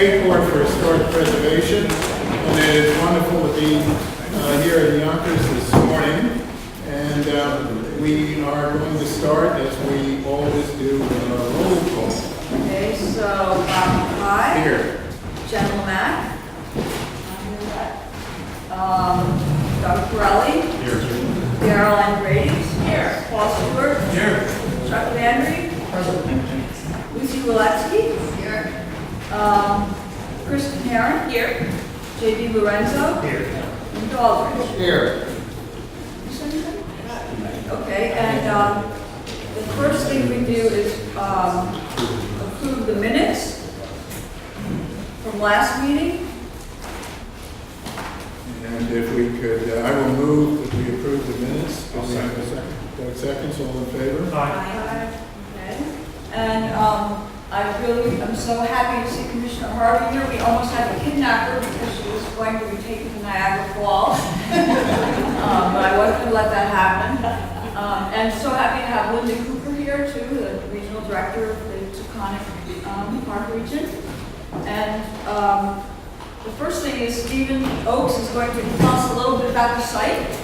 State Board for Historic Preservation, and it is wonderful to be here in Yonkers this morning. And we are going to start, as we always do, with our roll call. Okay, so Mcguire. Here. General Mack. Doug Corelli. Here. Darrell Ann Brady. Here. Paul Stewart. Here. Chuck Landry. Lucy Walensky. Here. Kristen Herron. Here. J.D. Lorenzo. Here. And Aldridge. Here. Okay, and the first thing we do is approve the minutes from last meeting. And if we could, I will move that we approve the minutes. I'll second. Doug seconds, all in favor? Aye. Okay, and I'm so happy to see Commissioner Harvey here. We almost had to kidnap her because she was going to be taken to Niagara Falls. But I wasn't going to let that happen. And so happy to have Linda Cooper here too, the Regional Director of the Taconic Park Region. And the first thing is Stephen Oakes is going to tell us a little bit about the site.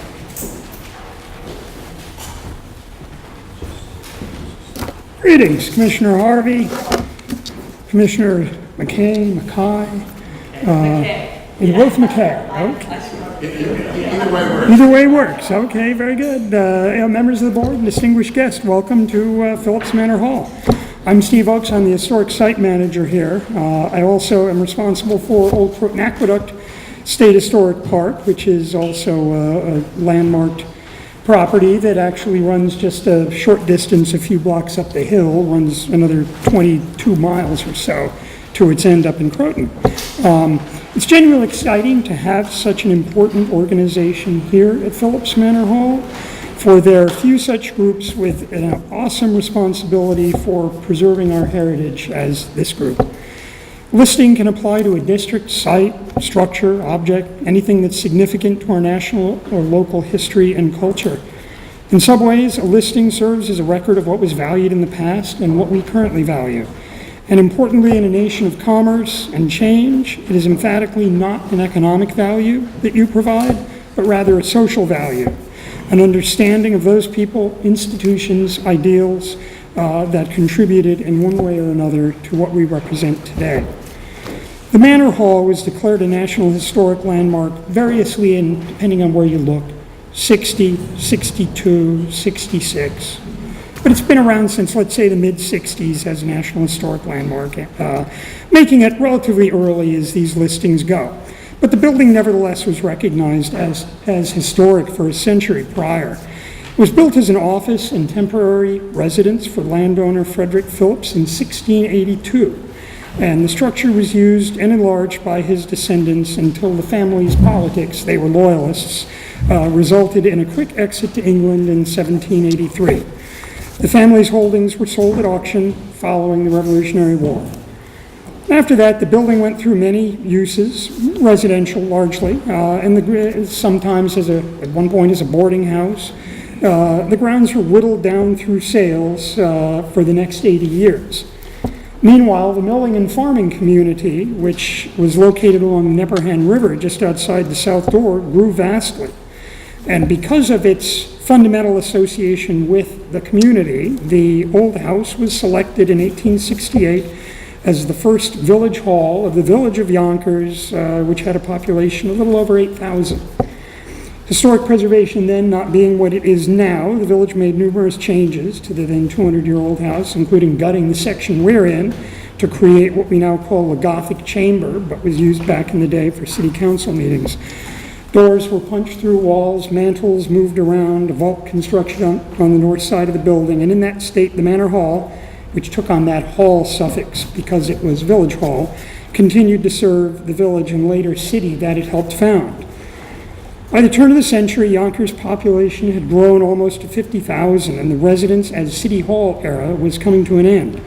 Greetings, Commissioner Harvey, Commissioner McKay, both McKay. Okay. Either way works. Either way works. Okay, very good. Members of the board and distinguished guests, welcome to Phillips Manor Hall. I'm Steve Oakes. I'm the historic site manager here. I also am responsible for Old Croton Aqueduct State Historic Park, which is also a landmarked property that actually runs just a short distance, a few blocks up the hill, runs another 22 miles or so to its end up in Croton. It's genuinely exciting to have such an important organization here at Phillips Manor Hall, for there are few such groups with an awesome responsibility for preserving our heritage as this group. Listing can apply to a district, site, structure, object, anything that's significant to our national or local history and culture. In some ways, a listing serves as a record of what was valued in the past and what we currently value. And importantly, in a nation of commerce and change, it is emphatically not an economic value that you provide, but rather a social value, an understanding of those people, institutions, ideals that contributed in one way or another to what we represent today. The Manor Hall was declared a National Historic Landmark variously in, depending on where you look, 60, 62, 66. But it's been around since, let's say, the mid-60s as a National Historic Landmark, making it relatively early as these listings go. But the building nevertheless was recognized as historic for a century prior. It was built as an office and temporary residence for landowner Frederick Phillips in 1682, and the structure was used and enlarged by his descendants until the family's politics, they were loyalists, resulted in a quick exit to England in 1783. The family's holdings were sold at auction following the Revolutionary War. After that, the building went through many uses, residential largely, and sometimes at one point as a boarding house. The grounds were whittled down through sales for the next 80 years. Meanwhile, the milling and farming community, which was located along the Nepperhan River just outside the south door, grew vastly. And because of its fundamental association with the community, the old house was selected in 1868 as the first village hall of the village of Yonkers, which had a population a little over 8,000. Historic preservation then not being what it is now, the village made numerous changes to the then 200-year-old house, including gutting the section we're in to create what we now call a Gothic chamber, but was used back in the day for city council meetings. Doors were punched through walls, mantles moved around, a vault construction on the north side of the building, and in that state, the Manor Hall, which took on that hall suffix because it was village hall, continued to serve the village and later city that it helped found. By the turn of the century, Yonkers' population had grown almost to 50,000, and the residence as City Hall era was coming to an end.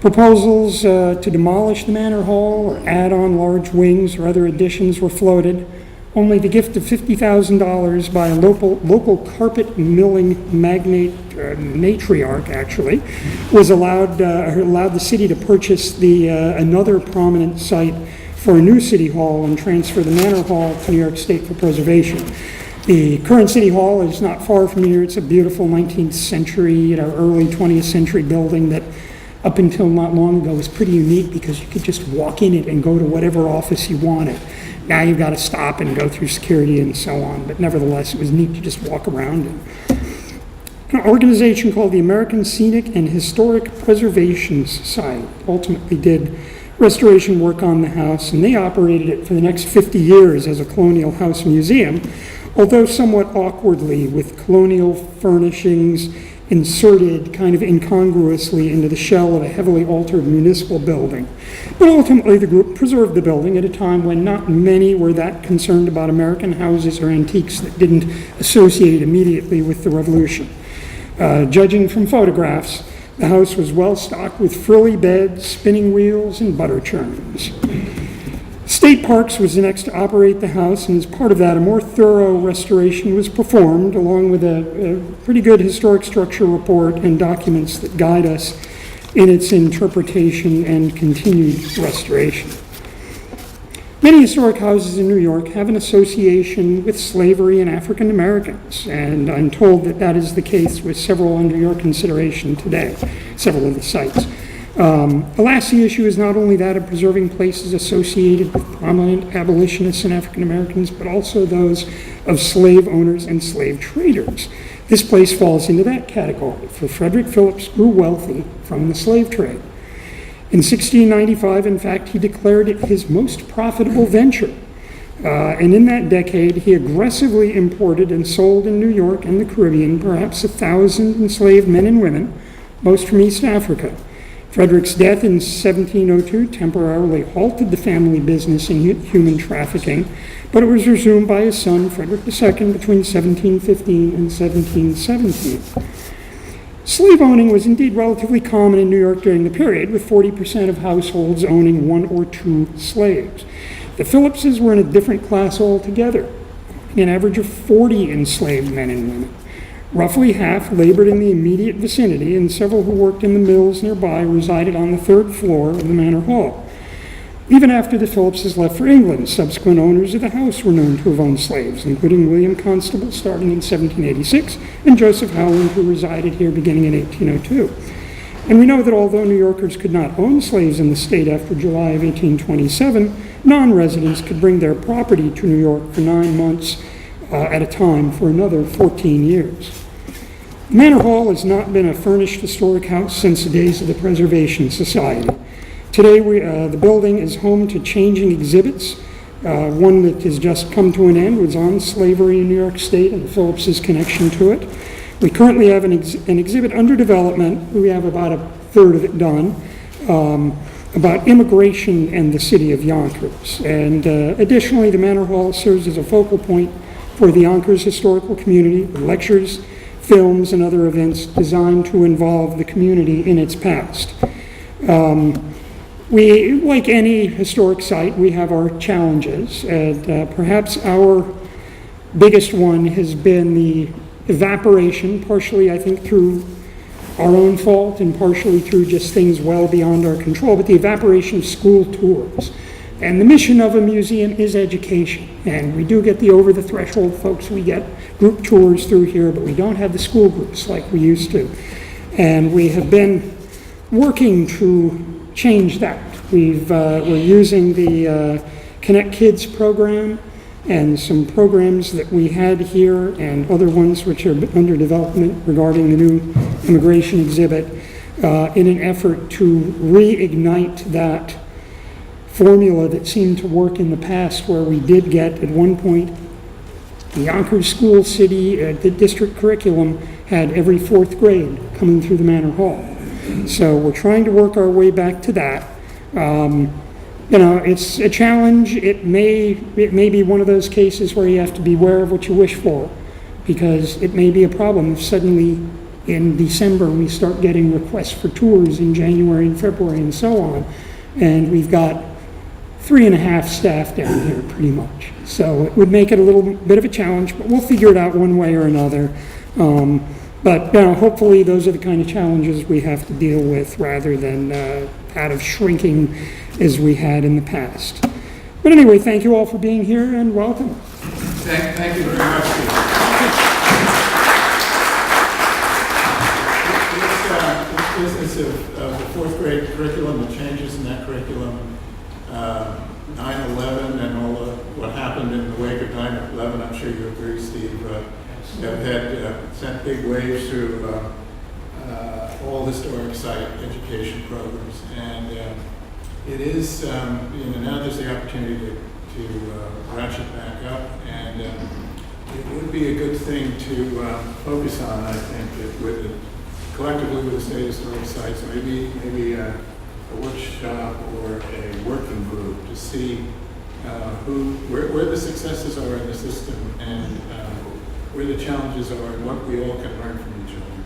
Proposals to demolish the Manor Hall or add on large wings or other additions were floated. only the gift of $50,000 by a local carpet milling magnate, matriarch actually, was allowed the city to purchase another prominent site for a new city hall and transfer the Manor Hall to New York State for preservation. The current city hall is not far from here. It's a beautiful 19th century, early 20th century building that up until not long ago was pretty unique because you could just walk in it and go to whatever office you wanted. Now you've got to stop and go through security and so on, but nevertheless, it was neat to just walk around in. An organization called the American Scenic and Historic Preservation Society ultimately did restoration work on the house, and they operated it for the next 50 years as a colonial house museum, although somewhat awkwardly with colonial furnishings inserted kind of incongruously into the shell of a heavily altered municipal building. But ultimately, the group preserved the building at a time when not many were that concerned about American houses or antiques that didn't associate immediately with the Revolution. Judging from photographs, the house was well stocked with frilly beds, spinning wheels, and butter churns. State Parks was the next to operate the house, and as part of that, a more thorough restoration was performed, along with a pretty good historic structure report and documents that guide us in its interpretation and continued restoration. Many historic houses in New York have an association with slavery and African Americans, and I'm told that that is the case with several under your consideration today, several of the sites. Alas, the issue is not only that of preserving places associated with prominent abolitionists and African Americans, but also those of slave owners and slave traders. This place falls into that category, for Frederick Phillips grew wealthy from the slave trade. In 1695, in fact, he declared it his most profitable venture. And in that decade, he aggressively imported and sold in New York and the Caribbean perhaps 1,000 enslaved men and women, most from East Africa. Frederick's death in 1702 temporarily halted the family business in human trafficking, but it was resumed by his son, Frederick II, between 1715 and 1717. Slave owning was indeed relatively common in New York during the period, with 40% of households owning one or two slaves. The Phillipses were in a different class altogether, an average of 40 enslaved men and women. Roughly half labored in the immediate vicinity, and several who worked in the mills nearby resided on the third floor of the Manor Hall. Even after the Phillipses left for England, subsequent owners of the house were known to have owned slaves, including William Constable starting in 1786 and Joseph Howland, who resided here beginning in 1802. And we know that although New Yorkers could not own slaves in the state after July of 1827, non-residents could bring their property to New York for 9 months at a time for another 14 years. The Manor Hall has not been a furnished historic house since the days of the Preservation Society. Today, the building is home to changing exhibits. One that has just come to an end was on slavery in New York State and the Phillipses' connection to it. We currently have an exhibit under development. We have about a third of it done, about immigration and the city of Yonkers. And additionally, the Manor Hall serves as a focal point for the Yonkers historical community with lectures, films, and other events designed to involve the community in its past. We, like any historic site, we have our challenges, and perhaps our biggest one has been the evaporation, partially I think through our own fault and partially through just things well beyond our control, but the evaporation of school tours. And the mission of a museum is education, and we do get the over-the-threshold folks. We get group tours through here, but we don't have the school groups like we used to. And we have been working to change that. We're using the Connect Kids program and some programs that we had here and other ones which are under development regarding the new immigration exhibit in an effort to reignite that formula that seemed to work in the past, where we did get at one point the Yonkers school city, the district curriculum had every 4th grade coming through the Manor Hall. So we're trying to work our way back to that. It's a challenge. It may be one of those cases where you have to beware of what you wish for, because it may be a problem if suddenly in December we start getting requests for tours in January and February and so on, and we've got 3.5 staff down here pretty much. So it would make it a little bit of a challenge, but we'll figure it out one way or another. But hopefully those are the kind of challenges we have to deal with rather than out of shrinking as we had in the past. But anyway, thank you all for being here and welcome. Thank you very much, Steve. This business of the fourth grade curriculum, the changes in that curriculum, 9/11 and all what happened in the wake of 9/11, I'm sure you agree, Steve, have sent big waves through all historic site education programs. And it is, now there's the opportunity to ratchet back up, and it would be a good thing to focus on, I think, collectively with the state historic sites, maybe a workshop or a working group to see where the successes are in the system and where the challenges are and what we all can learn from each other.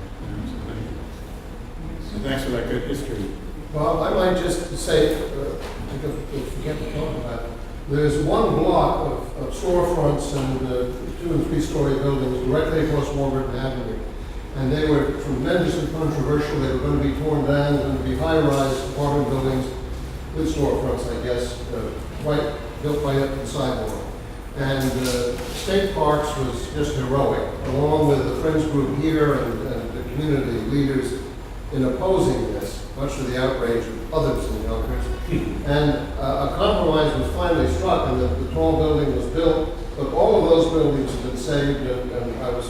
So thanks for that good history. Well, I might just say, if we get to talk about it, there's one block of storefronts and 2- and 3-story buildings directly across Warburton Avenue. And they were tremendously controversial. They were going to be torn down, going to be high-rise apartment buildings with storefronts, I guess, built right up to the sidewalk. And State Parks was just heroic, along with the Friends group here and the community leaders in opposing this, much to the outrage of others in Yonkers. And a compromise was finally struck, and the tall building was built. But all of those buildings have been saved, and I was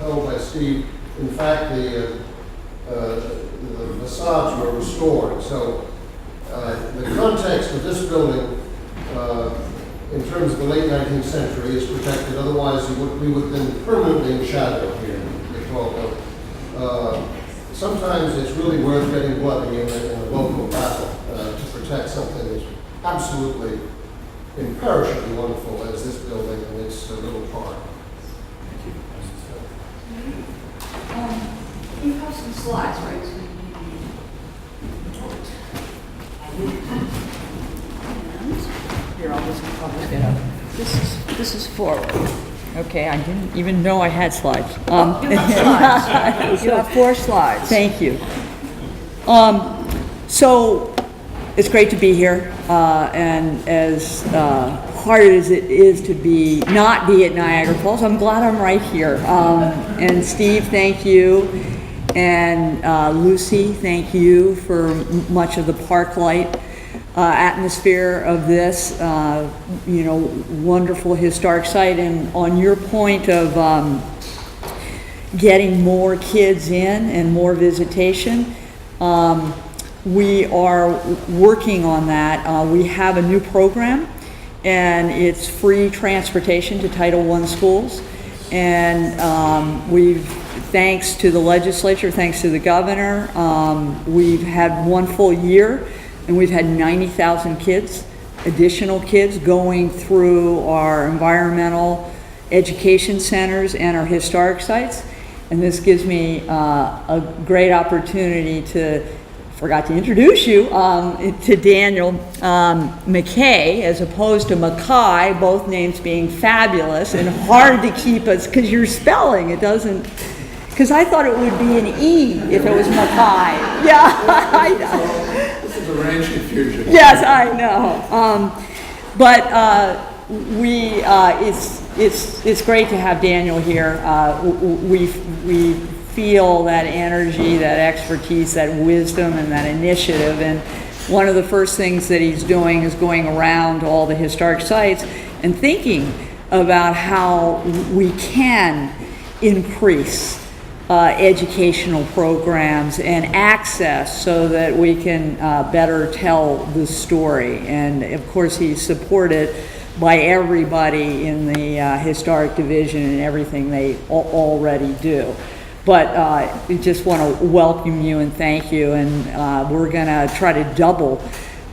told by Steve, in fact, the facades were restored. So the context of this building, in terms of the late 19th century, is protected. Otherwise, we would have been permanently in shadow here in the tall building. Sometimes it's really worth getting bloody in a local battle to protect something that's absolutely imperishably wonderful as this building and its little park. You have some slides, right? Here, I'll just get up. This is forward. Okay, I didn't even know I had slides. You have slides. You have 4 slides. Thank you. So it's great to be here, and as hard as it is to not be at Niagara Falls, I'm glad I'm right here. And Steve, thank you, and Lucy, thank you for much of the park light atmosphere of this, wonderful historic site. And on your point of getting more kids in and more visitation, we are working on that. We have a new program, and it's free transportation to Title I schools. And thanks to the legislature, thanks to the governor, we've had 1 full year, and we've had 90,000 kids, additional kids, going through our environmental education centers and our historic sites. And this gives me a great opportunity forgot to introduce you to Daniel McKay, as opposed to Mackay, both names being fabulous and hard to keep us, because your spelling, it doesn't, because I thought it would be an E if it was Mackay. Yeah, I know. This is a range confusion. Yes, I know. It's great to have Daniel here. We feel that energy, that expertise, that wisdom, and that initiative. And one of the first things that he's doing is going around all the historic sites and thinking about how we can increase educational programs and access so that we can better tell the story. And of course, he's supported by everybody in the historic division and everything they already do. But we just want to welcome you and thank you, and we're going to try to double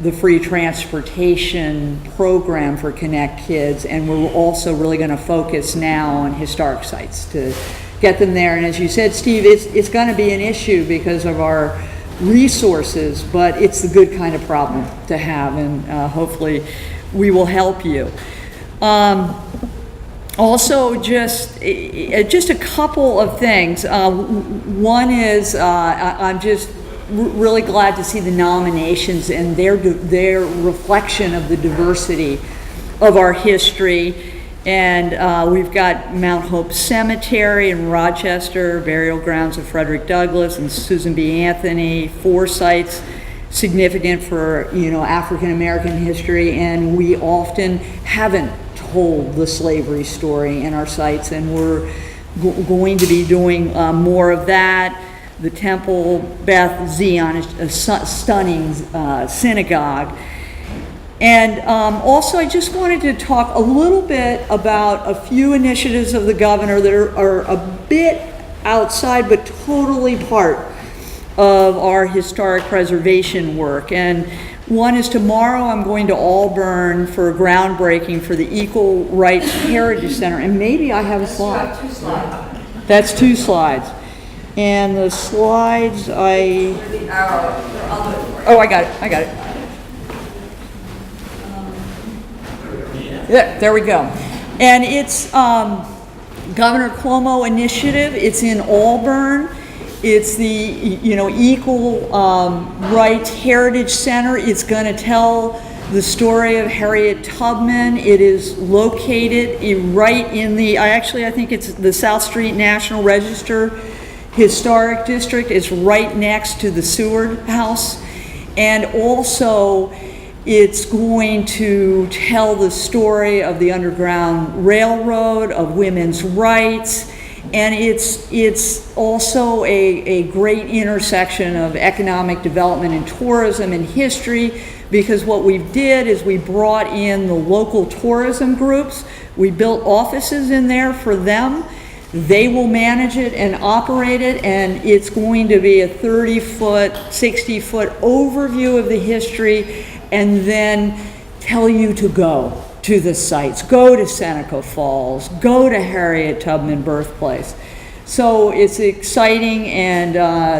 the free transportation program for Connect Kids, and we're also really going to focus now on historic sites to get them there. And as you said, Steve, it's going to be an issue because of our resources, but it's the good kind of problem to have, and hopefully we will help you. Also, just a couple of things. One is I'm just really glad to see the nominations and their reflection of the diversity of our history. And we've got Mount Hope Cemetery in Rochester, burial grounds of Frederick Douglass and Susan B. Anthony, 4 sites significant for, African American history, and we often haven't told the slavery story in our sites, and we're going to be doing more of that. The Temple Beth Zion is a stunning synagogue. And also, I just wanted to talk a little bit about a few initiatives of the governor that are a bit outside but totally part of our historic preservation work. And one is tomorrow I'm going to Auburn for a groundbreaking for the Equal Rights Heritage Center. And maybe I have a slide. 2 slides. That's 2 slides. And the slides The arrow, oh, I got it. Yeah, there we go. And it's Governor Cuomo initiative. It's in Auburn. It's the Equal Rights Heritage Center. It's going to tell the story of Harriet Tubman. It is located right in I think it's the South Street National Register Historic District. It's right next to the Seward House. And also, it's going to tell the story of the Underground Railroad, of women's rights, and it's also a great intersection of economic development and tourism and history, because what we did is we brought in the local tourism groups. We built offices in there for them. They will manage it and operate it, and it's going to be a 30-foot, 60-foot overview of the history, and then tell you to go to the sites, go to Seneca Falls, go to Harriet Tubman birthplace. So it's exciting, and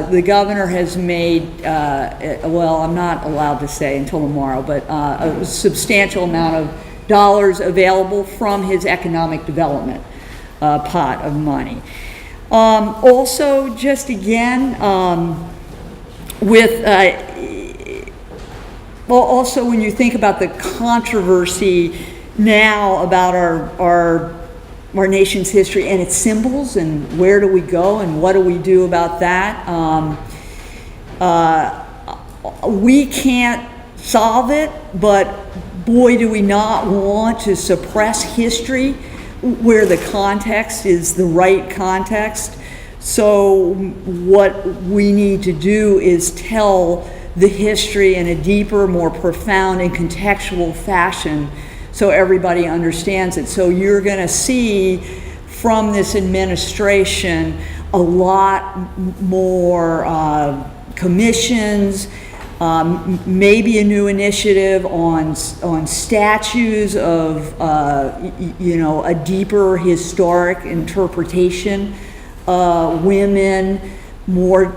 the governor has made, I'm not allowed to say until tomorrow, but a substantial amount of dollars available from his economic development pot of money. Also, just again, also when you think about the controversy now about our nation's history and its symbols, and where do we go and what do we do about that, we can't solve it, but boy, do we not want to suppress history where the context is the right context. So what we need to do is tell the history in a deeper, more profound and contextual fashion so everybody understands it. So you're going to see from this administration a lot more commissions, maybe a new initiative on statues of a deeper historic interpretation, women, more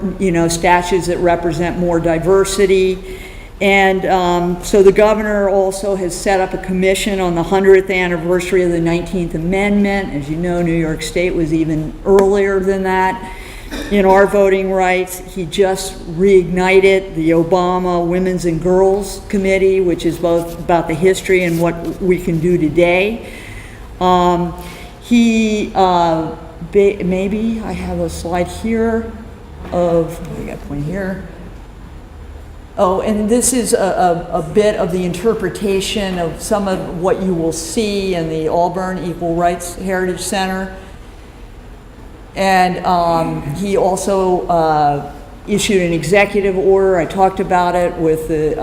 statues that represent more diversity. And so the governor also has set up a commission on the 100th anniversary of the 19th Amendment. As you know, New York State was even earlier than that in our voting rights. He just reignited the Obama Women's and Girls Committee, which is both about the history and what we can do today. Maybe I have a slide here of, I got one here. Oh, and this is a bit of the interpretation of some of what you will see in the Auburn Equal Rights Heritage Center. And he also issued an executive order. I talked about it with the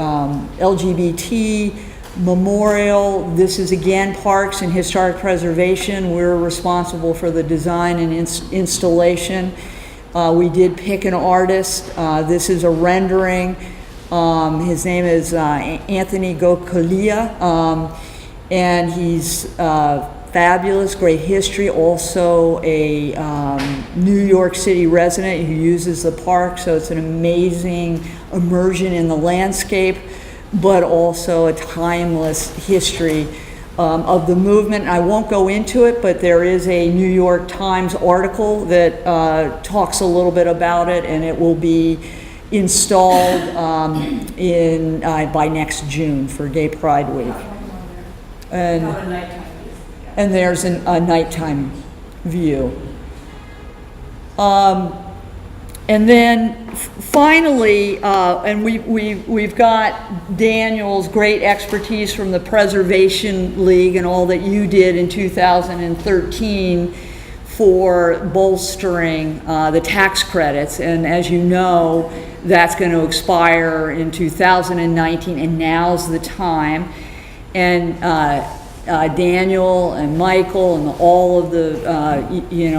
LGBT memorial. This is again Parks and Historic Preservation. We're responsible for the design and installation. We did pick an artist. This is a rendering. His name is Anthony Gokalia, and he's fabulous, great history, also a New York City resident who uses the park, so it's an amazing immersion in the landscape, but also a timeless history of the movement. I won't go into it, but there is a New York Times article that talks a little bit about it, and it will be installed by next June for Gay Pride Week. And, Not a nighttime view. and there's a nighttime view. And then finally, and we've got Daniel's great expertise from the Preservation League and all that you did in 2013 for bolstering the tax credits. And as you know, that's going to expire in 2019, and now's the time. And Daniel and Michael and all of the,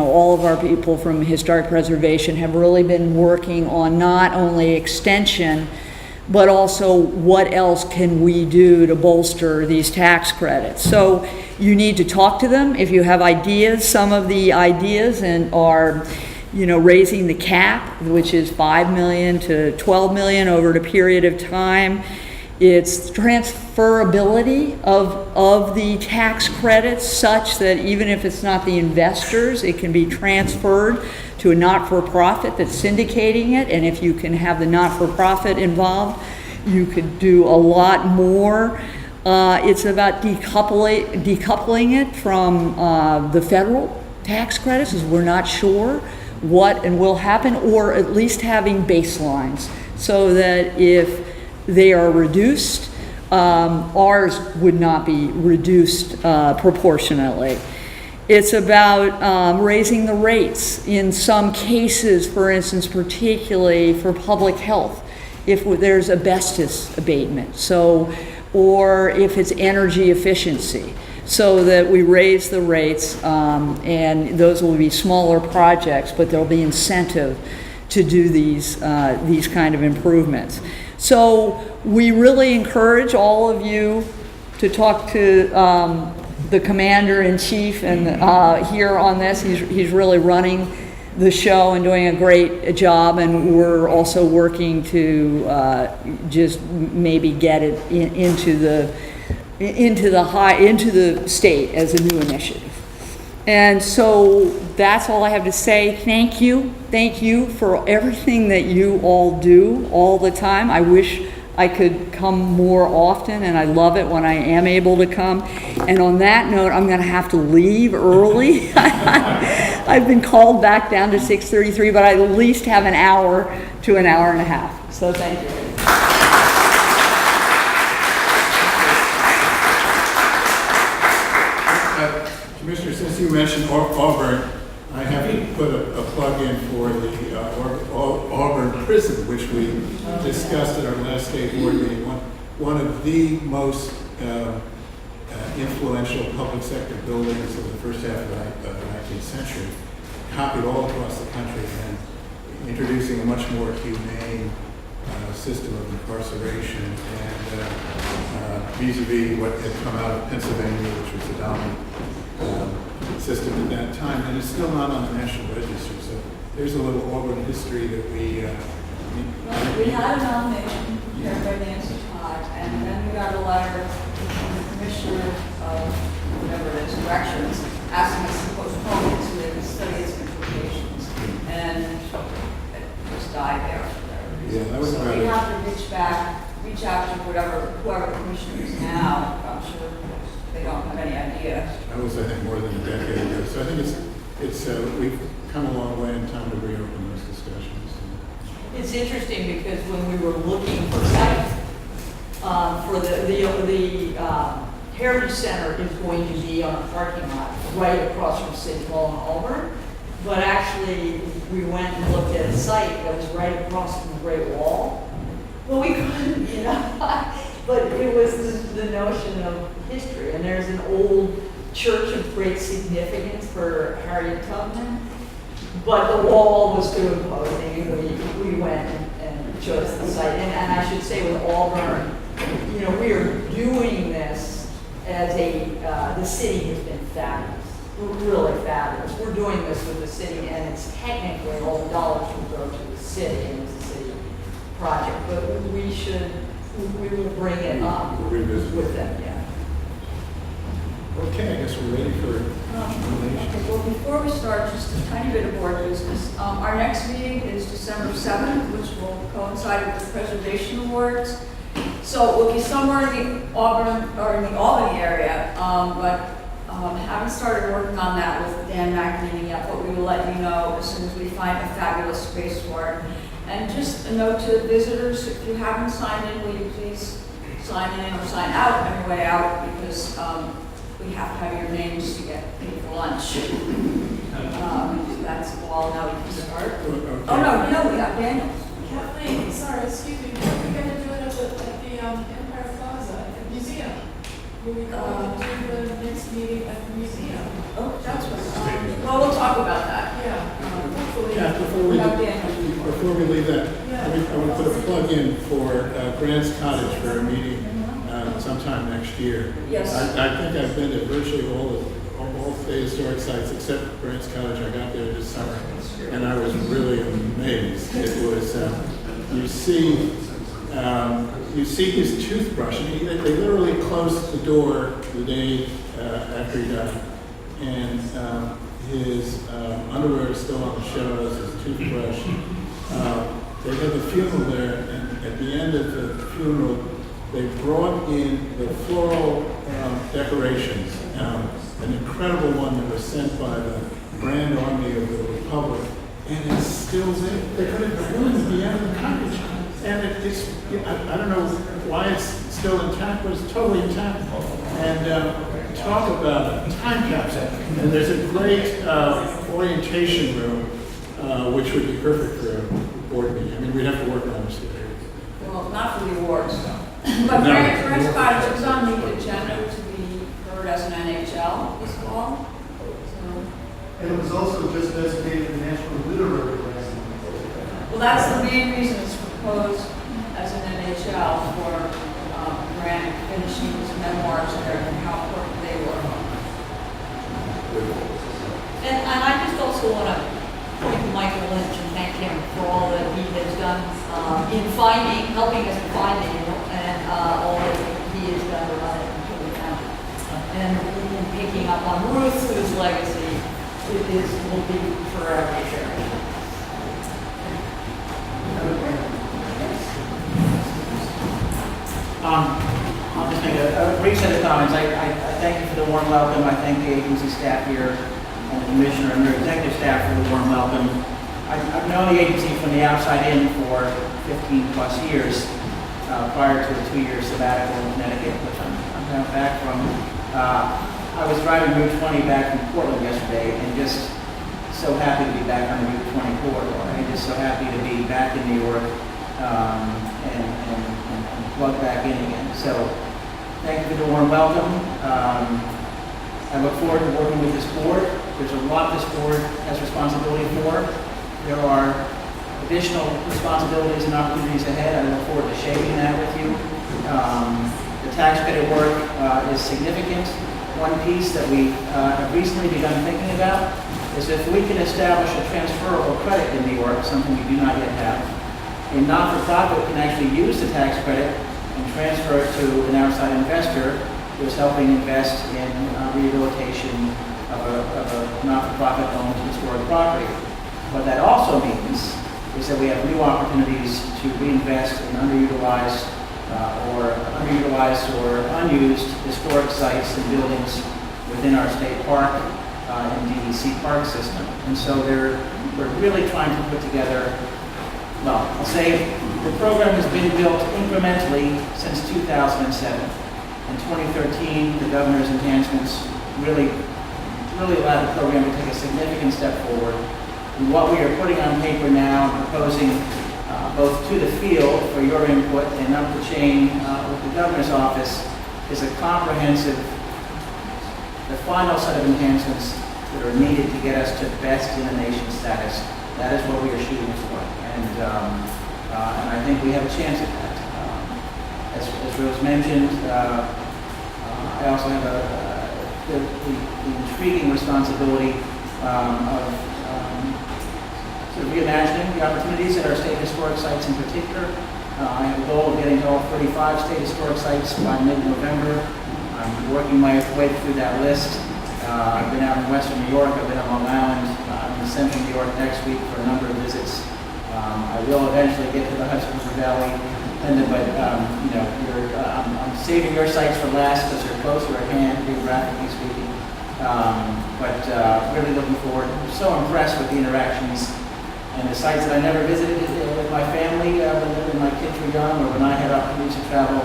all of our people from Historic Preservation have really been working on not only extension, but also what else can we do to bolster these tax credits. So you need to talk to them if you have ideas. Some of the ideas are, raising the cap, which is $5 million to $12 million over a period of time. It's transferability of the tax credits such that even if it's not the investors, it can be transferred to a not-for-profit that's syndicating it. And if you can have the not-for-profit involved, you could do a lot more. It's about decoupling it from the federal tax credits, as we're not sure what and will happen, or at least having baselines so that if they are reduced, ours would not be reduced proportionately. It's about raising the rates in some cases, for instance, particularly for public health, if there's asbestos abatement, or if it's energy efficiency, so that we raise the rates, and those will be smaller projects, but there'll be incentive to do these kind of improvements. So we really encourage all of you to talk to the commander-in-chief and here on this. He's really running the show and doing a great job, and we're also working to just maybe get it into the state as a new initiative. And so that's all I have to say. Thank you for everything that you all do all the time. I wish I could come more often, and I love it when I am able to come. And on that note, I'm going to have to leave early. I've been called back down to 6:33, but I at least have an hour to an hour and a half. So thank you. Commissioner, since you mentioned Auburn, I have to put a plug in for the Auburn prison, which we discussed at our last state board meeting. One of the most influential public sector buildings of the first half of the 19th century, copied all across the country, and introducing a much more humane system of incarceration, and vis-a-vis what had come out of Pennsylvania, which was the dominant system at that time, and it's still not on the National Register. So there's a little Auburn history that we had a nomination prepared by Nancy Todd, and then we got a letter from the Commissioner of whatever it is, Corrections, asking us to postpone it so they could study its implications, and it just died there. Yeah, that was so we have to reach out to whoever the commissioner is now. I'm sure they don't have any idea. That was, I think, more than a decade ago. So I think it's we've come a long way in time to reopen those discussions. It's interesting because when we were looking for site for the Heritage Center is going to be on a parking lot right across from City Hall in Auburn, but actually we went and looked at a site that was right across from the Great Wall. Well, we couldn't, but it was the notion of history, and there's an old church of great significance for Harriet Tubman, but the wall was too imposing, and we went and chose the site. And I should say with Auburn, we are doing this as the city has been fabulous, really fabulous. We're doing this with the city, and it's technically all the dollars will go to the city, and it's a city project, but we will bring it up with them, yeah. Okay, I guess we're ready for nominations. Okay, well, before we start, just a tiny bit of board business. Our next meeting is December 7th, which will coincide with the Preservation Awards. So it will be somewhere in the Auburn, or in the Albany area, but haven't started working on that with Dan McNamee yet, but we will let you know as soon as we find a fabulous space for it. And just a note to visitors, if you haven't signed in, will you please sign in or sign out on your way out, because we have to have your names to get paid for lunch. That's all. Now we can start. Okay. Oh, no, we got Daniel. Kathleen, sorry, excuse me, when are we going to do it at the Empire Plaza, at the museum? Will we go to do the next meeting at the museum? Oh, that's right. Well, we'll talk about that. Yeah, hopefully. Yeah, We have Daniel. before we leave that, Yeah. I want to put a plug in for Grant's Cottage for a meeting sometime next year. Yes. I think I've been to virtually all the historic sites except Grant's Cottage. I got there this summer, and I was really amazed. It was, you see his toothbrush. I mean, they literally closed the door the day after he died, and his underwear is still on the shelves, his toothbrush. They had the funeral there, and at the end of the funeral, they brought in the floral decorations, an incredible one that was sent by the Grand Army of the Republic, and it's still there. They put it at the end of the cottage, and it's, I don't know why it's still intact, but it's totally intact. And talk about a time capsule. And there's a great orientation room, which would be perfect for a board meeting. I mean, we'd have to work on this. Well, not for the awards, though. But Grant's Cottage is on the agenda to be heard as an NHL this fall. So, And it was also just designated the National Literary Grant. well, that's the main reason it's proposed as an NHL for Grant finishing his memoirs there and how important they were. And I just also want to point to Michael Lynch and thank him for all that he has done in helping us to find it, and all that he has done to run it until we found it. And in picking up on Ruth, whose legacy will be forever cherished. I'll just make a brief set of comments. I thank you for the warm welcome. I thank the agency staff here and the commissioner and their executive staff for the warm welcome. I've known the agency from the outside in for 15 plus years, prior to a 2-year sabbatical in Connecticut, which I'm now back from. I was driving Route 20 back from Portland yesterday, and just so happy to be back on the Route 20 corridor. I'm just so happy to be back in New York and plug back in again. So thank you for the warm welcome. I look forward to working with this board. There's a lot this board has responsibility for. There are additional responsibilities and opportunities ahead. I look forward to shaping that with you. The tax credit work is significant. One piece that we have recently begun thinking about is if we can establish a transferable credit in New York, something we do not yet have, a not-for-profit can actually use the tax credit and transfer it to an outside investor who is helping invest in rehabilitation of a not-for-profit owned historic property. What that also means is that we have new opportunities to reinvest in underutilized or unused historic sites and buildings within our state park and DEC park system. And so we're really trying to put together, well, I'll say the program has been built incrementally since 2007. In 2013, the governor's enhancements really allowed the program to take a significant step forward. And what we are putting on paper now and proposing both to the field for your input and up the chain with the governor's office is a comprehensive, the final set of enhancements that are needed to get us to best in the nation status. That is what we are shooting for. And I think we have a chance at that. As Rose mentioned, I also have the intriguing responsibility of sort of reimagining the opportunities at our state historic sites in particular. I have a goal of getting to all 35 state historic sites by mid-November. I'm working my way through that list. I've been out in Western New York, I've been on Long Island, I'm in Central New York next week for a number of visits. I will eventually get to the Hudson River Valley, but I'm saving your sites for last because they're closer at hand, geographically speaking. Really looking forward. I'm so impressed with the interactions and the sites that I never visited with my family when my kids were young, or when I had opportunities to travel,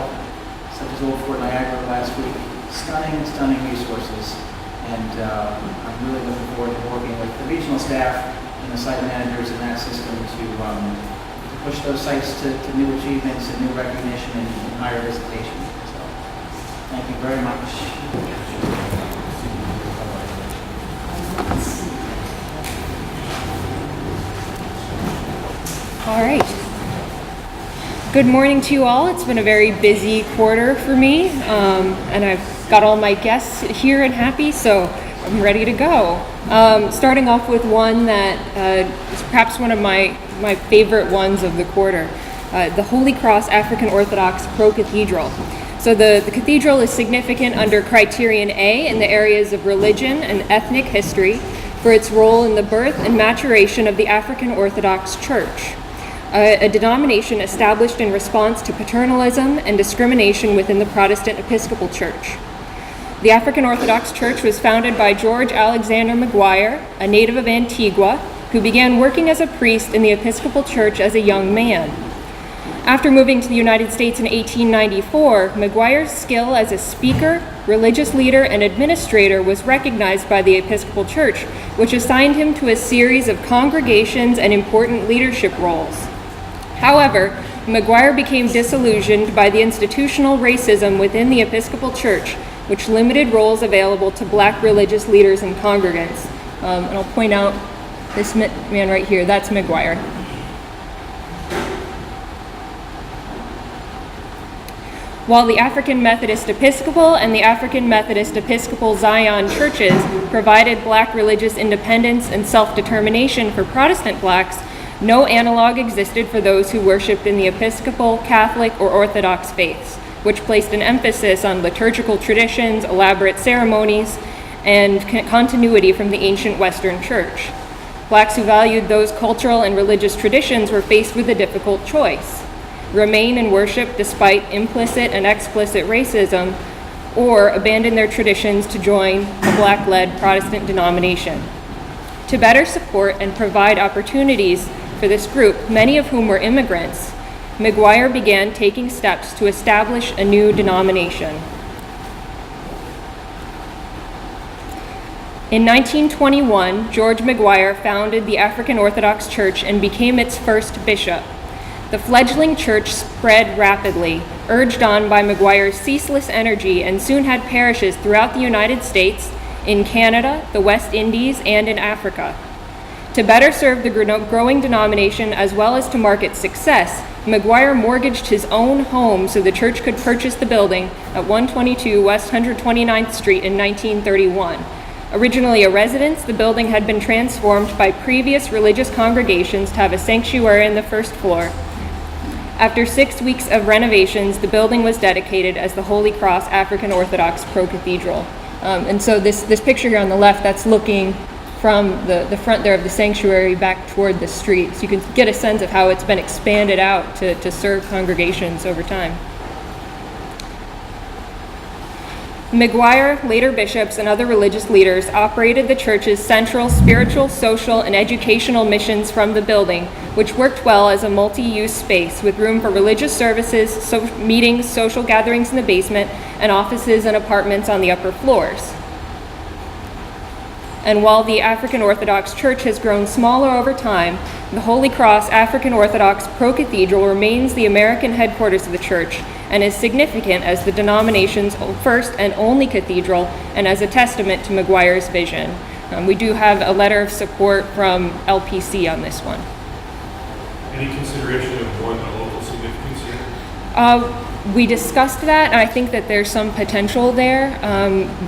such as Old Fort Niagara last week. Stunning resources. And I'm really looking forward to working with the regional staff and the site managers in that system to push those sites to new achievements and new recognition and higher visitation. So, thank you very much. All right. Good morning to you all. It's been a very busy quarter for me, and I've got all my guests here and happy, so I'm ready to go. Starting off with one that is perhaps one of my favorite ones of the quarter, the Holy Cross African Orthodox Pro-Cathedral. So the cathedral is significant under Criterion A in the areas of religion and ethnic history for its role in the birth and maturation of the African Orthodox Church, a denomination established in response to paternalism and discrimination within the Protestant Episcopal Church. The African Orthodox Church was founded by George Alexander Mcguire, a native of Antigua, who began working as a priest in the Episcopal Church as a young man. After moving to the United States in 1894, Mcguire's skill as a speaker, religious leader, and administrator was recognized by the Episcopal Church, which assigned him to a series of congregations and important leadership roles. However, Mcguire became disillusioned by the institutional racism within the Episcopal Church, which limited roles available to black religious leaders and congregants. And I'll point out this man right here, that's Mcguire. While the African Methodist Episcopal and the African Methodist Episcopal Zion churches provided black religious independence and self-determination for Protestant blacks, no analog existed for those who worshiped in the Episcopal, Catholic, or Orthodox faiths, which placed an emphasis on liturgical traditions, elaborate ceremonies, and continuity from the ancient Western Church. Blacks who valued those cultural and religious traditions were faced with a difficult choice: remain and worship despite implicit and explicit racism, or abandon their traditions to join a black-led Protestant denomination. To better support and provide opportunities for this group, many of whom were immigrants, Mcguire began taking steps to establish a new denomination. In 1921, George Mcguire founded the African Orthodox Church and became its first bishop. The fledgling church spread rapidly, urged on by Mcguire's ceaseless energy, and soon had parishes throughout the United States, in Canada, the West Indies, and in Africa. To better serve the growing denomination as well as to mark its success, Mcguire mortgaged his own home so the church could purchase the building at 122 West 129th Street in 1931. Originally a residence, the building had been transformed by previous religious congregations to have a sanctuary on the first floor. After 6 weeks of renovations, the building was dedicated as the Holy Cross African Orthodox Pro-Cathedral. And so this picture here on the left, that's looking from the front there of the sanctuary back toward the street. So you can get a sense of how it's been expanded out to serve congregations over time. Mcguire, later bishops, and other religious leaders operated the church's central spiritual, social, and educational missions from the building, which worked well as a multi-use space with room for religious services, meetings, social gatherings in the basement, and offices and apartments on the upper floors. And while the African Orthodox Church has grown smaller over time, the Holy Cross African Orthodox Pro-Cathedral remains the American headquarters of the church and is significant as the denomination's first and only cathedral and as a testament to Mcguire's vision. We do have a letter of support from LPC on this one. Any consideration of one local significance here? We discussed that, and I think that there's some potential there.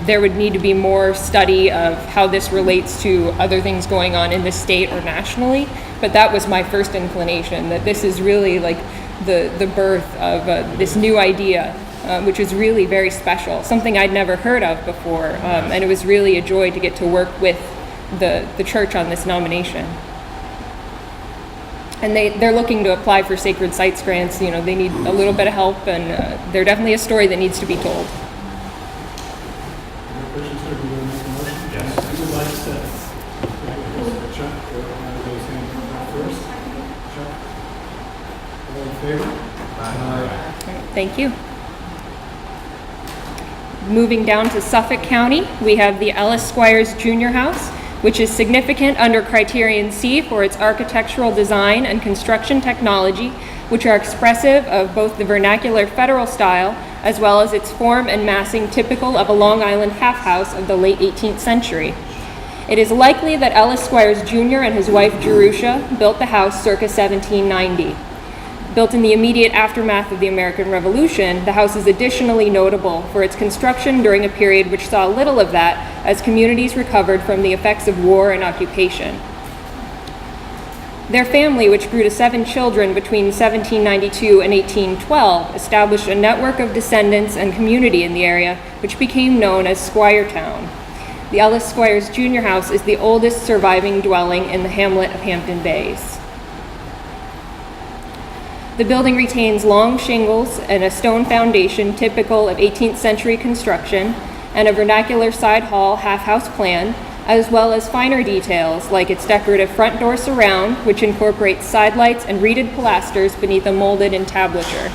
There would need to be more study of how this relates to other things going on in the state or nationally, but that was my first inclination, that this is really like the birth of this new idea which was really very special, something I'd never heard of before, and it was really a joy to get to work with the church on this nomination. And they're looking to apply for sacred sites grants. You know, they need a little bit of help, and they're definitely a story that needs to be told. Questions, sir? Do you want to make a motion? Yes. Who would like to? Chuck, one of those hands up first. Chuck. All in favor? Aye. Thank you. Moving down to Suffolk County, we have the Ellis Squires Junior House, which is significant under Criterion C for its architectural design and construction technology, which are expressive of both the vernacular federal style as well as its form and massing typical of a Long Island half house of the late 18th century. It is likely that Ellis Squires Jr. and his wife Jerusha built the house circa 1790. Built in the immediate aftermath of the American Revolution, the house is additionally notable for its construction during a period which saw little of that as communities recovered from the effects of war and occupation. Their family, which grew to 7 children between 1792 and 1812, established a network of descendants and community in the area, which became known as Squire Town. The Ellis Squires Junior House is the oldest surviving dwelling in the hamlet of Hampton Bays. The building retains long shingles and a stone foundation typical of 18th century construction, and a vernacular side hall half-house plan, as well as finer details like its decorative front door surround, which incorporates sidelights and reeded pilasters beneath a molded entablature.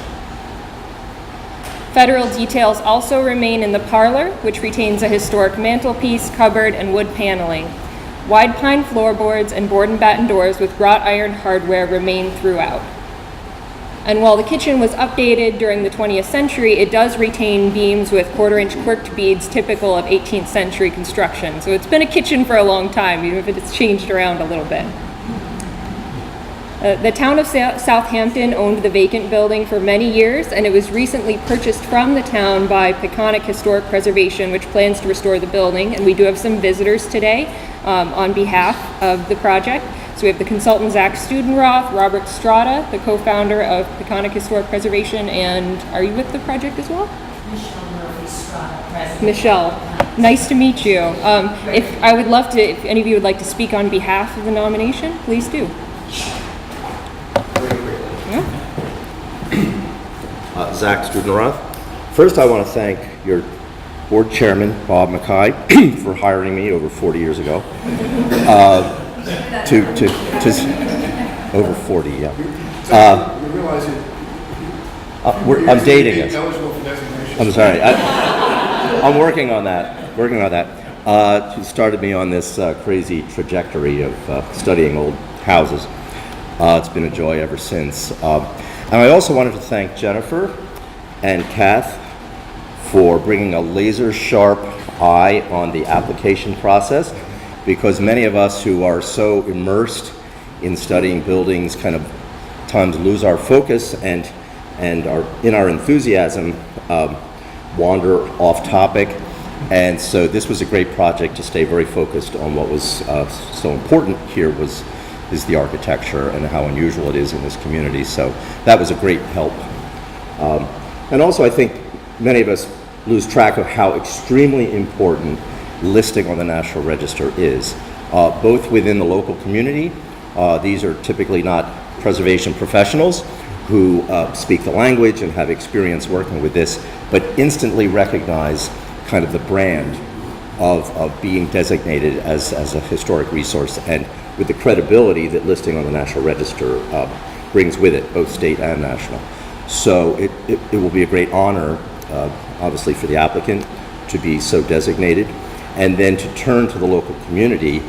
Federal details also remain in the parlor, which retains a historic mantelpiece, cupboard, and wood paneling. Wide pine floorboards and board and batten doors with wrought iron hardware remain throughout. And while the kitchen was updated during the 20th century, it does retain beams with quarter-inch quirked beads typical of 18th century construction. So it's been a kitchen for a long time, even if it's changed around a little bit. The town of Southampton owned the vacant building for many years, and it was recently purchased from the town by Peconic Historic Preservation, which plans to restore the building. And we do have some visitors today on behalf of the project. So we have the consultant Zach Studenroth, Robert Strada, the co-founder of Peconic Historic Preservation, and are you with the project as well? Michelle Murphy Strada, president. Michelle, nice to meet you. If any of you would like to speak on behalf of the nomination, please do. Zach Studenroth. First, I want to thank your board chairman, Bob Mcguire, for hiring me over 40 years ago. To over 40, yeah. You realize I'm dating us. eligible for designation. I'm sorry. I'm working on that. She started me on this crazy trajectory of studying old houses. It's been a joy ever since. And I also wanted to thank Jennifer and Kath for bringing a laser-sharp eye on the application process, because many of us who are so immersed in studying buildings kind of times lose our focus and in our enthusiasm wander off topic. And so this was a great project to stay very focused on what was so important here is the architecture and how unusual it is in this community. So that was a great help. And also I think many of us lose track of how extremely important listing on the National Register is, both within the local community. These are typically not preservation professionals who speak the language and have experience working with this, but instantly recognize kind of the brand of being designated as a historic resource, and with the credibility that listing on the National Register brings with it, both state and national. So it will be a great honor, obviously, for the applicant to be so designated, and then to turn to the local community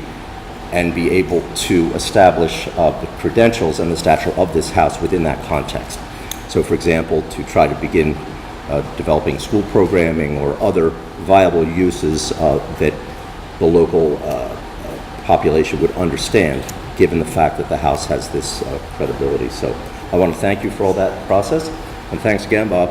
and be able to establish the credentials and the stature of this house within that context. So, for example, to try to begin developing school programming or other viable uses that the local population would understand, given the fact that the house has this credibility. So I want to thank you for all that process, and thanks again, Bob.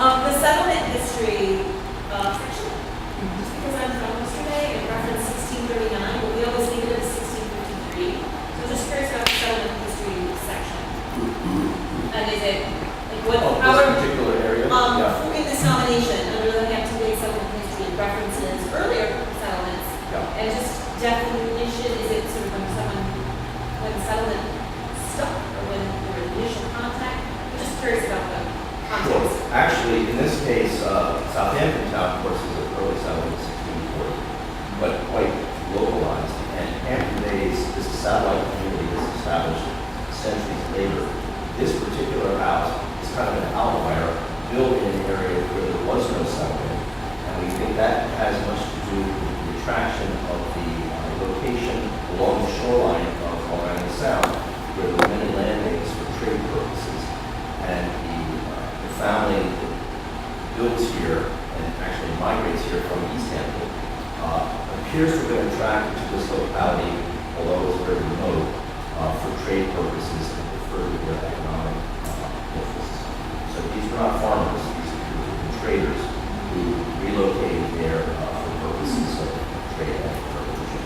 The settlement history definition? Is it sort of when settlement stuck, or when there was initial contact? I'm just curious about the context. Well, actually, in this case, Southampton Town, of course, is an early settlement in 1640, but quite localized. And Hampton Bays, this satellite community was established centuries later. This particular house is kind of an outlier, built in an area where there was no settlement. And we think that has much to do with the attraction of the location along the shoreline of Long Island Sound, where there were many landings for trade purposes. And the family that builds here and actually migrates here from East Hampton appears to have been attracted to this locality, although it's very remote, for trade purposes and for their economic interests. So these were not farmers, these were traders who relocated there for purposes of trade and agriculture.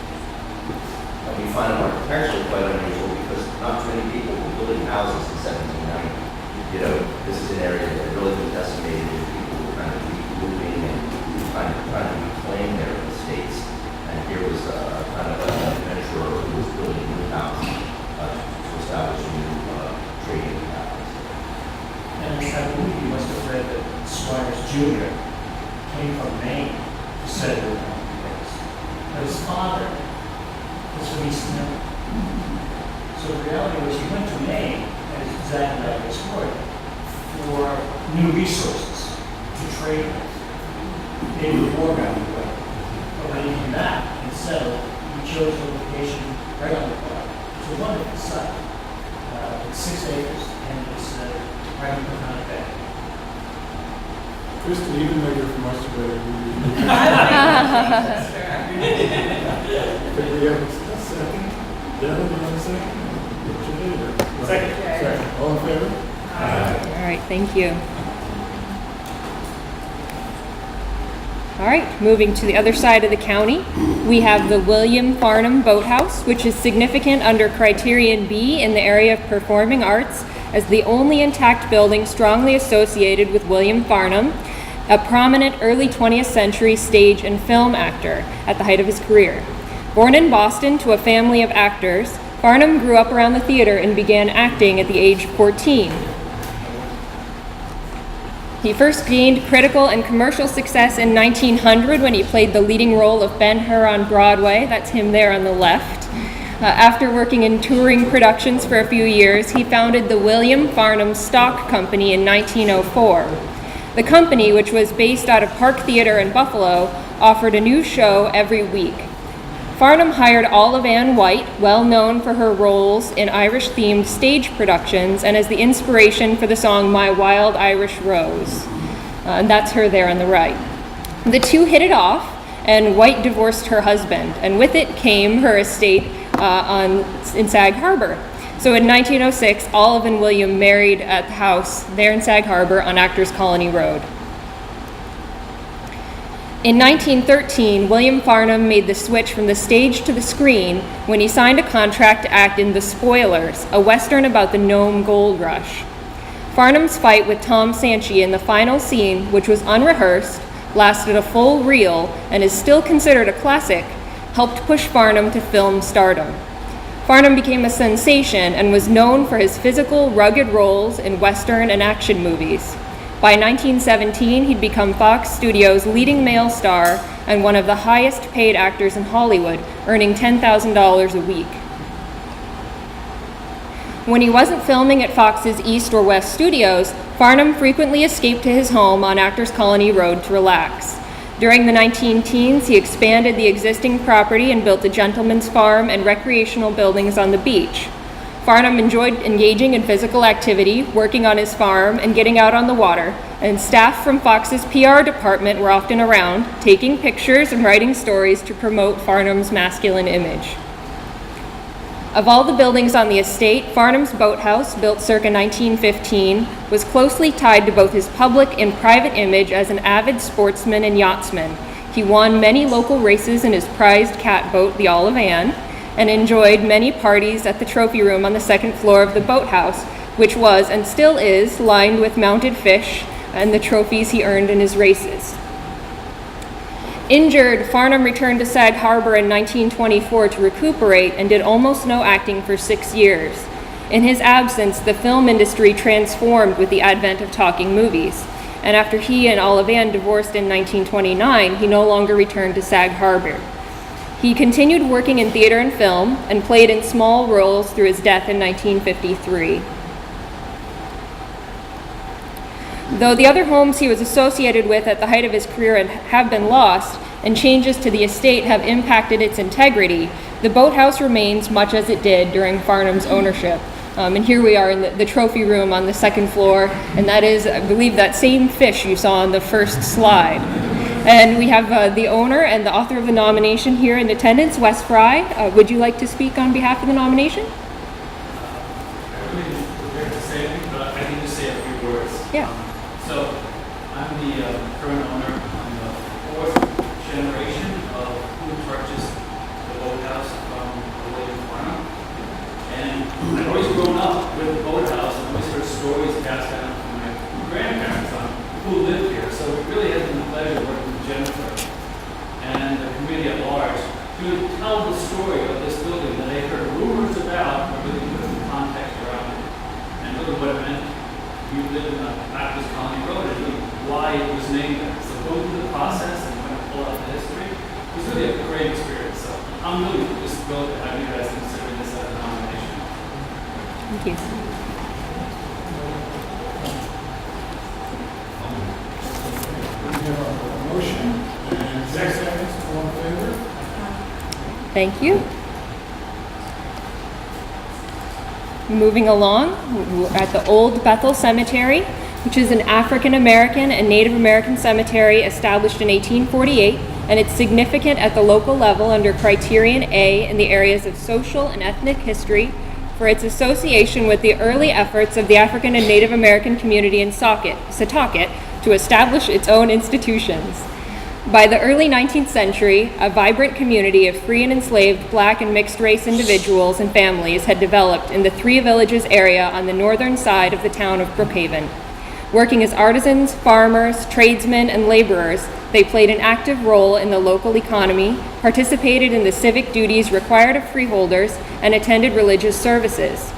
And we find it architecturally quite unusual because not too many people were building houses in 1790. You know, this is an area that had really been decimated and people were kind of moving and trying to reclaim their estates. And here was kind of an adventurer who was building a new house to establish a new trading house. And I believe you must have read that Squires Jr. came from Maine to settle in Hampton Bays. But his father was from East Hampton. So the reality was he went to Maine, as exactly like this word, for new resources to trade with. Maybe the war got in the way. But when he came back and settled, he chose a location right on the water. It's a wonderful site. It's 6 acres and it's right on the Potomac Bay. Kristen, even though you're from Australia, could we have a second? Devin, you want a second? Second. All in favor? All right, thank you. All right, moving to the other side of the county, we have the William Farnum Boathouse, which is significant under Criterion B in the area of performing arts as the only intact building strongly associated with William Farnum, a prominent early 20th century stage and film actor at the height of his career. Born in Boston to a family of actors, Farnum grew up around the theater and began acting at the age of 14. He first gained critical and commercial success in 1900 when he played the leading role of Ben-Hur on Broadway. That's him there on the left. After working in touring productions for a few years, he founded the William Farnum Stock Company in 1904. The company, which was based out of Park Theater in Buffalo, offered a new show every week. Farnum hired Olive Ann White, well known for her roles in Irish-themed stage productions, and as the inspiration for the song My Wild Irish Rose. And that's her there on the right. The two hit it off, and White divorced her husband, and with it came her estate in Sag Harbor. So in 1906, Olive and William married at the house there in Sag Harbor on Actors Colony Road. In 1913, William Farnum made the switch from the stage to the screen when he signed a contract to act in The Spoilers, a western about the Nome Gold Rush. Farnum's fight with Tom Sanchi in the final scene, which was unrehearsed, lasted a full reel, and is still considered a classic, helped push Farnum to film stardom. Farnum became a sensation and was known for his physical, rugged roles in Western and action movies. By 1917, he'd become Fox Studios' leading male star and one of the highest paid actors in Hollywood, earning $10,000 a week. When he wasn't filming at Fox's East or West studios, Farnum frequently escaped to his home on Actors Colony Road to relax. During the 19-teens, he expanded the existing property and built a gentleman's farm and recreational buildings on the beach. Farnum enjoyed engaging in physical activity, working on his farm, and getting out on the water, and staff from Fox's PR department were often around, taking pictures and writing stories to promote Farnum's masculine image. Of all the buildings on the estate, Farnum's Boathouse, built circa 1915, was closely tied to both his public and private image as an avid sportsman and yachtsman. He won many local races in his prized catboat, the Olive Ann, and enjoyed many parties at the trophy room on the second floor of the boathouse, which was and still is lined with mounted fish and the trophies he earned in his races. Injured, Farnum returned to Sag Harbor in 1924 to recuperate and did almost no acting for 6 years. In his absence, the film industry transformed with the advent of talking movies, and after he and Olive Ann divorced in 1929, he no longer returned to Sag Harbor. He continued working in theater and film and played in small roles through his death in 1953. Though the other homes he was associated with at the height of his career have been lost, and changes to the estate have impacted its integrity, the Boathouse remains much as it did during Farnum's ownership. And here we are in the trophy room on the second floor, and that is, I believe, that same fish you saw on the first slide. And we have the owner and the author of the nomination here in attendance, Wes Fry. Would you like to speak on behalf of the nomination? I really didn't prepare to say anything, but I can just say a few words. Yeah. So, I'm the current owner. I'm the fourth generation of who purchased the Boathouse from William Farnum. And I've always grown up with the Boathouse and always heard stories passed down from my grandparents on who lived here. So it really has been a pleasure working with Jennifer and the committee at large to tell the story of this building that I heard rumors about, but really put some context around it. And really what it meant. We lived in a Baptist Colony Road and really why it was named that. So going through the process and kind of pull out the history was really a great experience. So I'm really just thrilled to have you guys consider this as a nomination. Thank you. We have a motion and 6 seconds, all in favor? Thank you. Moving along, we're at the Old Bethel Cemetery, which is an African American and Native American cemetery established in 1848, and it's significant at the local level under Criterion A in the areas of social and ethnic history for its association with the early efforts of the African and Native American community in Setauket to establish its own institutions. By the early 19th century, a vibrant community of free and enslaved Black and mixed-race individuals and families had developed in the Three Villages area on the northern side of the town of Brookhaven. Working as artisans, farmers, tradesmen, and laborers, they played an active role in the local economy, participated in the civic duties required of freeholders, and attended religious services.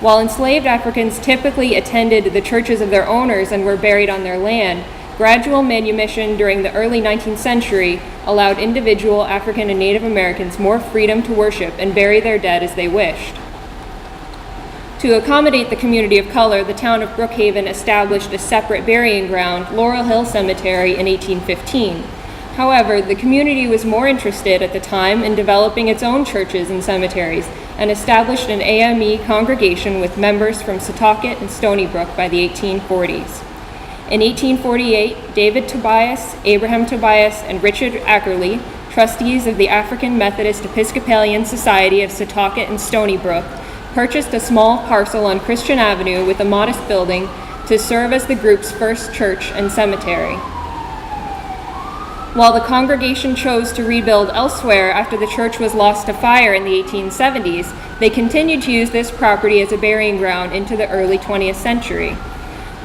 While enslaved Africans typically attended the churches of their owners and were buried on their land, gradual manumission during the early 19th century allowed individual African and Native Americans more freedom to worship and bury their dead as they wished. To accommodate the community of color, the town of Brookhaven established a separate burying ground, Laurel Hill Cemetery, in 1815. However, the community was more interested at the time in developing its own churches and cemeteries and established an AME congregation with members from Setauket and Stony Brook by the 1840s. In 1848, David Tobias, Abraham Tobias, and Richard Ackerley, trustees of the African Methodist Episcopalian Society of Setauket and Stony Brook, purchased a small parcel on Christian Avenue with a modest building to serve as the group's first church and cemetery. While the congregation chose to rebuild elsewhere after the church was lost to fire in the 1870s, they continued to use this property as a burying ground into the early 20th century.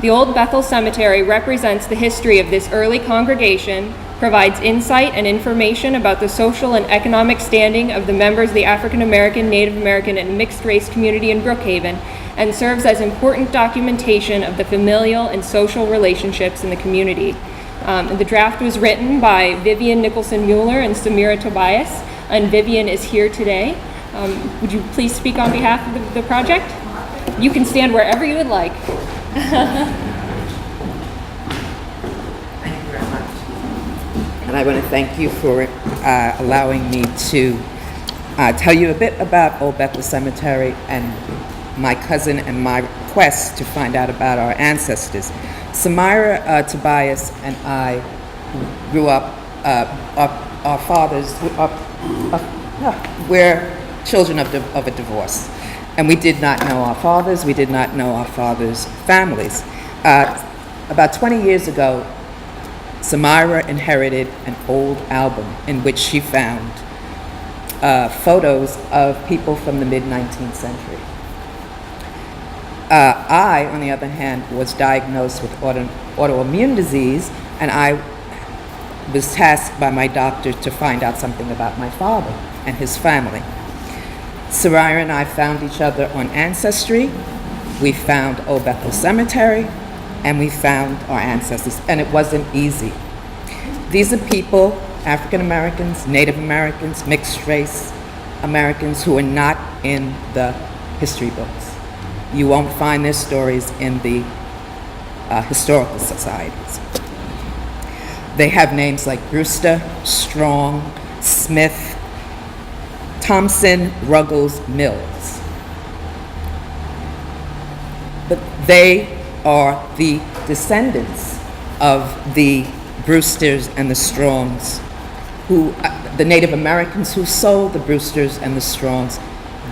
The Old Bethel Cemetery represents the history of this early congregation, provides insight and information about the social and economic standing of the members of the African American, Native American, and mixed-race community in Brookhaven, and serves as important documentation of the familial and social relationships in the community. The draft was written by Vivian Nicholson Mueller and Samira Tobias, and Vivian is here today. Would you please speak on behalf of the project? You can stand wherever you would like. Thank you very much. And I want to thank you for allowing me to tell you a bit about Old Bethel Cemetery and my cousin and my quest to find out about our ancestors. Samira Tobias and I grew up, our fathers, we're children of a divorce. And we did not know our fathers, we did not know our fathers' families. About 20 years ago, Samira inherited an old album in which she found photos of people from the mid-19th century. I, on the other hand, was diagnosed with autoimmune disease, and I was tasked by my doctor to find out something about my father and his family. Soraya and I found each other on Ancestry. We found Old Bethel Cemetery, and we found our ancestors, and it wasn't easy. These are people, African Americans, Native Americans, mixed race Americans, who are not in the history books. You won't find their stories in the historical societies. They have names like Brewster, Strong, Smith, Thompson, Ruggles, Mills. But they are the descendants of the Brewsters and the Strongs, who, the Native Americans who sold the Brewsters and the Strongs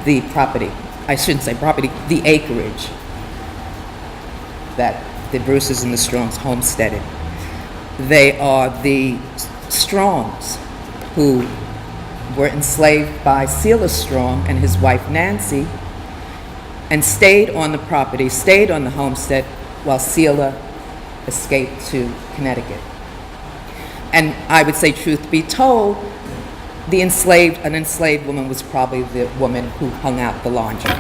the property. I shouldn't say property, the acreage that the Brewsters and the Strongs homesteaded. They are the Strongs who were enslaved by Silas Strong and his wife Nancy, and stayed on the property, stayed on the homestead, while Selah escaped to Connecticut. And I would say, truth be told, an enslaved woman was probably the woman who hung out the laundry.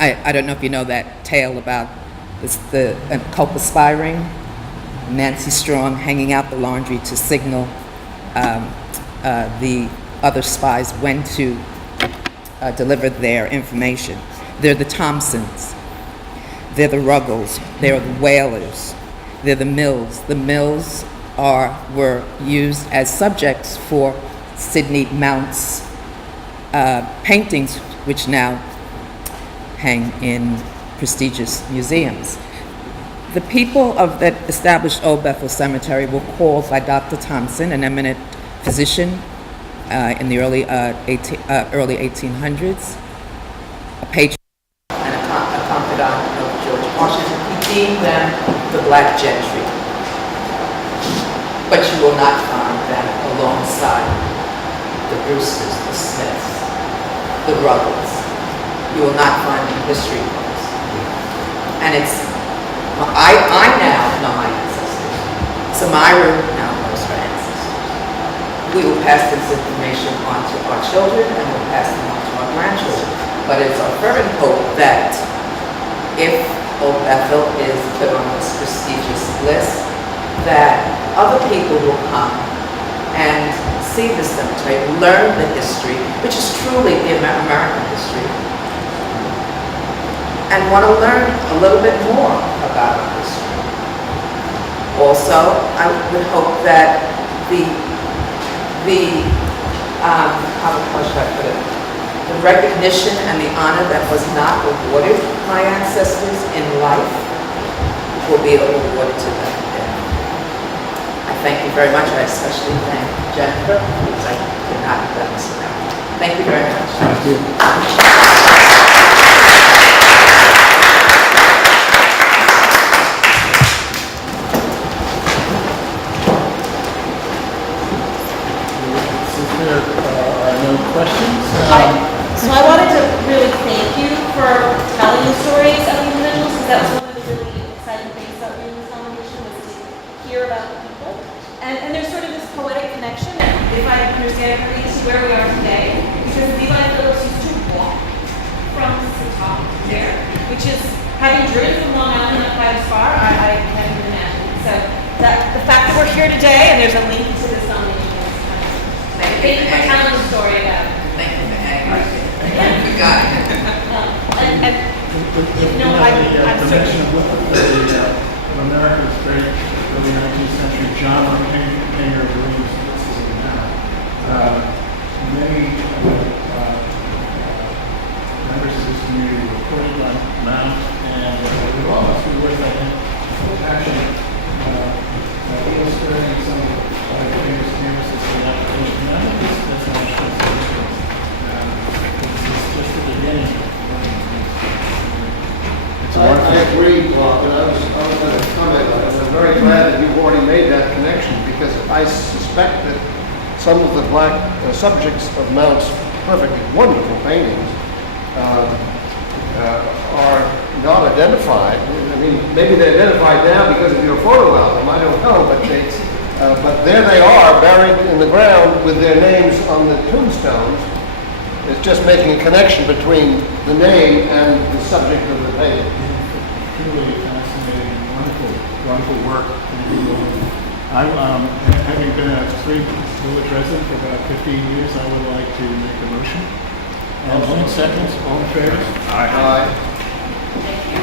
I don't know if you know that tale about the culpa spy ring, Nancy Strong hanging out the laundry to signal the other spies when to deliver their information. They're the Thompsons, they're the Ruggles, they're the Whalers, they're the Mills. The Mills were used as subjects for Sidney Mount's paintings, which now hang in prestigious museums. The people that established Old Bethel Cemetery were called by Dr. Thompson, an eminent physician in the early 1800s, a patron and a confidant of George Washington. He deemed them the black gentry. But you will not find them alongside the Brewsters, the Smiths, the Ruggles. You will not find them in history books. And I now know my ancestors. Samira now knows her ancestors. We will pass this information on to our children, and we'll pass them on to our grandchildren. But it's our fervent hope that if Old Bethel is put on this prestigious list, that other people will come and see the cemetery, learn the history, which is truly the American history, and want to learn a little bit more about our history. Also, I would hope that how should I put it? The recognition and the honor that was not awarded my ancestors in life will be awarded to them. I thank you very much. I especially thank Jennifer, because I could not have done this without her. Thank you very much. Thank you. If there are no questions, So I wanted to really thank you for telling the stories of the individuals, because that was one of the really exciting things about doing this nomination, was to hear about the people. And there's sort of this poetic connection, if I understand correctly, to where we are today, because Levi Phillips used to walk from the top there, which is, having driven from Long Island not quite as far, I can't even imagine. So the fact that we're here today, and there's a link to this nomination, is kind of, thank you for telling the story about it. Thank you for hanging right there. We got it. I'm connection with America's great early 19th century John Painter of Williams. This is in now. Many members of this community reported on Mount, and we've all must be worth, I think, actually illustrating some of the famous campuses in that application. I think that's how much it's just the beginning. I agree, Bob, and I was going to comment on it. I'm very glad that you've already made that connection, because I suspect that some of the black subjects of Mount's perfectly wonderful paintings are not identified. I mean, maybe they're identified now because of your photo album, I don't know, but But there they are, buried in the ground with their names on the tombstones. It's just making a connection between the name and the subject of the painting. Truly fascinating, wonderful work. Having been a Village resident for about 15 years, I would like to make a motion. And seconds, all in favor? Aye. Thank you.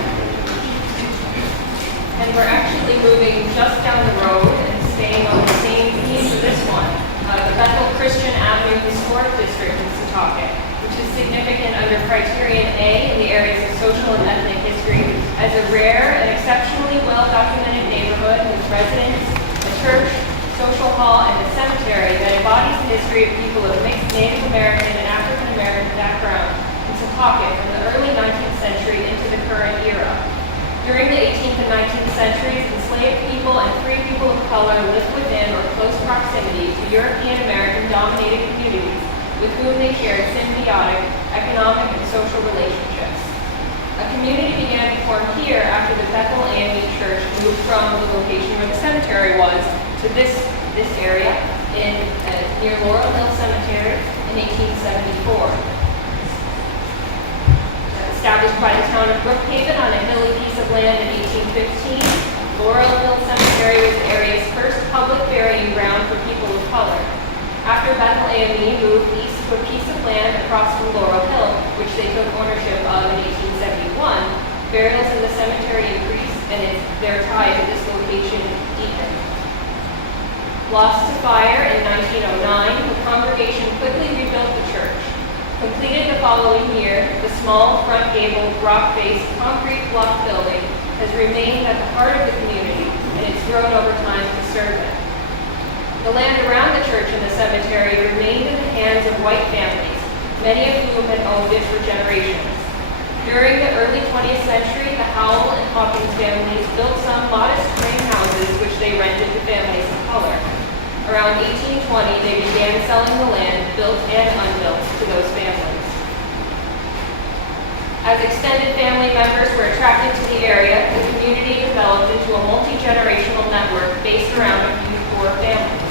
And we're actually moving just down the road and staying on the same theme for this one. The Bethel Christian Avenue Historic District in Setauket, which is significant under criterion A in the areas of social and ethnic history as a rare and exceptionally well-documented neighborhood with residents, a church, social hall, and a cemetery that embodies the history of people of mixed Native American and African American background in Setauket from the early 19th century into the current era. During the 18th and 19th centuries, enslaved people and free people of color lived within or close proximity to European American dominated communities with whom they shared symbiotic economic and social relationships. A community began to form here after the Bethel AME Church moved from the location where the cemetery was to this area in near Laurel Hill Cemetery in 1874. Established by the town of Brookhaven on a hilly piece of land in 1815, Laurel Hill Cemetery was the area's first public burying ground for people of color. After Bethel AME moved east to a piece of land across from Laurel Hill, which they took ownership of in 1871, burials in the cemetery increased and their tie to this location deepened. Lost to fire in 1909, the congregation quickly rebuilt the church. Completed the following year, the small front gable, rock-faced, concrete block building has remained at the heart of the community, and it's grown over time to serve it. The land around the church and the cemetery remained in the hands of white families, many of whom had owned it for generations. During the early 20th century, the Howell and Hawkins families built some modest frame houses which they rented to families of color. Around 1820, they began selling the land, built and unbuilt, to those families. As extended family members were attracted to the area, the community developed into a multi-generational network based around a few core families.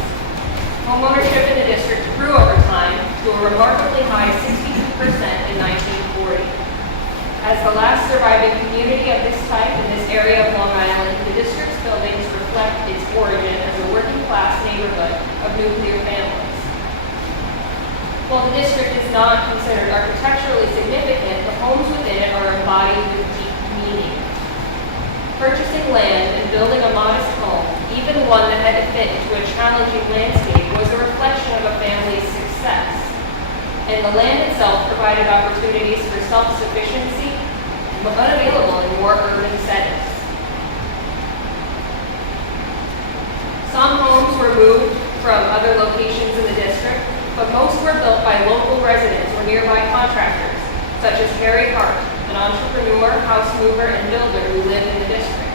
Homeownership in the district grew over time to a remarkably high 62% in 1940. As the last surviving community of this type in this area of Long Island, the district's buildings reflect its origin as a working-class neighborhood of nuclear families. While the district is not considered architecturally significant, the homes within it are embodied with deep meaning. Purchasing land and building a modest home, even one that had to fit into a challenging landscape, was a reflection of a family's success. And the land itself provided opportunities for self-sufficiency, unavailable in more urban settings. Some homes were moved from other locations in the district, but most were built by local residents or nearby contractors, such as Harry Hart, an entrepreneur, house mover, and builder who lived in the district.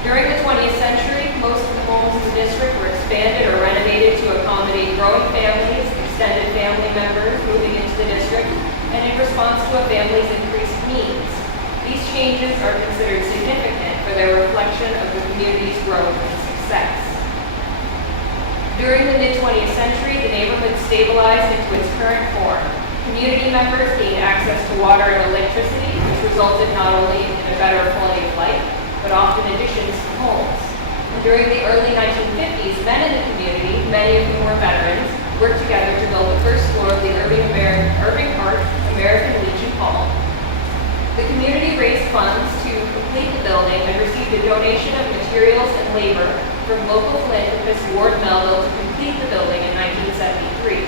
During the 20th century, most of the homes in the district were expanded or renovated to accommodate growing families, extended family members moving into the district, and in response to a family's increased needs. These changes are considered significant for their reflection of the community's growth and success. During the mid-20th century, the neighborhood stabilized into its current form. Community members gained access to water and electricity, which resulted not only in a better quality of life, but often additions to homes. And during the early 1950s, men in the community, many of whom were veterans, worked together to build the first floor of the Irving Park American Legion Hall. The community raised funds to complete the building and received a donation of materials and labor from local philanthropist Ward Melville to complete the building in 1973.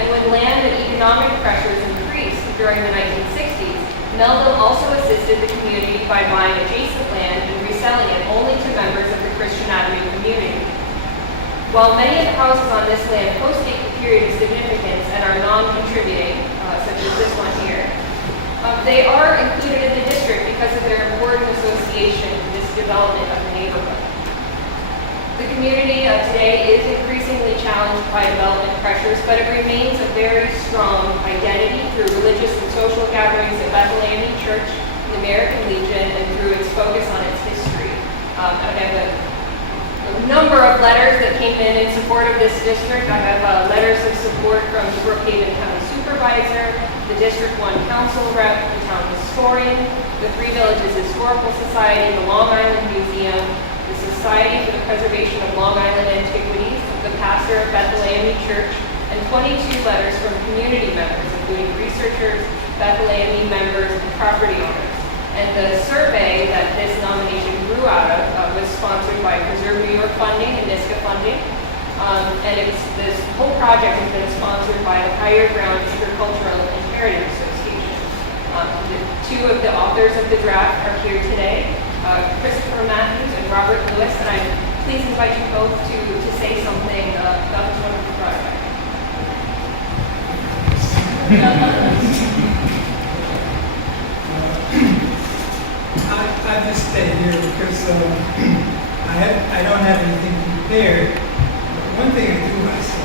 And when land and economic pressures increased during the 1960s, Melville also assisted the community by buying adjacent land and reselling it only to members of the Christian Avenue community. While many of the houses on this land postdate the period of significance and are non-contributing, such as this one here, they are included in the district because of their important association with this development of the neighborhood. The community today is increasingly challenged by development pressures, but it remains a very strong identity through religious and social gatherings at Bethel AME Church, the American Legion, and through its focus on its history. I have a number of letters that came in support of this district. I have letters of support from the Brookhaven County Supervisor, the District 1 Council Rep, the Town Historian, the Three Villages Historical Society, the Long Island Museum, the Society for the Preservation of Long Island Antiquities, the pastor of Bethlehem Church, and 22 letters from community members, including researchers, Bethlehem members, and property owners. And the survey that this nomination grew out of was sponsored by Preserve New York Funding and NISCA Funding. And this whole project has been sponsored by the Higher Ground Agricultural and Heritage Association. Two of the authors of the draft are here today, Christopher Matthews and Robert Lewis, and I please invite you both to say something about this wonderful project. I just stayed here because I don't have anything prepared. One thing I do want to say,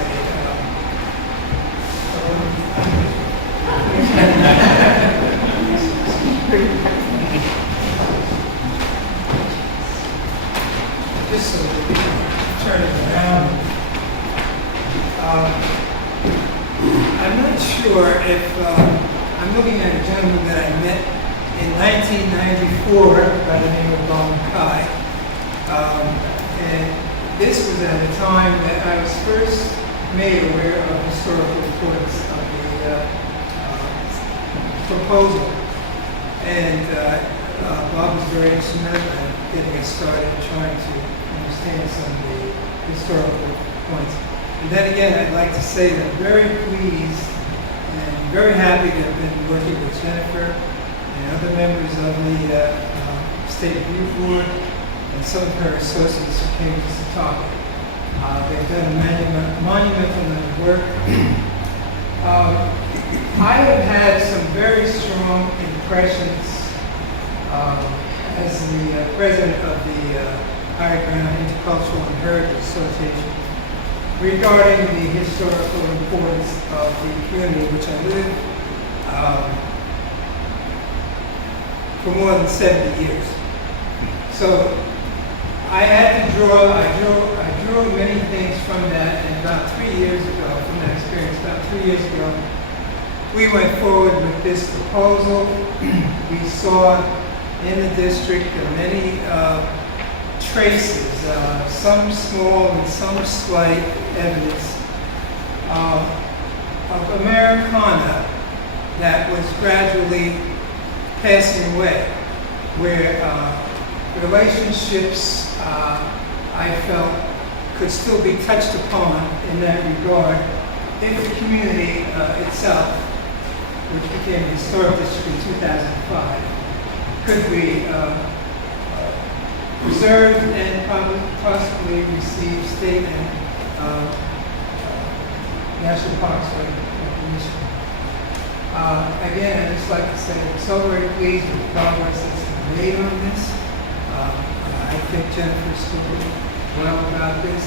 just so that we can turn it around. I'm not sure if I'm looking at a gentleman that I met in 1994 by the name of Mcguire. And this was at a time that I was first made aware of historical importance of the proposal. And Bob was very instrumental in getting us started trying to understand some of the historical points. And then again, I'd like to say that I'm very pleased and very happy to have been working with Jennifer and other members of the State Review Board and some of her associates who came just to talk. They've done a monumental amount of work. I have had some very strong impressions as the president of the Higher Ground Intercultural and Heritage Association regarding the historical importance of the community in which I live. For more than 70 years. So I had to I drew many things from that, and about 3 years ago, from that experience, about 3 years ago, we went forward with this proposal. We saw in the district many traces, some small and some slight evidence of Americana that was gradually passing away, where relationships I felt could still be touched upon in that regard if the community itself, which became a historic district in 2005, could be preserved and possibly receive state and national parks recognition. Again, I'd just like to say I'm so very pleased with the progress that's been made on this. I think Jennifer spoke well about this.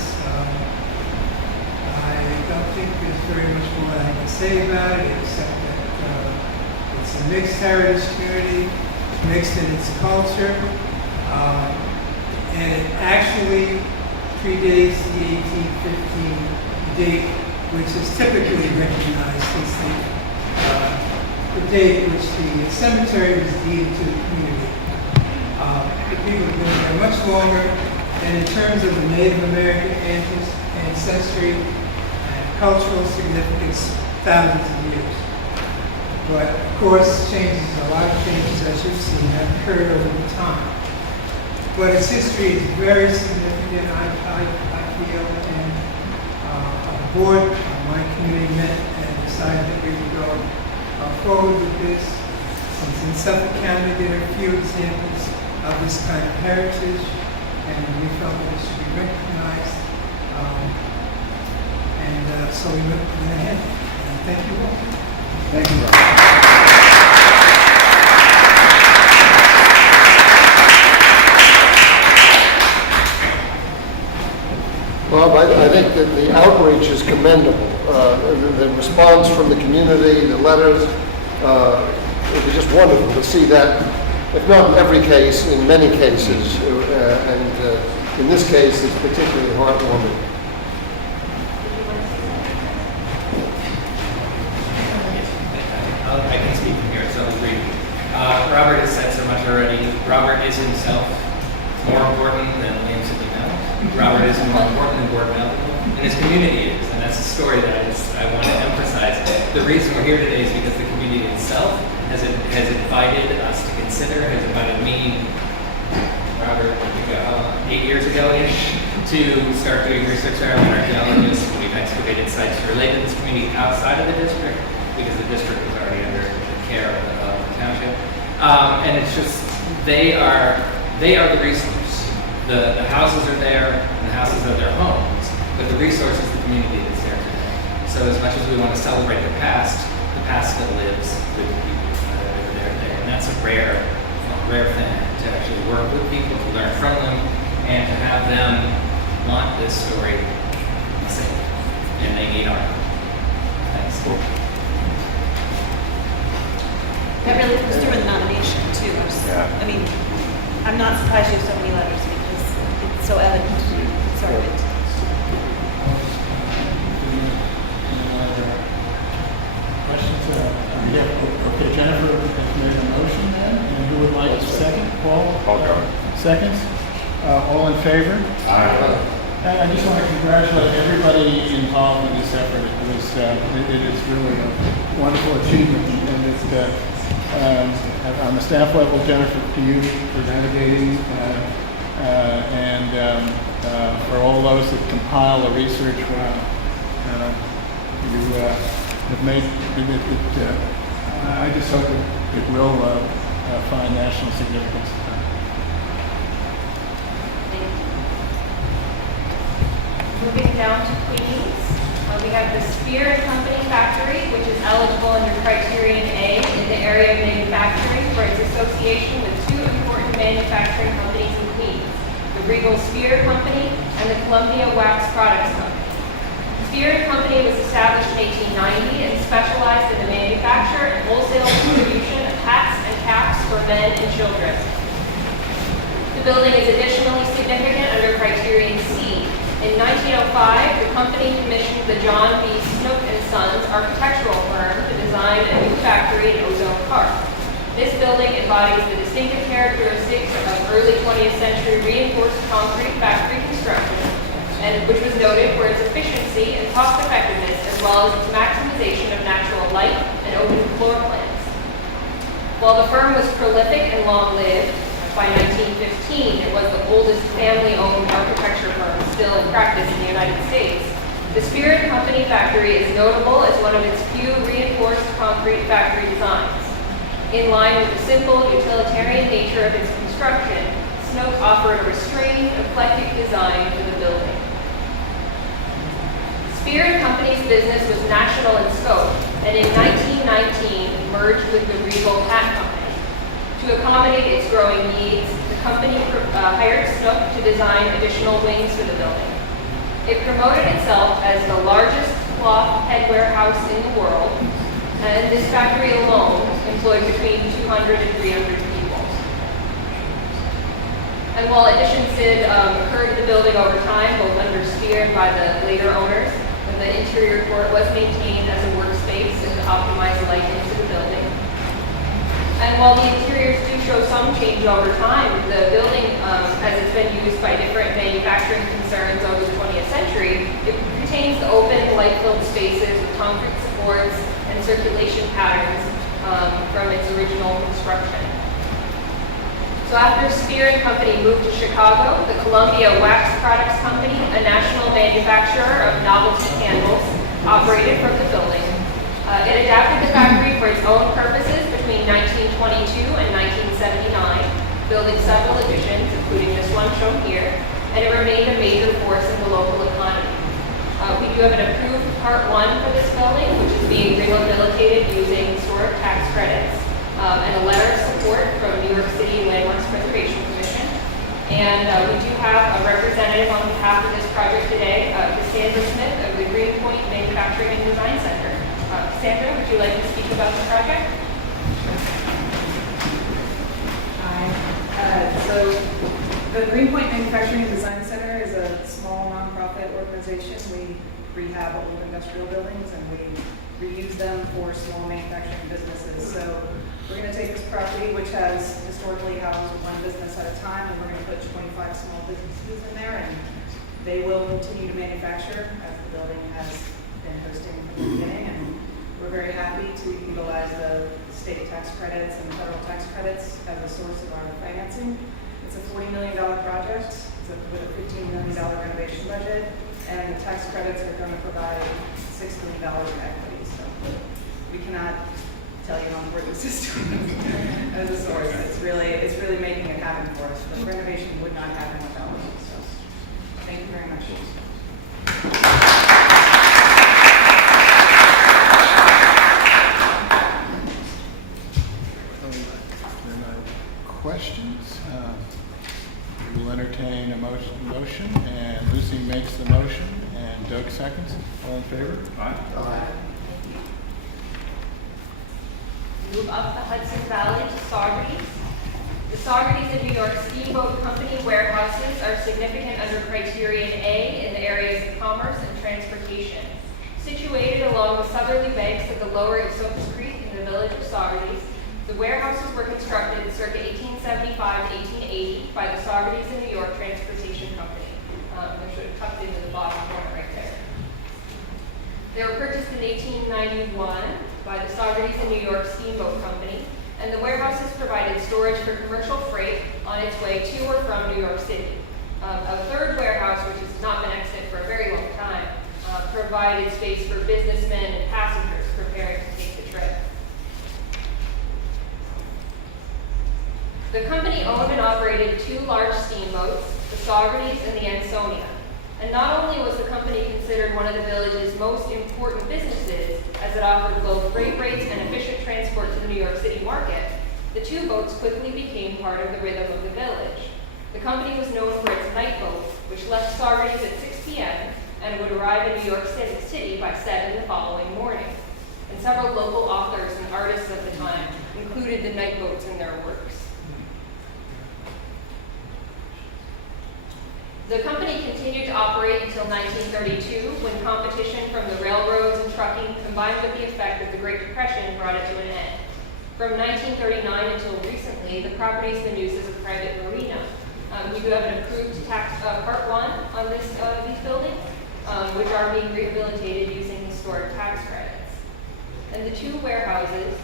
I don't think there's very much more I can say about it, except that it's a mixed heritage community, mixed in its culture, and it actually predates the 1815 date, which is typically recognized as the date which the cemetery was deeded to the community. The people have been there much longer, and in terms of the Native American ancestry and cultural significance, thousands of years. But of course, a lot of changes, as you've seen, have occurred over time. But its history is very significant, I feel, and the board, my community met and decided that we would go forward with this. Since in Suffolk County there are a few examples of this kind of heritage, and we felt that it should be recognized. So we went ahead. And thank you all. Thank you, Rob. Bob, I think that the outreach is commendable. The response from the community, the letters, it was just wonderful to see that, if not in every case, in many cases. And in this case, it's particularly heartwarming. much already. Robert is himself more important than William Sidney Mel. Robert is more important than Gordon Melville, and his community is, and that's a story that I want to emphasize. The reason we're here today is because the community itself has invited us to consider, has invited me, Robert, 8 years ago-ish, to start doing research there. I'm an archaeologist. We've excavated sites related to this community outside of the district because the district was already under the care of the township. And it's just, they are the resource. The houses are there, and the houses are their homes, but the resource is the community that's there today. So as much as we want to celebrate the past still lives with the people that are there today. And that's a rare thing, to actually work with people, to learn from them, and to have them want this story safe. And they need our help. Thanks. That really comes through in the nomination too. I mean, I'm not surprised you have so many letters because it's so evident. Sorry. Questions? Okay, Jennifer has made a motion then, and who would like to second? Paul? Seconds? All in favor? Aye. I just want to congratulate everybody involved in this effort. It is really a wonderful achievement, and it's on the staff level, Jennifer, to you for navigating, and for all those that compile the research. You have made it. I just hope it will find national significance. Moving down to Queens, we have the Spear & Company factory, which is eligible under Criterion A in the area of manufacturing for its association with two important manufacturing companies in Queens, the Regal Spear Company and the Columbia Wax Products Company. Spear & Company was established in 1890 and specialized in the manufacture and wholesale distribution of hats and caps for men and children. The building is additionally significant under Criterion C. In 1905, the company commissioned the John B. Snook & Sons architectural firm to design a new factory in Ozone Park. This building embodies the distinctive characteristics of early 20th century reinforced concrete factory construction, and which was noted for its efficiency and cost effectiveness, as well as its maximization of natural light and open floor plans. While the firm was prolific and long-lived, by 1915, it was the oldest family-owned architecture firm still in practice in the United States. The Spear & Company factory is notable as one of its few reinforced concrete factory designs. In line with the simple, utilitarian nature of its construction, Snook offered a restrained, eclectic design for the building. Spear & Company's business was national in scope, and in 1919 merged with the Regal Hat Company. To accommodate its growing needs, the company hired Snook to design additional wings for the building. It promoted itself as the largest cloth headwear house in the world, and this factory alone employed between 200 and 300 people. And while additions did occur to the building over time, both under Spear and by the later owners, the interior court was maintained as a workspace and to optimize light into the building. And while the interiors do show some change over time, the building, as it's been used by different manufacturing concerns over the 20th century, it retains the open, light-filled spaces with concrete supports and circulation patterns from its original construction. So after Spear & Company moved to Chicago, the Columbia Wax Products Company, a national manufacturer of novelty candles, operated from the building. It adapted the factory for its own purposes between 1922 and 1979, building several additions, including this one shown here, and it remained a major force in the local economy. We do have an approved Part 1 for this building, which is being rehabilitated using historic tax credits, and a letter of support from New York City Landmarks Preservation Commission. And we do have a representative on behalf of this project today, Cassandra Smith of the Greenpoint Manufacturing and Design Center. Cassandra, would you like to speak about the project? Hi. So the Greenpoint Manufacturing and Design Center is a small nonprofit organization. We rehab old industrial buildings and we reuse them for small manufacturing businesses. So we're going to take this property, which has historically housed one business at a time, and we're going to put 25 small businesses in there, and they will continue to manufacture as the building has been hosting from the beginning. And we're very happy to utilize the state tax credits and federal tax credits as a source of our financing. It's a $40 million project. It's with a $15 million renovation budget, and the tax credits are going to provide $6 million in equity. So we cannot tell you how important this is to us as a source. It's really making it happen for us. The renovation would not happen without us. So thank you very much. Questions? We will entertain a motion, and Lucy makes the motion, and Doug seconds. All in favor? Aye. Move up the Hudson Valley to Saugerties. The Saugerties and New York Steamboat Company warehouses are significant under Criterion A in the areas of commerce and transportation. Situated along the southerly banks of the lower Esopus Creek in the village of Saugerties, the warehouses were constructed circa 1875 to 1880 by the Saugerties and New York Transportation Company. They're sort of tucked into the bottom corner right there. They were purchased in 1891 by the Saugerties and New York Steamboat Company, and the warehouses provided storage for commercial freight on its way to or from New York City. A third warehouse, which has not been exited for a very long time, provided space for businessmen and passengers preparing to take the trip. The company owned and operated two large steamboats, the Saugerties and the Ansonia. And not only was the company considered one of the village's most important businesses, as it offered low freight rates and efficient transport to the New York City market, the two boats quickly became part of the rhythm of the village. The company was known for its night boats, which left Saugerties at 6 p.m. and would arrive in New York City by 7 the following morning. And several local authors and artists of the time included the night boats in their works. The company continued to operate until 1932, when competition from the railroads and trucking combined with the effect of the Great Depression brought it to an end. From 1939 until recently, the property has been used as a private marina. We do have an approved tax Part 1 on these buildings, which are being rehabilitated using historic tax credits. And the two warehouses,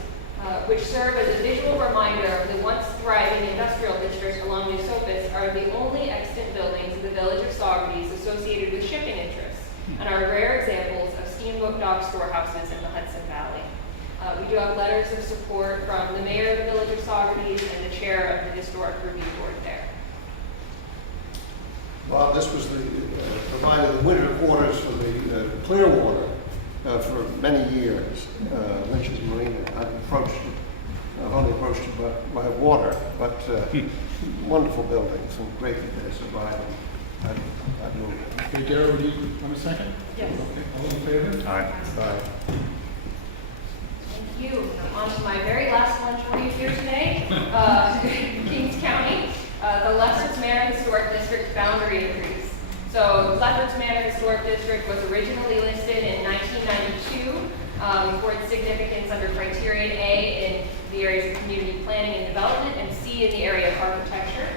which serve as a visual reminder of the once thriving industrial district along the Esopus, are the only extant buildings in the village of Saugerties associated with shipping interests, and are rare examples of steamboat dock storehouses in the Hudson Valley. We do have letters of support from the mayor of the village of Saugerties and the chair of the historic review board there. Well, this was provided the winter quarters for the Clearwater for many years. Lynch's Marina. I've only approached it by water, but wonderful buildings and great that they survived. I'd move it. Okay, Darrell, would you want a second? Yes. Okay, all in favor? Aye. Thank you. Now on to my very last lunch leave here today, Kings County, the Lefferts Manor Historic District boundary increase. So Lefferts Manor Historic District was originally listed in 1992 for its significance under Criterion A in the areas of community planning and development, and C in the area of architecture.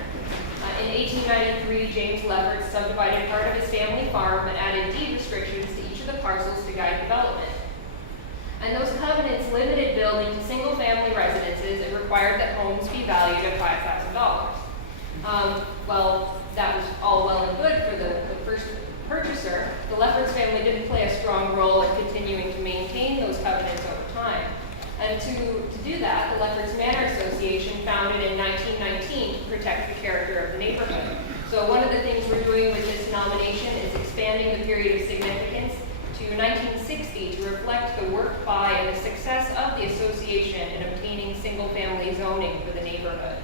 In 1893, James Lefferts subdivided part of his family farm and added deed restrictions to each of the parcels to guide development. And those covenants limited building to single-family residences and required that homes be valued at $5,000. Well, that was all well and good for the first purchaser. The Lefferts family didn't play a strong role in continuing to maintain those covenants over time. And to do that, the Lefferts Manor Association, founded in 1919, to protect the character of the neighborhood. So one of the things we're doing with this nomination is expanding the period of significance to 1960 to reflect the work by and the success of the association in obtaining single-family zoning for the neighborhood.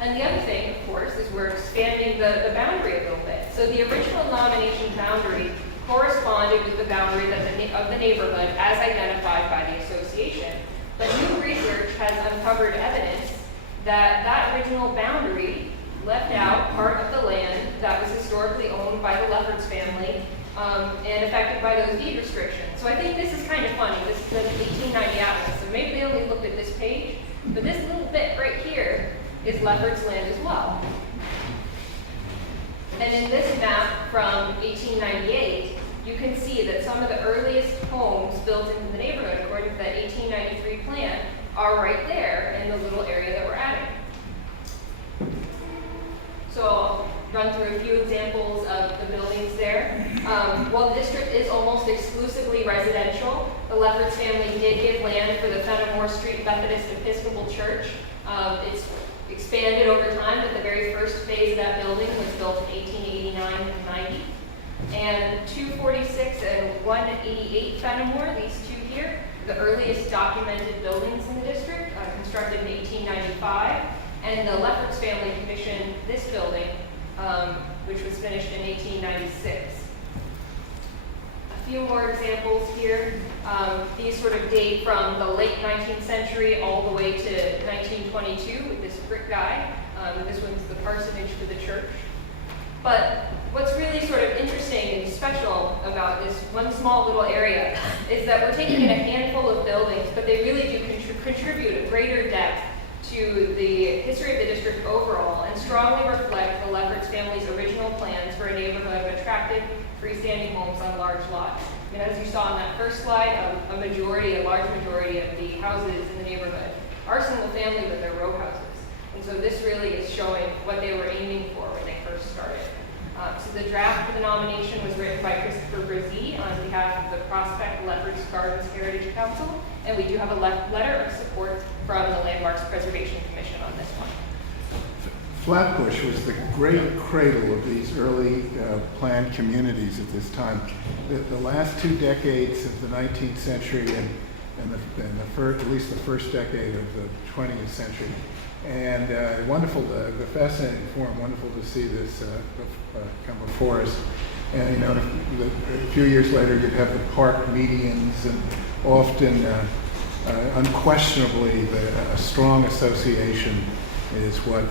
And the other thing, of course, is we're expanding the boundary a little bit. So the original nomination boundary corresponded with the boundary of the neighborhood as identified by the association. But new research has uncovered evidence that that original boundary left out part of the land that was historically owned by the Lefferts family and affected by those deed restrictions. So I think this is kind of funny. This is the 1890 atlas, so maybe they only looked at this page, but this little bit right here is Lefferts land as well. And in this map from 1898, you can see that some of the earliest homes built into the neighborhood, according to that 1893 plan, are right there in the little area that we're adding. So I'll run through a few examples of the buildings there. While the district is almost exclusively residential, the Lefferts family did give land for the Fenimore Street Methodist Episcopal Church. It's expanded over time, but the very first phase of that building was built in 1889 and 90. And 246 and 188 Fenimore, these two here, the earliest documented buildings in the district, constructed in 1895. And the Lefferts family commissioned this building, which was finished in 1896. A few more examples here. These sort of date from the late 19th century all the way to 1922 with this brick guy. This one's the parsonage for the church. But what's really sort of interesting and special about this one small little area is that we're taking in a handful of buildings, but they really do contribute a greater depth to the history of the district overall and strongly reflect the Lefferts family's original plans for a neighborhood of attractive freestanding homes on large lots. And as you saw on that first slide, a large majority of the houses in the neighborhood are single family with their row houses. And so this really is showing what they were aiming for when they first started. So the draft for the nomination was written by Christopher Brzee on behalf of the Prospect Lefferts Gardens Heritage Council, and we do have a letter of support from the Landmarks Preservation Commission on this one. Flatbush was the great cradle of these early planned communities at this time. The last 2 decades of the 19th century and at least the first decade of the 20th century. And wonderful, fascinating forum, wonderful to see this come before us. And you know, a few years later you'd have the park medians, and often, unquestionably, a strong association is what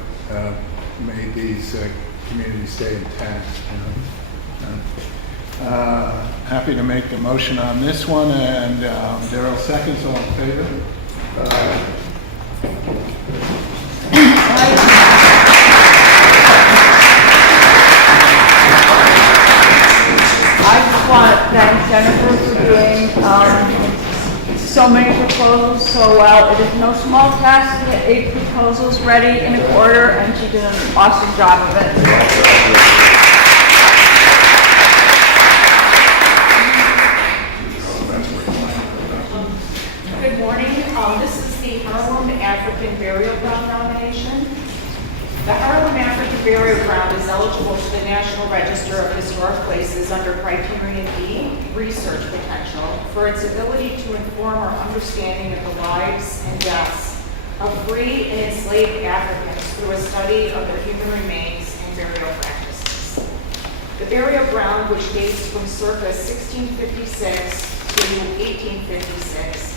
made these communities stay intact. Happy to make the motion on this one, and Darrell seconds. All in favor? I just want to thank Jennifer for doing so many proposals so well. It is no small task to get 8 proposals ready in a quarter, and she did an awesome job of it. Good morning. This is the Harlem African Burial Ground nomination. The Harlem African Burial Ground is eligible for the National Register of Historic Places under Criterion E, Research Potential, for its ability to inform our understanding of the lives and deaths of free and enslaved Africans through a study of their human remains and burial practices. The burial ground, which dates from circa 1656 to 1856,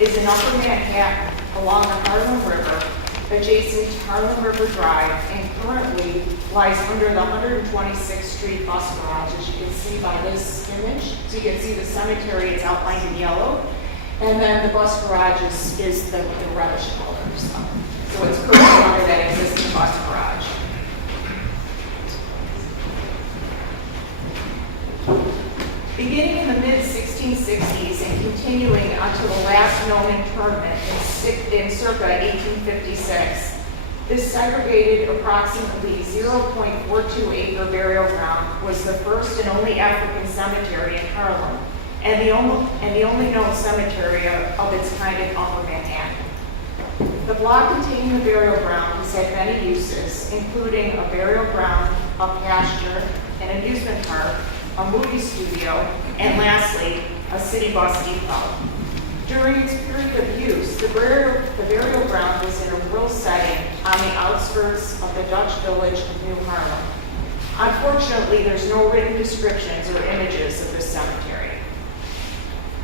is in Upper Manhattan along the Harlem River, adjacent to Harlem River Drive, and currently lies under the 126th Street bus garage, as you can see by this image. So you can see the cemetery, it's outlined in yellow, and then the bus garage is the reddish color. So it's currently under that existing bus garage. Beginning in the mid-1660s and continuing until the last known interment in circa 1856, this segregated approximately 0.42 acre burial ground was the first and only African cemetery in Harlem, and the only known cemetery of its kind in Upper Manhattan. The block containing the burial ground has had many uses, including a burial ground, a pasture, an amusement park, a movie studio, and lastly, a city bus depot. During its period of use, the burial ground was in a rural setting on the outskirts of the Dutch village of New Harlem. Unfortunately, there's no written descriptions or images of this cemetery.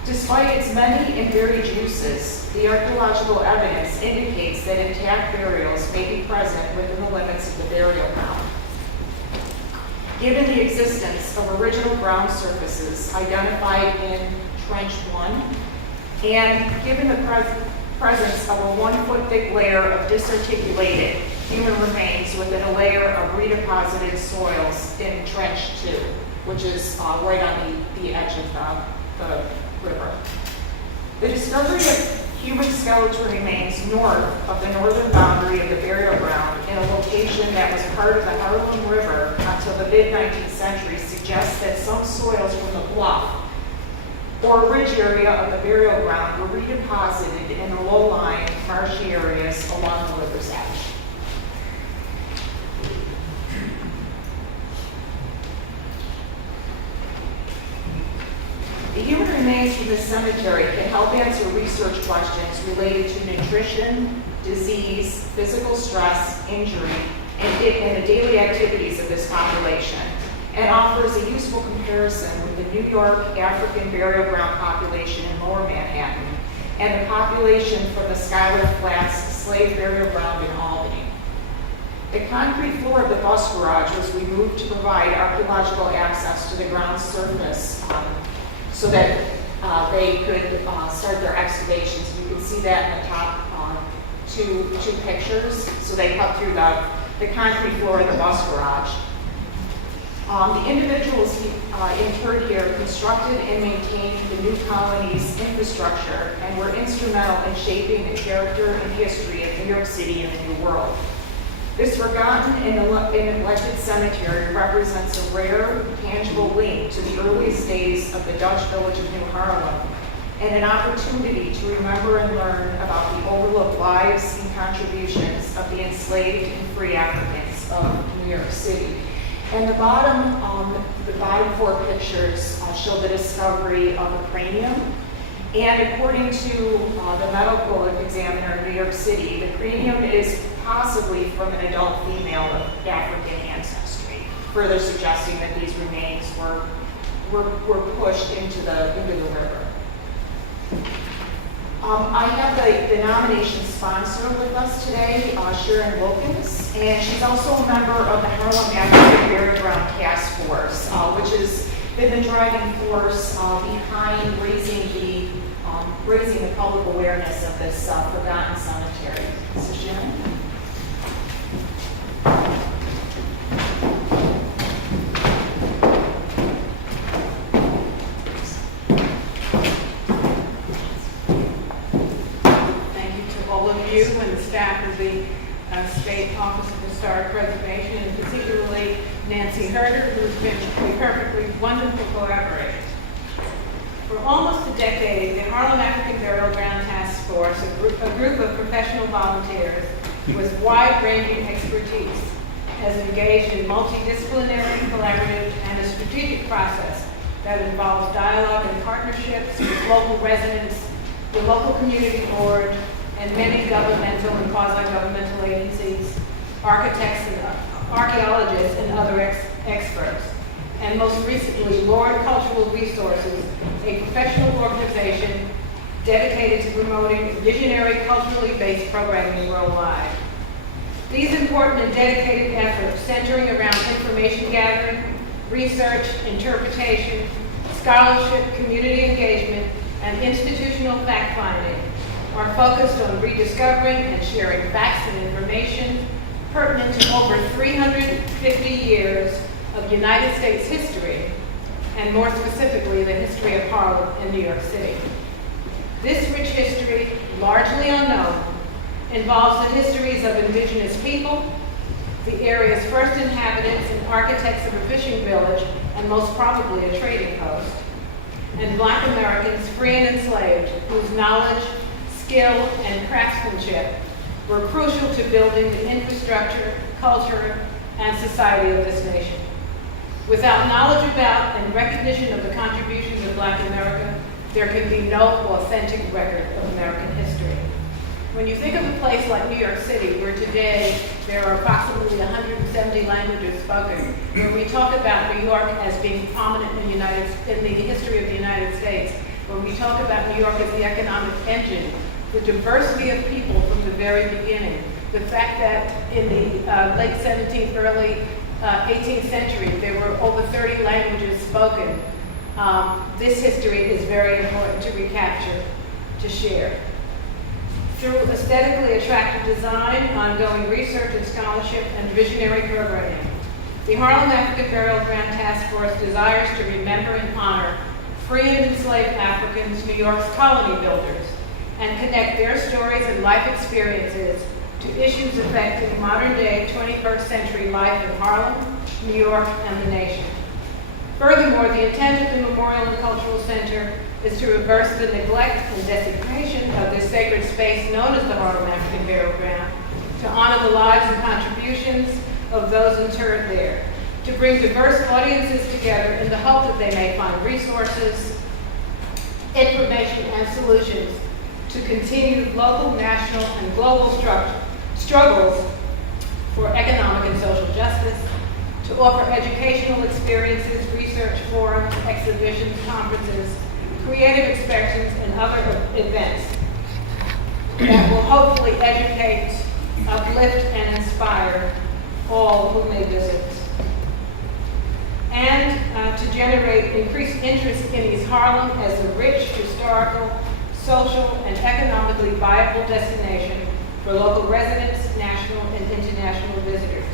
Despite its many and varied uses, the archaeological evidence indicates that intact burials may be present within the limits of the burial ground. Given the existence of original ground surfaces identified in Trench 1, and given the presence of a 1-foot thick layer of disarticulated human remains within a layer of redeposited soils in Trench 2, which is right on the edge of the river. The discovery of human skeletal remains north of the northern boundary of the burial ground in a location that was part of the Harlem River until the mid-19th century suggests that some soils from the bluff or ridge area of the burial ground were redeposited in the low-lying, marshy areas along the river's edge. The human remains from this cemetery can help answer research questions related to nutrition, disease, physical stress, injury, and the daily activities of this population, and offers a useful comparison with the New York African burial ground population in Lower Manhattan and the population from the Schuyler Flats slave burial ground in Albany. The concrete floor of the bus garage was removed to provide archaeological access to the ground surface so that they could start their excavations. You can see that in the top two pictures. So they cut through the concrete floor of the bus garage. The individuals interred here constructed and maintained the new colony's infrastructure and were instrumental in shaping the character and history of New York City and the New World. This forgotten and neglected cemetery represents a rare, tangible link to the earliest days of the Dutch village of New Harlem, and an opportunity to remember and learn about the overlooked lives and contributions of the enslaved and free Africans of New York City. And the bottom four pictures show the discovery of a cranium. And according to the medical examiner in New York City, the cranium is possibly from an adult female of African ancestry, further suggesting that these remains were pushed into the river. I have the nomination sponsor with us today, Sharon Wilkins, and she's also a member of the Harlem African Burial Ground Task Force, which has been the driving force behind raising the public awareness of this forgotten cemetery. So Sharon? You and the staff of the State Office of Historic Preservation, and particularly Nancy Herder, who's been a perfectly wonderful collaborator. For almost a decade, the Harlem African Burial Ground Task Force, a group of professional volunteers with wide-ranging expertise, has engaged in multidisciplinary, collaborative, and a strategic process that involves dialogue and partnerships with local residents, the local community board, and many governmental and quasi-governmental agencies, architects and archaeologists and other experts. And most recently, Lord Cultural Resources, a professional organization dedicated to promoting visionary culturally based programming worldwide. These important and dedicated efforts, centering around information gathering, research, interpretation, scholarship, community engagement, and institutional fact-finding, are focused on rediscovering and sharing facts and information pertinent to over 350 years of United States history, and more specifically, the history of Harlem and New York City. This rich history, largely unknown, involves the histories of indigenous people, the area's first inhabitants and architects of a fishing village, and most probably a trading post, and Black Americans free and enslaved, whose knowledge, skill, and craftsmanship were crucial to building the infrastructure, culture, and society of this nation. Without knowledge about and recognition of the contributions of Black America, there can be no authentic record of American history. When you think of a place like New York City, where today there are approximately 170 languages spoken, where we talk about New York as being prominent in the history of the United States, when we talk about New York as the economic engine, the diversity of people from the very beginning, the fact that in the late 17th, early 18th century, there were over 30 languages spoken. This history is very important to recapture, to share. through aesthetically attractive design, ongoing research and scholarship, and visionary programming. The Harlem African Burial Ground Task Force desires to remember and honor free and enslaved Africans, New York's colony builders, and connect their stories and life experiences to issues affecting modern-day 21st century life in Harlem, New York, and the nation. Furthermore, the intent of the Memorial and Cultural Center is to reverse the neglect and desecration of this sacred space known as the Harlem African Burial Ground, to honor the lives and contributions of those interred there, to bring diverse audiences together in the hope that they may find resources, information, and solutions to continue local, national, and global struggles for economic and social justice, to offer educational experiences, research forums, exhibitions, conferences, creative expressions, and other events that will hopefully educate, uplift, and inspire all who may visit. And to generate increased interest in East Harlem as a rich, historical, social, and economically viable destination for local residents, national and international visitors.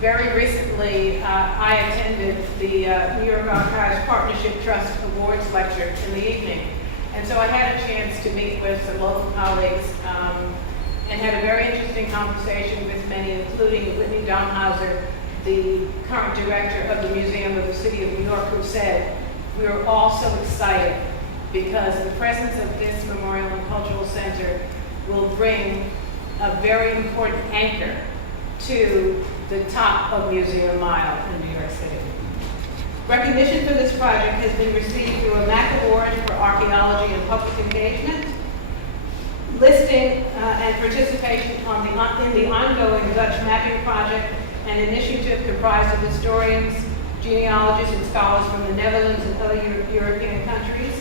Very recently, I attended the New York Archives Partnership Trust Awards lecture in the evening. And so I had a chance to meet with some local colleagues and had a very interesting conversation with many, including Whitney Domhauser, the current director of the Museum of the City of New York, who said, "We are all so excited because the presence of this Memorial and Cultural Center will bring a very important anchor to the top of Museum Mile in New York City." Recognition for this project has been received through a MAC Award for Archaeology and Public Engagement, listing and participation in the ongoing Dutch Mapping Project, an initiative comprised of historians, genealogists, and scholars from the Netherlands and other European countries.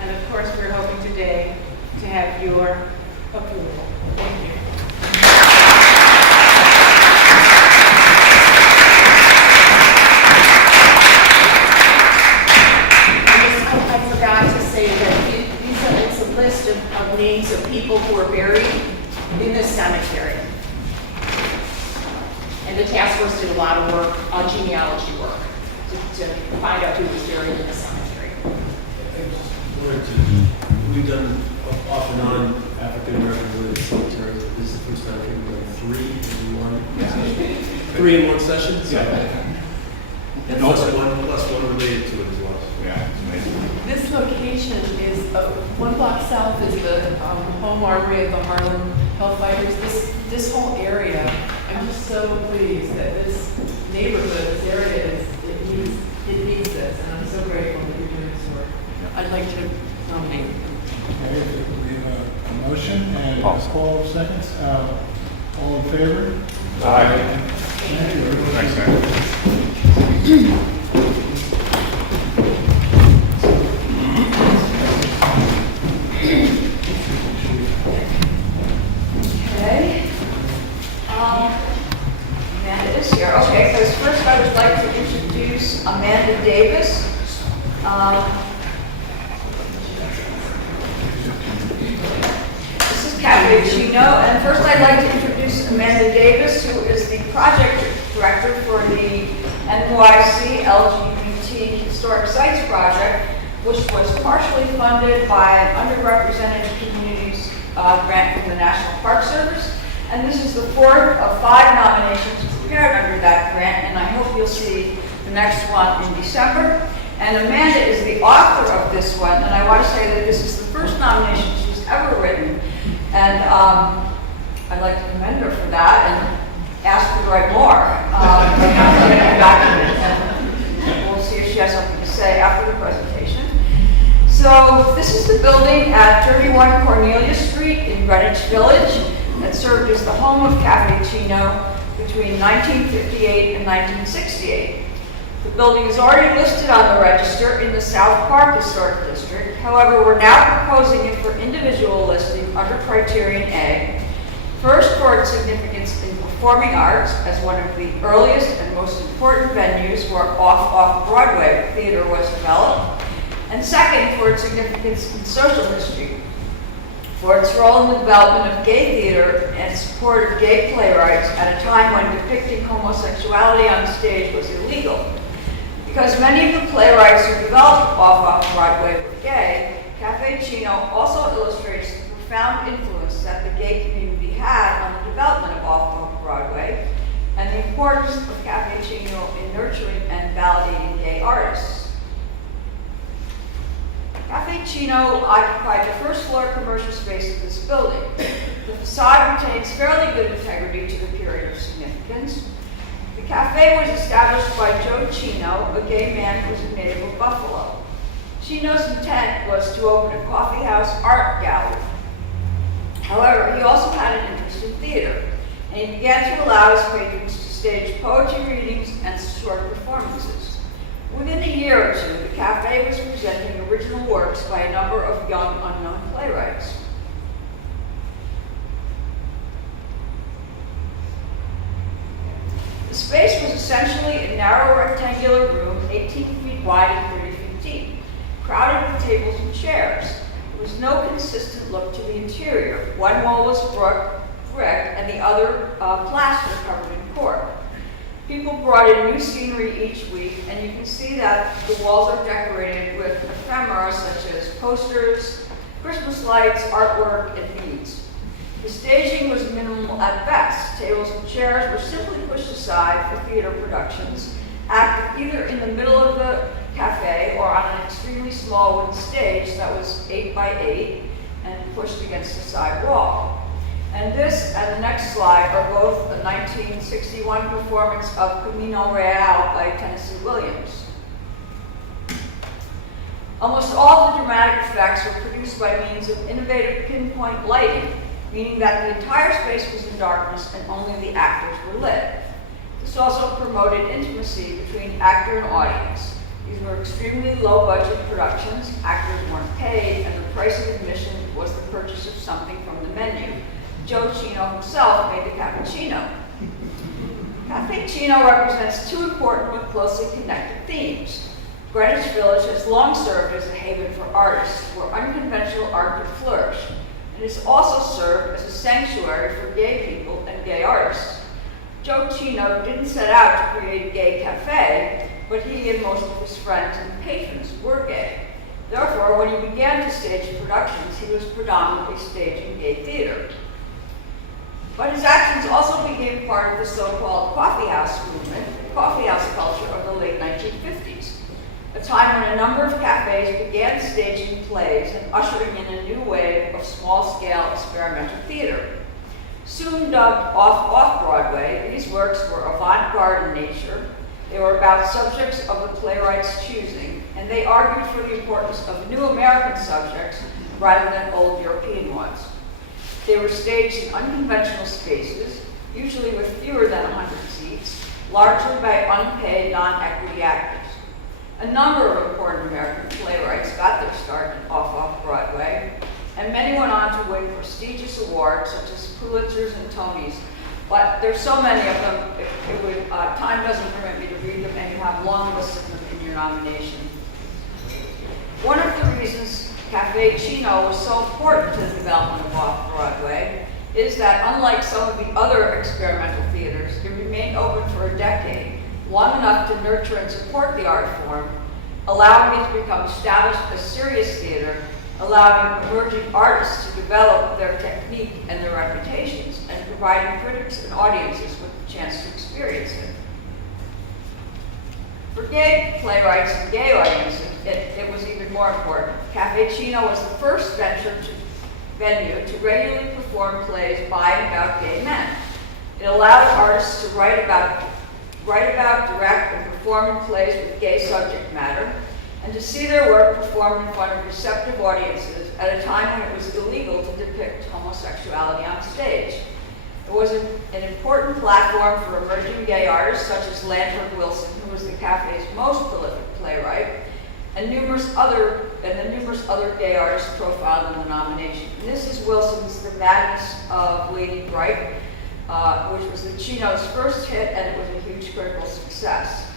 And of course, we're hoping today to have your approval. Thank you. I forgot to say that it's a list of names of people who are buried in this cemetery. And the task force did a lot of work, genealogy work, to find out who was buried in the cemetery. We've done off and on African American related cemeteries, but this is the first time we've done 3 in one session. 3 in one session? Yeah. And plus one related to it as well. Yeah, it's amazing. This location is 1 block south is the home armory of the Harlem Hellfighters. This whole area, I'm just so pleased that this neighborhood, this area, it needs this, and I'm so grateful that you're doing this work. I'd like to nominate. Okay, we have a motion and a call of seconds. All in favor? Aye. Thank you. Thanks, guys. Okay. Amanda is here. Okay, because first I would like to introduce Amanda Davis. This is Cappuccino, and first I'd like to introduce Amanda Davis, who is the project director for the NYS LGBT Historic Sites Project, which was partially funded by an underrepresented communities grant from the National Park Service. And this is the 4th of 5 nominations prepared under that grant, and I hope you'll see the next one in December. And Amanda is the author of this one, and I want to say that this is the first nomination she's ever written. And I'd like to commend her for that and ask her to write more. And we'll see if she has something to say after the presentation. So this is the building at 31 Cornelia Street in Greenwich Village that served as the home of Cappuccino between 1958 and 1968. The building is already listed on the register in the South Park Historic District. However, we're now proposing it for individual listing under Criterion A. First, for its significance in performing arts as one of the earliest and most important venues where off-Broadway theater was developed. And second, for its significance in social history. for its role in the development of gay theater and support of gay playwrights at a time when depicting homosexuality on stage was illegal. Because many of the playwrights who developed off-Broadway were gay, Cafe Chino also illustrates the profound influence that the gay community had on the development of off-Broadway and the importance of Cafe Chino in nurturing and validating gay artists. Cafe Chino occupied the first floor commercial space of this building. The facade retains fairly good integrity to the period of significance. The cafe was established by Joe Chino, a gay man who was a native of Buffalo. Chino's intent was to open a coffee house art gallery. However, he also had an interest in theater, and he began to allow his patrons to stage poetry readings and short performances. Within a year or two, the cafe was presenting original works by a number of young, unknown playwrights. The space was essentially a narrow rectangular room, 18 feet wide and 30 feet deep, crowded with tables and chairs. There was no consistent look to the interior. One wall was brick and the other plaster covered in cork. People brought in new scenery each week, and you can see that the walls are decorated with ephemera such as posters, Christmas lights, artwork, and beads. The staging was minimal at best. Tables and chairs were simply pushed aside for theater productions, acted either in the middle of the cafe or on an extremely small wooden stage that was 8 by 8 and pushed against the side wall. And this and the next slide are both a 1961 performance of Camino Real by Tennessee Williams. Almost all the dramatic effects were produced by means of innovative pinpoint lighting, meaning that the entire space was in darkness and only the actors were lit. This also promoted intimacy between actor and audience. These were extremely low-budget productions, actors weren't paid, and the price of admission was the purchase of something from the menu. Joe Chino himself made the cappuccino. Cafe Chino represents two important but closely connected themes. Greenwich Village has long served as a haven for artists where unconventional art could flourish, and has also served as a sanctuary for gay people and gay artists. Joe Chino didn't set out to create a gay cafe, but he and most of his friends and patrons were gay. Therefore, when he began to stage productions, he was predominantly staging gay theater. But his actions also became part of the so-called coffee house movement, the coffee house culture of the late 1950s, a time when a number of cafes began staging plays and ushering in a new wave of small-scale experimental theater. Soon dubbed off-Broadway, these works were avant-garde in nature. They were about subjects of the playwright's choosing, and they argued for the importance of new American subjects rather than old European ones. They were staged in unconventional spaces, usually with fewer than 100 seats, largely by unpaid, non-equity actors. A number of important American playwrights got their start off-Broadway, and many went on to win prestigious awards such as Pulitzers and Tonys. But there's so many of them, time doesn't permit me to read them, and you have long lists of them in your nomination. One of the reasons Cafe Chino was so important to the development of off-Broadway is that, unlike some of the other experimental theaters, it remained open for a decade, long enough to nurture and support the art form, allowing it to become established as serious theater, allowing emerging artists to develop their technique and their reputations, and providing critics and audiences with the chance to experience it. For gay playwrights and gay audiences, it was even more important. Cafe Chino was the first venue to regularly perform plays by and about gay men. It allowed artists to write about, direct, and perform in plays with gay subject matter, and to see their work performed in front of receptive audiences at a time when it was illegal to depict homosexuality on stage. It was an important platform for emerging gay artists such as Lanford Wilson, who was the cafe's most prolific playwright, and the numerous other gay artists profiled in the nomination. And this is Wilson's The Madness of Lady Bright, which was the Chino's first hit, and it was a huge critical success.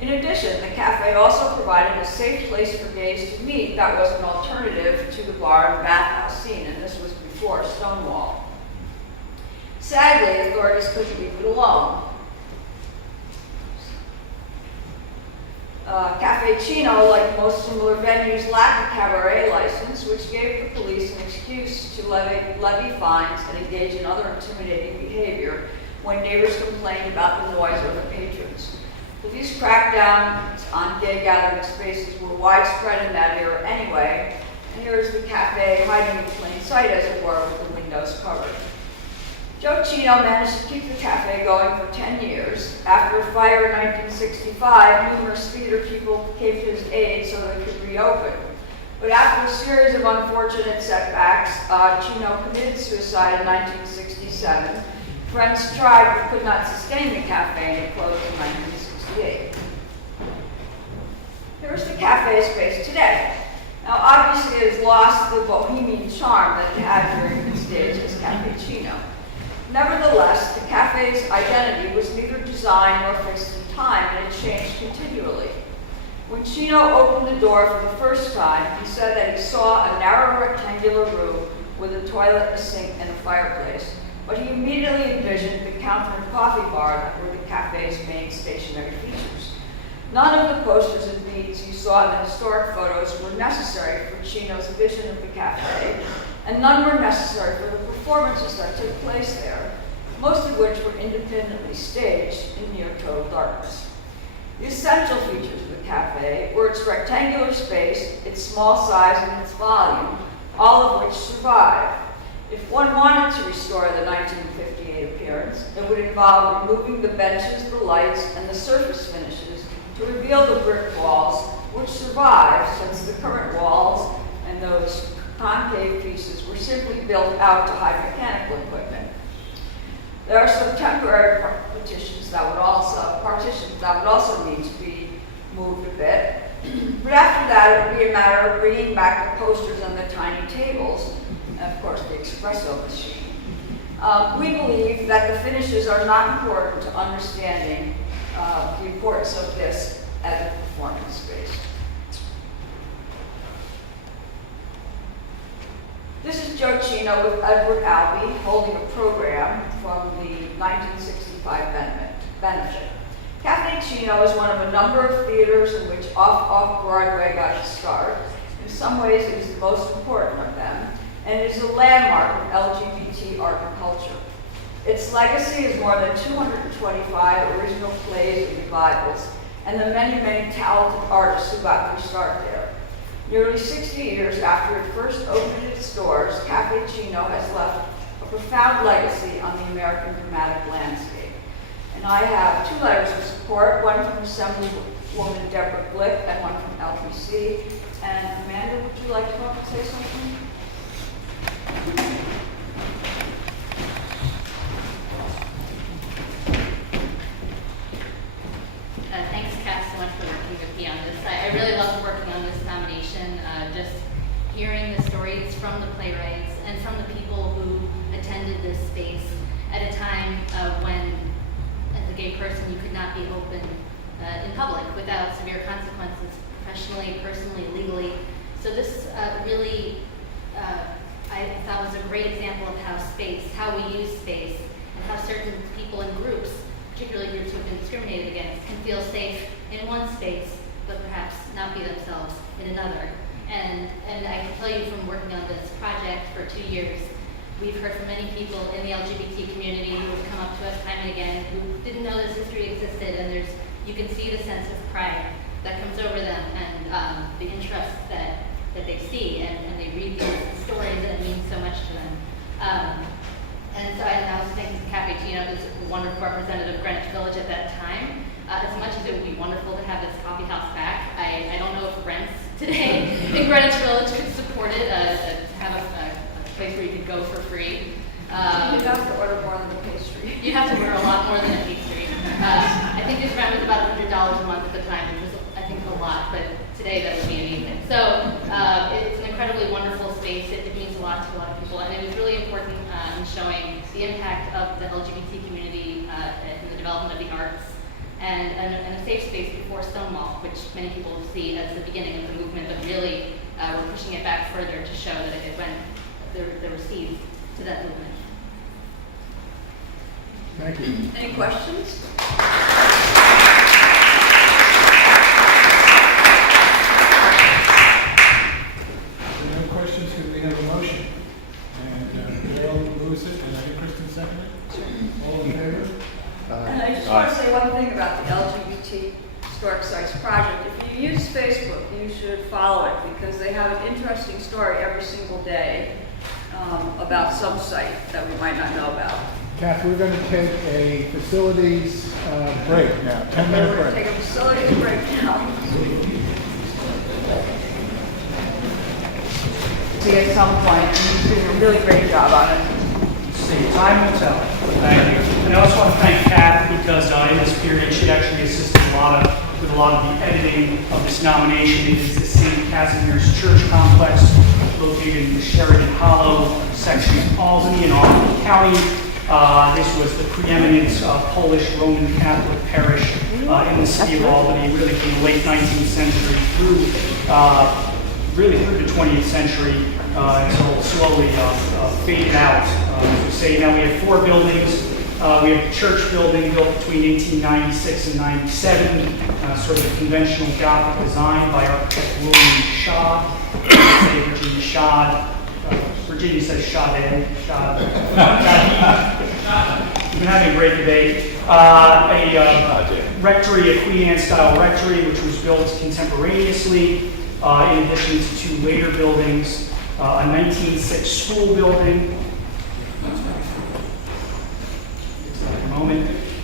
In addition, the cafe also provided a safe place for gays to meet that was an alternative to the bar and bathhouse scene, and this was before Stonewall. Sadly, authorities couldn't leave it alone. Cafe Chino, like most similar venues, lacked a cabaret license, which gave the police an excuse to levy fines and engage in other intimidating behavior when neighbors complained about the noise or the patrons. Police crackdowns on gay gathering spaces were widespread in that era anyway, and here is the cafe hiding in plain sight, as it were, with the windows covered. Joe Chino managed to keep the cafe going for 10 years. After a fire in 1965, numerous theater people came to his aid so that it could reopen. But after a series of unfortunate setbacks, Chino committed suicide in 1967. Friends tried but could not sustain the cafe, and it closed in 1968. Here's the cafe space today. Now, obviously, it has lost the bohemian charm that it had during its days as Cafe Chino. Nevertheless, the cafe's identity was neither designed nor fixed in time, and it changed continually. When Chino opened the door for the first time, he said that he saw a narrow rectangular room with a toilet, a sink, and a fireplace. But he immediately envisioned the counter and coffee bar that were the cafe's main stationary features. None of the posters and beads you saw in the historic photos were necessary for Chino's vision of the cafe, and none were necessary for the performances that took place there, most of which were independently staged in near total darkness. The essential features of the cafe were its rectangular space, its small size, and its volume, all of which survived. If one wanted to restore the 1958 appearance, it would involve removing the benches, the lights, and the surface finishes to reveal the brick walls, which survive since the current walls and those concave pieces were simply built out to hide mechanical equipment. There are some temporary partitions that would also need to be moved a bit. But after that, it would be a matter of bringing back the posters and the tiny tables, and of course the espresso machine. We believe that the finishes are not important to understanding the importance of this as a performance space. This is Joe Chino with Edward Albee holding a program from the 1965 benefit. Cafe Chino is one of a number of theaters in which off-Broadway got its start. In some ways, it is the most important of them, and it is a landmark of LGBT art and culture. Its legacy is more than 225 original plays and revivals, and the many, many talented artists who got their start there. Nearly 60 years after it first opened its doors, Cafe Chino has left a profound legacy on the American dramatic landscape. And I have two letters of support, one from Assemblywoman Deborah Glick and one from LPC. And Amanda, would you like to come up and say something? Thanks, Cass, so much for working with me on this. I really love working on this nomination, just hearing the stories from the playwrights and from the people who attended this space at a time when, as a gay person, you could not be open in public without severe consequences, professionally, personally, legally. So this really, I thought was a great example of how we use space, and how certain people and groups, particularly groups who have been discriminated against, can feel safe in one space, but perhaps not be themselves in another. And I can tell you from working on this project for 2 years, we've heard from many people in the LGBT community who have come up to us time and again who didn't know this history existed, and you can see the sense of pride that comes over them, and the interest that they see, and they read these stories, and it means so much to them. And so I also think Cafe Chino is a wonderful representative of Greenwich Village at that time. As much as it would be wonderful to have this coffee house back, I don't know if rents today in Greenwich Village could support it, to have a place where you could go for free. You'd have to order more than a pastry. You'd have to order a lot more than a pastry. I think his rent was about $100 a month at the time, which was, I think, a lot, but today that would be amazing. So it's an incredibly wonderful space. It means a lot to a lot of people, and it was really important in showing the impact of the LGBT community in the development of the arts and a safe space before Stonewall, which many people see as the beginning of the movement, but really we're pushing it back further to show that it went, there were seeds to that movement. Thank you. Any questions? No questions, because we have a motion. And Bill moves it, and I think Kristen seconded it. All in favor? And I just want to say one thing about the LGBT Historic Sites Project. If you use Facebook, you should follow it because they have an interesting story every single day about some site that we might not know about. Kath, we're going to take a facilities break now, 10-minute We're going to break. take a facilities break now. See, at some point, and he's doing a really great job on it. See, time will tell. Thank you. And I also want to thank Kat because in this period she actually assisted with a lot of the editing of this nomination. It is the St. Casimir's Church Complex located in the Sheridan Hollow section of Albany in Albany County. This was the preeminent Polish Roman Catholic parish in the city of Albany, really from the late 19th century through really through the 20th century until it slowly faded out. As we say, now we have 4 buildings. We have the church building built between 1896 and 97, sort of a conventional Gothic design by architect William Schad. Virginia Schad. Virginia says Schad. We've been having a great debate. A rectory, a Queen Anne style rectory, which was built contemporaneously. In addition to 2 later buildings, a 1906 school building,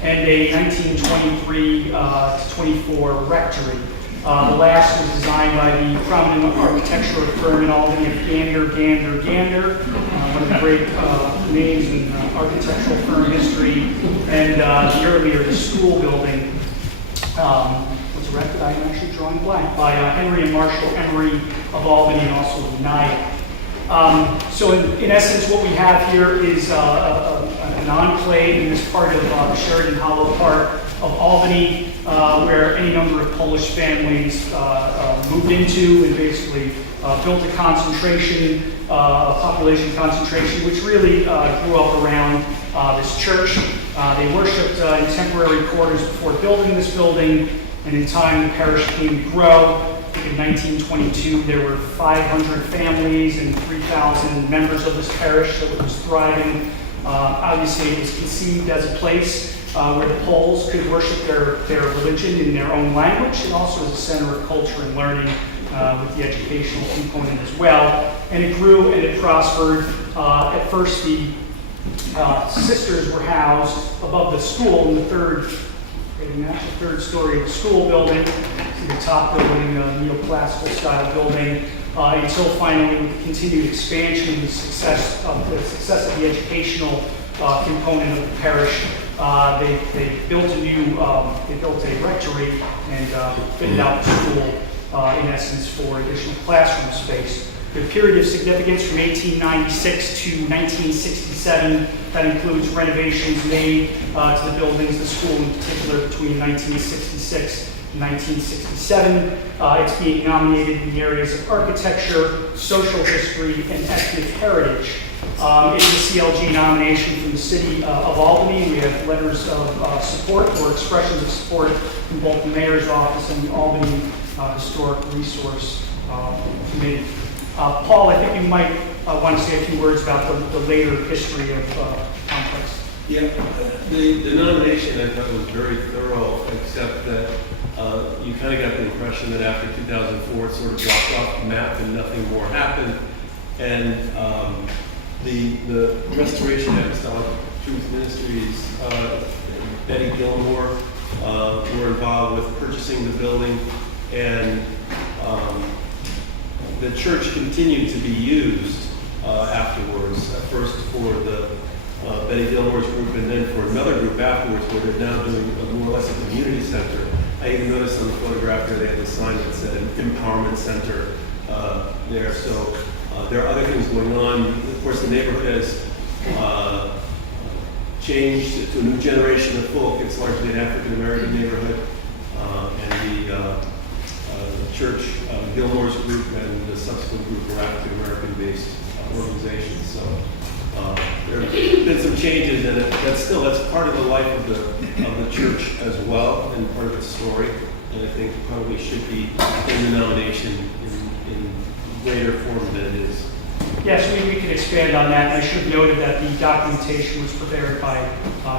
and a 1923 to 24 rectory. The last was designed by the prominent architectural firm in Albany of Gander, one of the great names in architectural firm history, and the earlier the school building was erected, I'm actually drawing blank, by Henry and Marshall Emery of Albany and also of Nyack. So in essence, what we have here is an enclave in this part of the Sheridan Hollow part of Albany, where any number of Polish families moved into and basically built a concentration, a population concentration, which really grew up around this church. They worshipped in temporary quarters before building this building, and in time the parish came to grow. In 1922, there were 500 families and 3,000 members of this parish, so it was thriving. Obviously, it was conceived as a place where the Poles could worship their religion in their own language, and also as a center of culture and learning with the educational component as well. And it grew and it prospered. At first, the sisters were housed above the school in the third story of the school building. The top building, neoclassical style building, until finally, with the continued expansion and the success of the educational component of the parish, they built a rectory and fitted out the school in essence for additional classroom space. The period of significance from 1896 to 1967, that includes renovations made to the buildings, the school in particular, between 1966 and 1967. It's being nominated in the areas of architecture, social history, and ethnic heritage. It is a CLG nomination from the city of Albany. We have letters of support or expressions of support from both the mayor's office and the Albany Historic Resource Committee. Paul, I think you might want to say a few words about the later history of complex. Yeah, the nomination I thought was very thorough, except that you kind of got the impression that after 2004 it sort of dropped off the map and nothing more happened. And the Restoration Apostolic Truth Ministries, Betty Gilmore, were involved with purchasing the building, and the church continued to be used afterwards, at first for the Betty Gilmore's group and then for another group afterwards where they're now doing more or less a community center. I even noticed on the photograph there they had a sign that said an empowerment center there. So there are other things going on. Of course, the neighborhood has changed to a new generation of folk. It's largely an African-American neighborhood. And the church, Gilmore's group and the subsequent group were African-American based organizations. So there have been some changes, and that's part of the life of the church as well, and part of its story. And I think probably should be in the nomination in greater form than it is. Yes, we could expand on that. I should have noted that the documentation was prepared by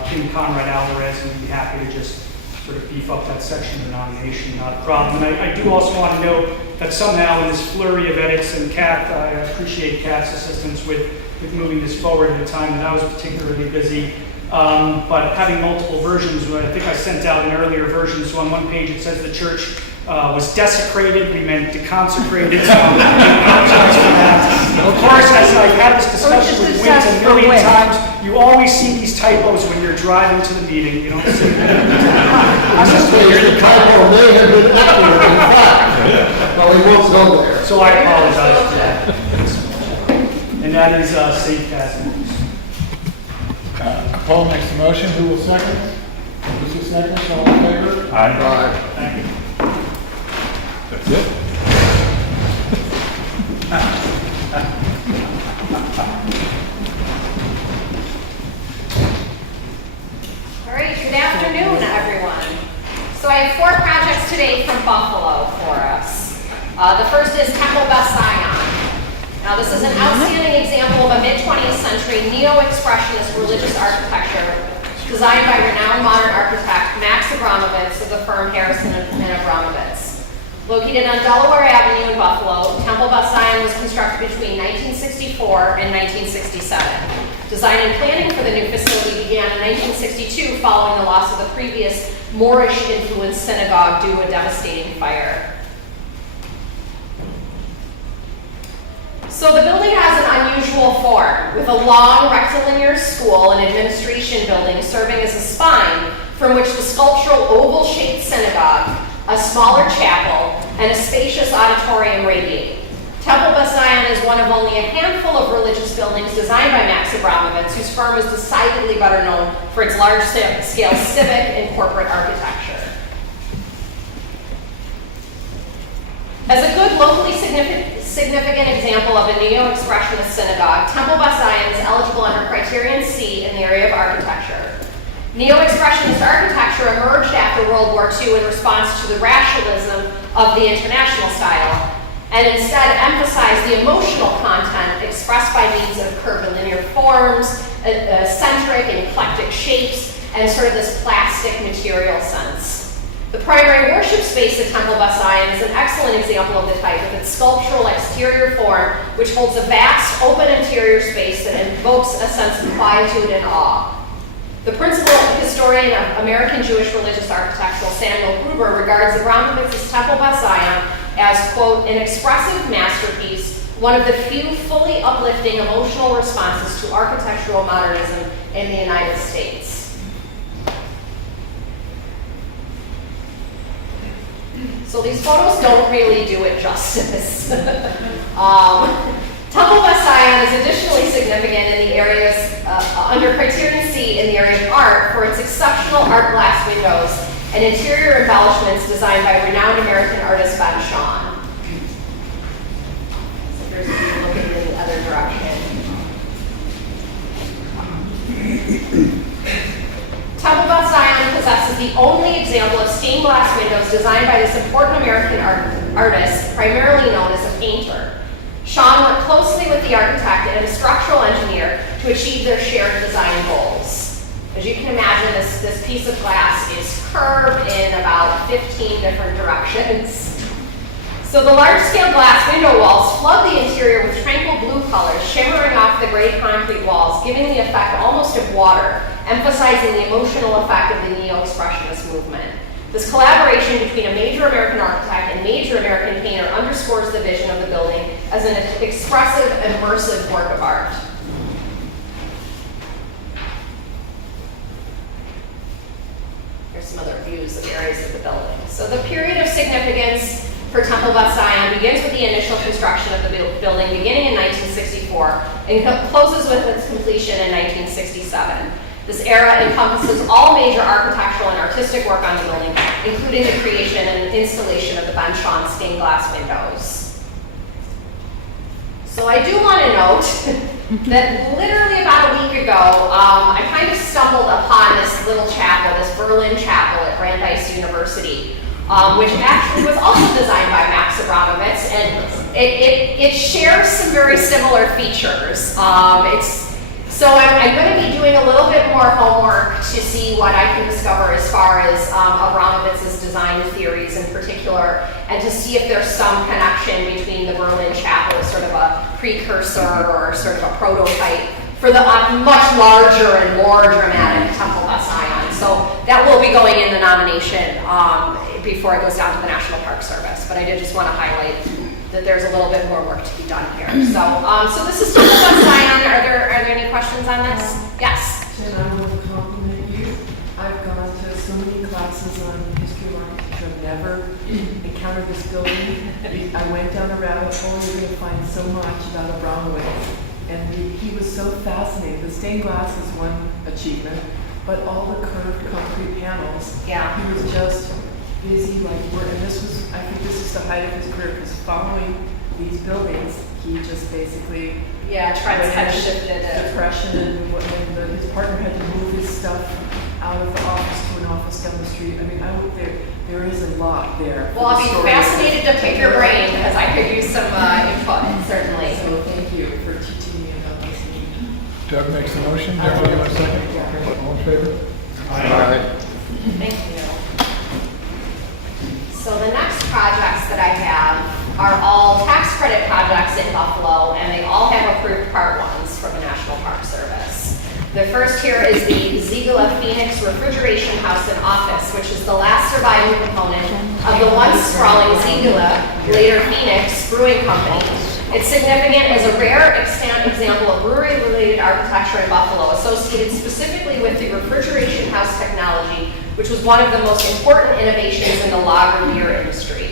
King Conrad Alvarez, and we'd be happy to just sort of beef up that section of the nomination, not a problem. And I do also want to note that somehow in this flurry of edits, and Kat, I appreciate Kat's assistance with moving this forward at a time that I was particularly busy. But having multiple versions, I think I sent out an earlier version, so on one page it says the church was desecrated, we meant deconsecrated. So of course, as I've had this discussion with Wint a million times, you always see these typos when you're driving to the meeting. You don't see I'm just wondering the typo may have been accurate in fact, but we won't go there. So I apologize for that. And that is St. Casimir. Paul makes the motion. Who will second? Lucy seconds. All in favor? Aye. Thank you. That's it. All right, good afternoon, everyone. So I have 4 projects today from Buffalo for us. The first is Temple Beth Zion. Now, this is an outstanding example of a mid-20th century neo-expressionist religious architecture designed by renowned modern architect Max Abramovitz of the firm Harrison and Abramovitz. Located on Delaware Avenue in Buffalo, Temple Beth Zion was constructed between 1964 and 1967. Design and planning for the new facility began in 1962 following the loss of the previous Moorish-influenced synagogue due to a devastating fire. So the building has an unusual form, with a long rectilinear school and administration building serving as a spine from which the sculptural oval-shaped synagogue, a smaller chapel, and a spacious auditorium radiate. Temple Beth Zion is one of only a handful of religious buildings designed by Max Abramovitz, whose firm is decidedly better known for its large-scale civic and corporate architecture. As a good locally significant example of a neo-expressionist synagogue, Temple Beth Zion is eligible under Criterion C in the area of architecture. Neo-expressionist architecture emerged after World War II in response to the rationalism of the international style, and instead emphasized the emotional content expressed by means of curvilinear forms, eccentric and eclectic shapes, and sort of this plastic material sense. The primary worship space at Temple Beth Zion is an excellent example of the type, with its sculptural exterior form, which holds a vast, open interior space that invokes a sense of quietude and awe. The principal historian of American Jewish religious architecture, Samuel Gruber, regards Abramovitz's Temple Beth Zion as, quote, an expressive masterpiece, one of the few fully uplifting emotional responses to architectural modernism in the United States. So these photos don't really do it justice. Temple Beth Zion is additionally significant in the areas under Criterion C in the area of art for its exceptional art glass windows and interior embellishments designed by renowned American artist Ben Shahn. So there's people looking in the other direction. Temple Beth Zion possesses the only example of stained glass windows designed by this important American artist, primarily known as a painter. Shahn worked closely with the architect and a structural engineer to achieve their shared design goals. As you can imagine, this piece of glass is curved in about 15 different directions. So the large-scale glass window walls flood the interior with tranquil blue colors, shimmering off the gray concrete walls, giving the effect almost of water, emphasizing the emotional effect of the neo-expressionist movement. This collaboration between a major American architect and major American painter underscores the vision of the building as an expressive, immersive work of art. Here's some other views of areas of the building. So the period of significance for Temple Beth Zion begins with the initial construction of the building beginning in 1964 and closes with its completion in 1967. This era encompasses all major architectural and artistic work on the building, including the creation and installation of the Benchon stained glass windows. So I do want to note that literally about a week ago, I kind of stumbled upon this little chapel, this Berlin chapel at Brandeis University, which actually was also designed by Max Abramovitz, and it shares some very similar features. So I'm going to be doing a little bit more homework to see what I can discover as far as Abramovitz's design theories in particular, and to see if there's some connection between the Berlin chapel as sort of a precursor or sort of a prototype for the much larger and more dramatic Temple Bus Ion. So that will be going in the nomination before it goes down to the National Park Service. But I did just want to highlight that there's a little bit more work to be done here. So this is Temple Bus Ion. Are there any questions on this? Yes. Jen, I want to compliment you. I've gone to so many classes on history of architecture. I've never encountered this building. I went down a rabbit hole. You're going to find so much about Abramowitz. And he was so fascinating. The stained glass is one achievement, but all the curved concrete panels, yeah, he was just busy, like, and this was, I think this is the height of his career, because following these buildings, he just basically tried to kind of shifted it. Depression, and his partner had to move his stuff out of the office to an office down the street. I mean, there is a lot there. Well, I'll be fascinated to pick your brain, because I could use some input, certainly. So thank you for teaching me about this. Doug makes the motion. Doug, do you want a second? Okay. All in favor? Aye. Thank you. So the next projects that I have are all tax credit projects in Buffalo, and they all have approved Part 1s from the National Park Service. The first here is the Ziegler Phoenix Refrigeration House and Office, which is the last surviving component of the once sprawling Ziegler, later Phoenix, Brewing Company. It's significant as a rare example of brewery-related architecture in Buffalo, associated specifically with the refrigeration house technology, which was one of the most important innovations in the lager beer industry.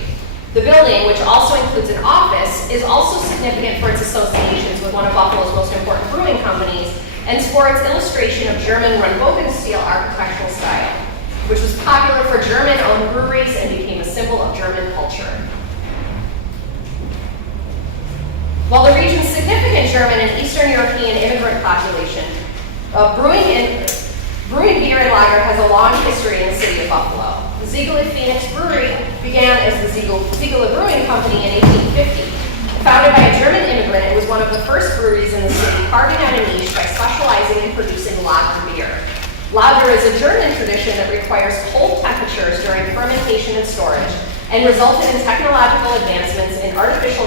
The building, which also includes an office, is also significant for its associations with one of Buffalo's most important brewing companies, and for its illustration of German Rundbogenstil architectural style, which was popular for German-owned breweries and became a symbol of German culture. While the region's significant German and Eastern European immigrant population, brewing beer and lager has a long history in the city of Buffalo. The Ziegler Phoenix Brewery began as the Ziegler Brewing Company in 1850. Founded by a German immigrant, it was one of the first breweries in the city, carving out a niche by specializing in producing lager beer. Lager is a German tradition that requires cold temperatures during fermentation and storage, and resulted in technological advancements in artificial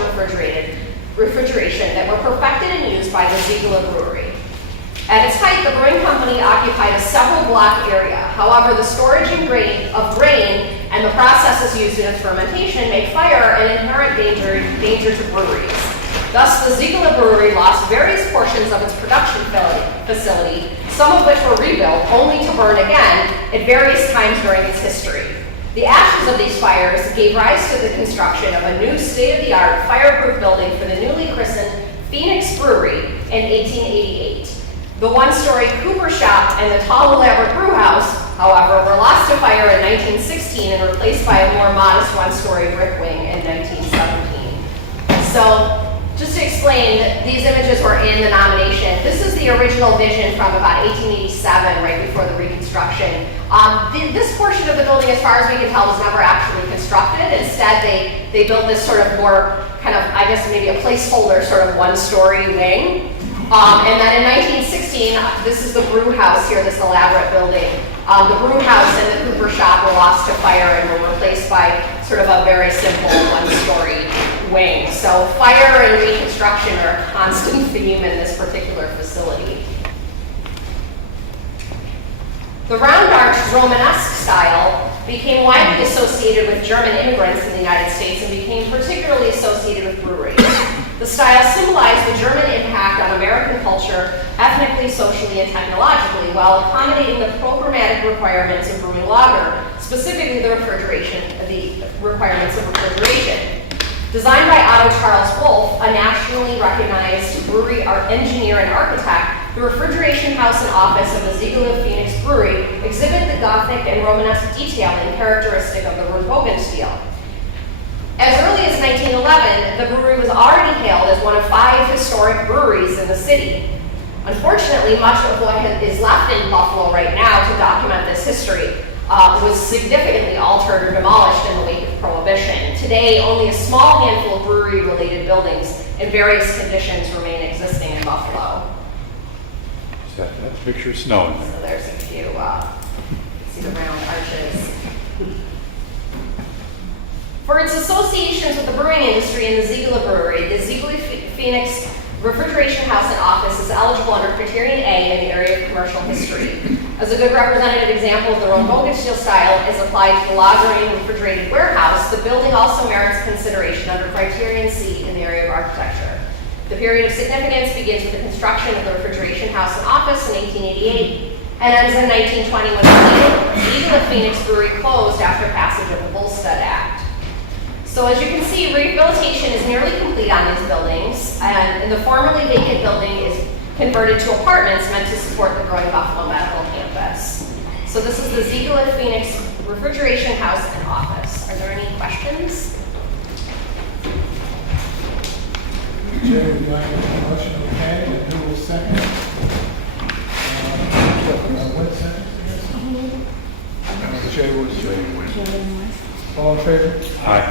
refrigeration that were perfected and used by the Ziegler Brewery. At its height, the brewing company occupied a several block area. However, the storage of grain and the processes used in its fermentation make fire an inherent danger to breweries. Thus, the Ziegler Brewery lost various portions of its production facility, some of which were rebuilt, only to burn again at various times during its history. The ashes of these fires gave rise to the construction of a new state-of-the-art fireproof building for the newly christened Phoenix Brewery in 1888. The one-story Cooper Shop and the tall elaborate brew house, however, were lost to fire in 1916 and replaced by a more modest one-story brick wing in 1917. So, just to explain, these images were in the nomination. This is the original vision from about 1887, right before the reconstruction. This portion of the building, as far as we can tell, was never actually constructed. Instead, they built this sort of more kind of, I guess, maybe a placeholder sort of one-story wing. And then in 1916, this is the brew house here, this elaborate building. The brew house and the Cooper Shop were lost to fire and were replaced by sort of a very simple one-story wing. So fire and reconstruction are a constant theme in this particular facility. The round-arched Romanesque style became widely associated with German immigrants in the United States and became particularly associated with breweries. The style symbolized the German impact on American culture, ethnically, socially, and technologically, while accommodating the programmatic requirements of brewing lager, specifically the requirements of refrigeration. Designed by Otto Charles Wolff, a nationally recognized brewery engineer and architect, the refrigeration house and office of the Ziegler Phoenix Brewery exhibit the Gothic and Romanesque detailing characteristic of the Rundbogen style. As early as 1911, the brewery was already hailed as one of 5 historic breweries in the city. Unfortunately, much of what is left in Buffalo right now to document this history was significantly altered or demolished in the wake of Prohibition. Today, only a small handful of brewery-related buildings in various conditions remain existing in Buffalo. That picture of snow in there. So there's a few, see the round arches. For its associations with the brewing industry and the Ziegler Brewery, the Ziegler Phoenix Refrigeration House and Office is eligible under Criterion A in the area of commercial history. As a good representative example of the Rundbogen style is applied to the Lagrange refrigerated warehouse, the building also merits consideration under Criterion C in the area of architecture. The period of significance begins with the construction of the refrigeration house and office in 1888 and ends in 1920 when the Ziegler Phoenix Brewery closed after passage of the Volstead Act. So as you can see, rehabilitation is nearly complete on these buildings, and the formerly vacant building is converted to apartments meant to support the growing Buffalo Medical Campus. So this is the Ziegler Phoenix Refrigeration House and Office. Are there any questions? Jay, would you like to make a motion? Okay, and who will second? What second? Jay was. All in favor? Aye.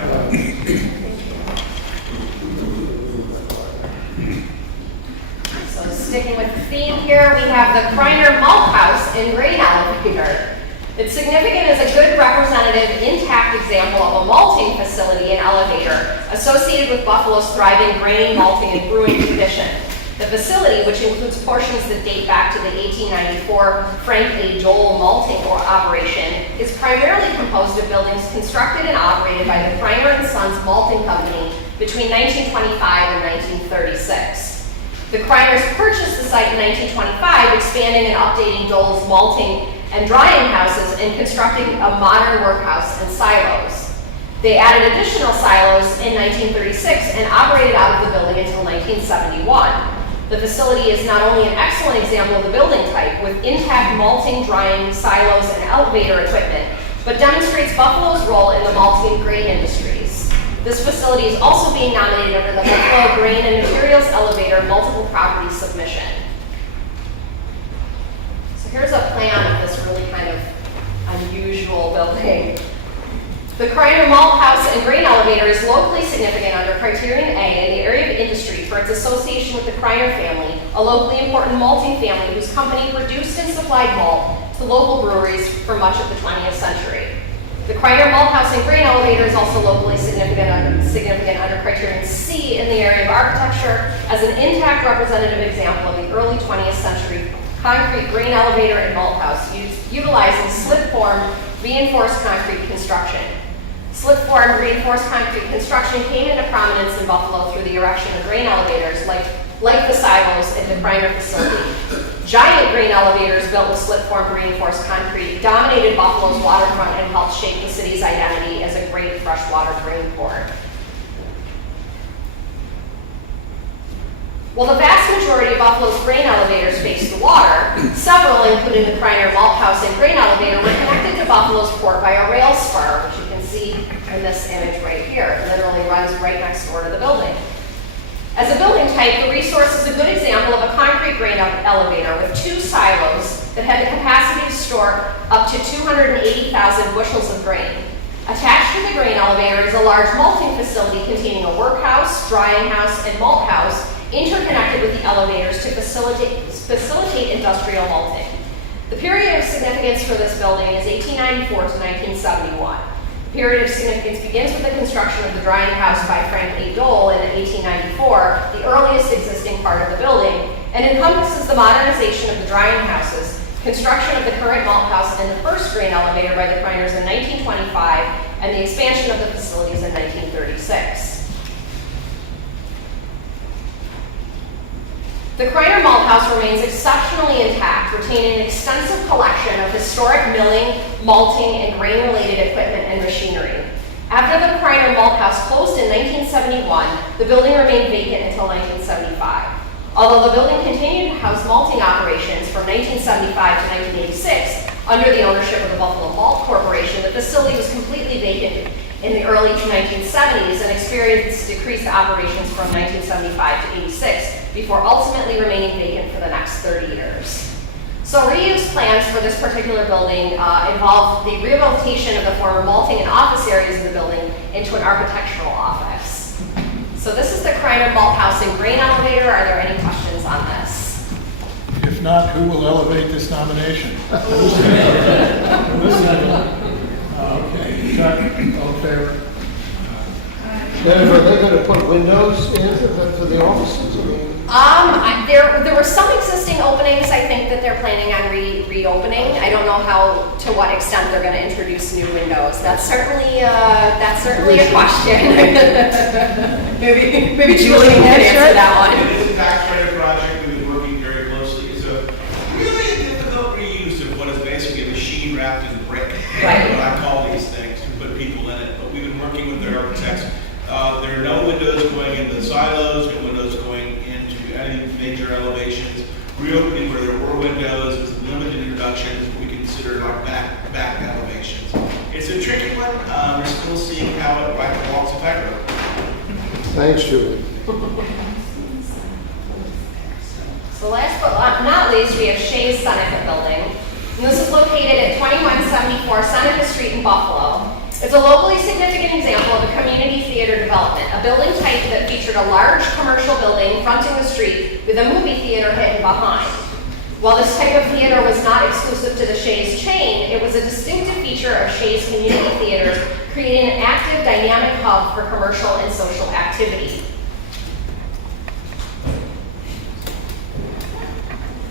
So sticking with the theme here, we have the Kreiner Malt House in Grain Elevator. It's significant as a good representative, intact example of a malting facility and elevator associated with Buffalo's thriving grain, malting, and brewing tradition. The facility, which includes portions that date back to the 1894 Frank A. Dole malting operation, is primarily composed of buildings constructed and operated by the Kreiner & Sons Malting Company between 1925 and 1936. The Kreiners purchased the site in 1925, expanding and updating Dole's malting and drying houses and constructing a modern workhouse and silos. They added additional silos in 1936 and operated out of the building until 1971. The facility is not only an excellent example of the building type, with intact malting, drying, silos, and elevator equipment, but demonstrates Buffalo's role in the malting and grain industries. This facility is also being nominated under the Buffalo Grain and Materials Elevator Multiple Property Submission. So here's a plan of this really kind of unusual building. The Kreiner Malt House and Grain Elevator is locally significant under Criterion A in the area of industry for its association with the Kreiner family, a locally important malting family whose company produced and supplied malt to local breweries for much of the 20th century. The Kreiner Malt House and Grain Elevator is also locally significant under Criterion C in the area of architecture as an intact representative example of the early 20th century concrete grain elevator and malt house utilizing slip-formed reinforced concrete construction. Slip-formed reinforced concrete construction came into prominence in Buffalo through the erection of grain elevators like the silos in the Kreiner facility. Giant grain elevators built with slip-formed reinforced concrete dominated Buffalo's waterfront and helped shape the city's identity as a great freshwater grain port. While the vast majority of Buffalo's grain elevators face the water, several, including the Kreiner Malt House and Grain Elevator, were connected to Buffalo's port by a rail spur, which you can see in this image right here. It literally runs right next door to the building. As a building type, the resource is a good example of a concrete grain elevator with 2 silos that had the capacity to store up to 280,000 bushels of grain. Attached to the grain elevator is a large malting facility containing a workhouse, drying house, and malt house, interconnected with the elevators to facilitate industrial malting. The period of significance for this building is 1894 to 1971. The period of significance begins with the construction of the drying house by Frank A. Dole in 1894, the earliest existing part of the building, and encompasses the modernization of the drying houses, construction of the current malt house and the first grain elevator by the Kreiners in 1925, and the expansion of the facilities in 1936. The Kreiner Malt House remains exceptionally intact, retaining an extensive collection of historic milling, malting, and grain-related equipment and machinery. After the Kreiner Malt House closed in 1971, the building remained vacant until 1975. Although the building continued to house malting operations from 1975 to 1986 under the ownership of the Buffalo Malt Corporation, the facility was completely vacant in the early 1970s and experienced decreased operations from 1975 to 86 before ultimately remaining vacant for the next 30 years. So reuse plans for this particular building involve the rehabilitation of the former malting and office areas of the building into an architectural office. So this is the Kreiner Malt House and Grain Elevator. Are there any questions on this? If not, who will elevate this nomination? Okay, Chuck, all in favor? Jennifer, are they going to put windows in for the offices? There were some existing openings, I think, that they're planning on reopening. I don't know to what extent they're going to introduce new windows. That's certainly a question. maybe Julie can answer that one. It is a tax credit project. We've been working very closely. It's a really difficult reuse of what is basically a machine wrapped in brick. Right. What I call these things to put people in it. But we've been working with their architects. There are no windows going into the silos, no windows going into any major elevations. Reopening where there were windows with limited introductions, what we consider like back elevations. It's a tricky one. We're still seeing how it walks a tightrope. Thanks, Julie. So last but not least, we have Shea's Seneca Building. And this is located at 2174 Seneca Street in Buffalo. It's a locally significant example of a community theater development, a building type that featured a large commercial building fronting the street with a movie theater hidden behind. While this type of theater was not exclusive to the Shea's chain, it was a distinctive feature of Shea's community theaters, creating an active, dynamic hub for commercial and social activity.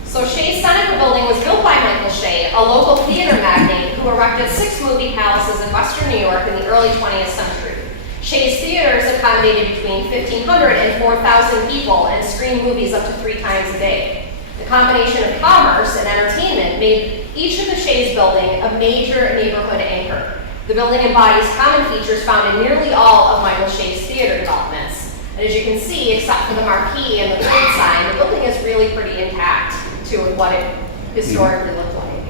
So Shea's Seneca Building was built by Michael Shea, a local theater magnate who erected 6 movie palaces in Western New York in the early 20th century. Shea's theaters accommodated between 1,500 and 4,000 people and screened movies up to 3 times a day. The combination of commerce and entertainment made each of the Shea's building a major neighborhood anchor. The building embodies common features found in nearly all of Michael Shea's theater developments. And as you can see, except for the marquee and the trade sign, the building is really pretty intact to what it historically looked like.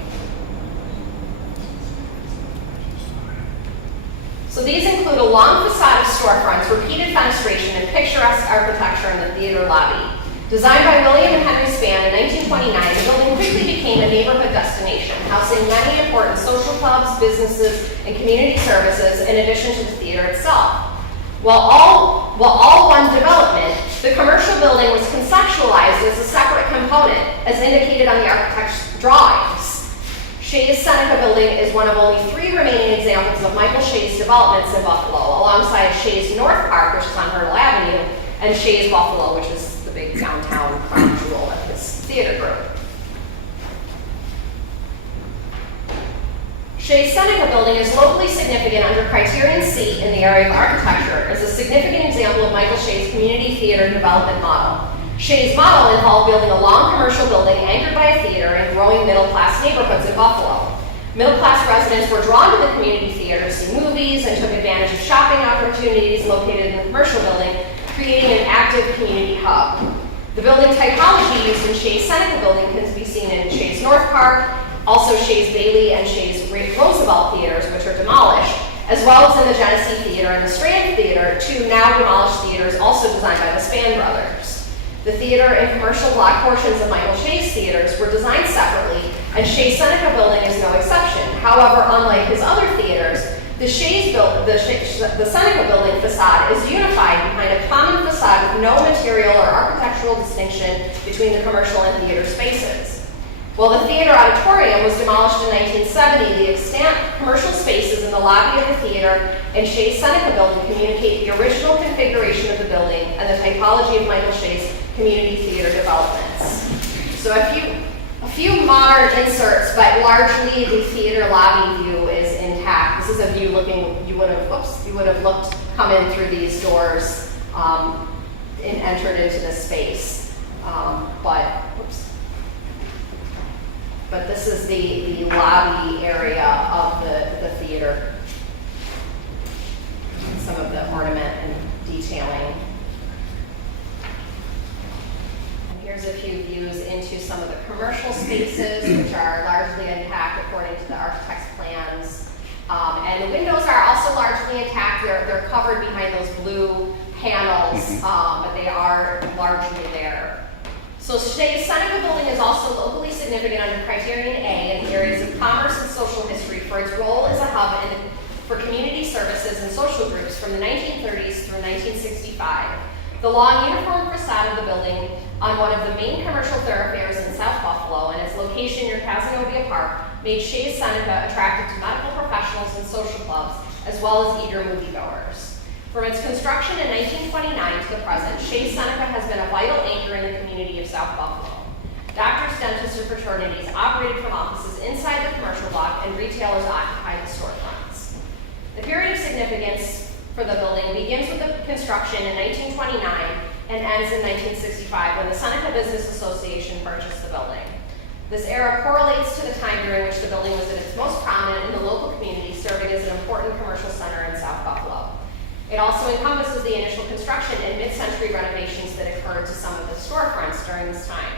So these include a long facade of storefronts, repeated fenestration, and picturesque architecture in the theater lobby. Designed by William and Henry Spann in 1929, the building quickly became a neighborhood destination, housing many important social clubs, businesses, and community services in addition to the theater itself. While all one development, the commercial building was conceptualized as a separate component, as indicated on the architect's drawings. Shea's Seneca Building is one of only 3 remaining examples of Michael Shea's developments in Buffalo, alongside Shea's North Park, which is on Hurdle Avenue, and Shea's Buffalo, which is the big downtown crown jewel of this theater group. Shea's Seneca Building is locally significant under Criterion C in the area of architecture as a significant example of Michael Shea's community theater development model. Shea's model involved building a long commercial building anchored by a theater in growing middle-class neighborhoods in Buffalo. Middle-class residents were drawn to the community theater to see movies and took advantage of shopping opportunities located in the commercial building, creating an active community hub. The building typology used in Shea's Seneca Building can be seen in Shea's North Park, also Shea's Bailey and Shea's Roosevelt theaters, which are demolished, as well as in the Genesee Theater and the Strand Theater, 2 now demolished theaters also designed by the Spann brothers. The theater and commercial block portions of Michael Shea's theaters were designed separately, and Shea's Seneca Building is no exception. However, unlike his other theaters, the Seneca Building facade is unified behind a common facade with no material or architectural distinction between the commercial and theater spaces. While the theater auditorium was demolished in 1970, the extant commercial spaces in the lobby of the theater and Shea's Seneca Building communicate the original configuration of the building and the typology of Michael Shea's community theater developments. So a few modern inserts, but largely the theater lobby view is intact. This is a view you would have looked, come in through these doors and entered into this space. But this is the lobby area of the theater. Some of the ornament and detailing. And a few views into some of the commercial spaces, which are largely intact according to the architect's plans. And the windows are also largely intact. They're covered behind those blue panels, but they are largely there. So Shea's Seneca building is also locally significant under Criterion A in the areas of commerce and social history for its role as a hub for community services and social groups from the 1930s through 1965. The long uniform facade of the building on one of the main commercial thoroughfares in South Buffalo and its location near Casanova Park made Shea's Seneca attractive to medical professionals and social clubs, as well as eager moviegoers. From its construction in 1929 to the present, Shea's Seneca has been a vital anchor in the community of South Buffalo. Doctors, dentists, and fraternities operated from offices inside the commercial block, and retailers occupied the storefronts. The period of significance for the building begins with the construction in 1929 and ends in 1965 when the Seneca Business Association purchased the building. This era correlates to the time during which the building was at its most prominent in the local community, serving as an important commercial center in South Buffalo. It also encompasses the initial construction and mid-century renovations that occurred to some of the storefronts during this time.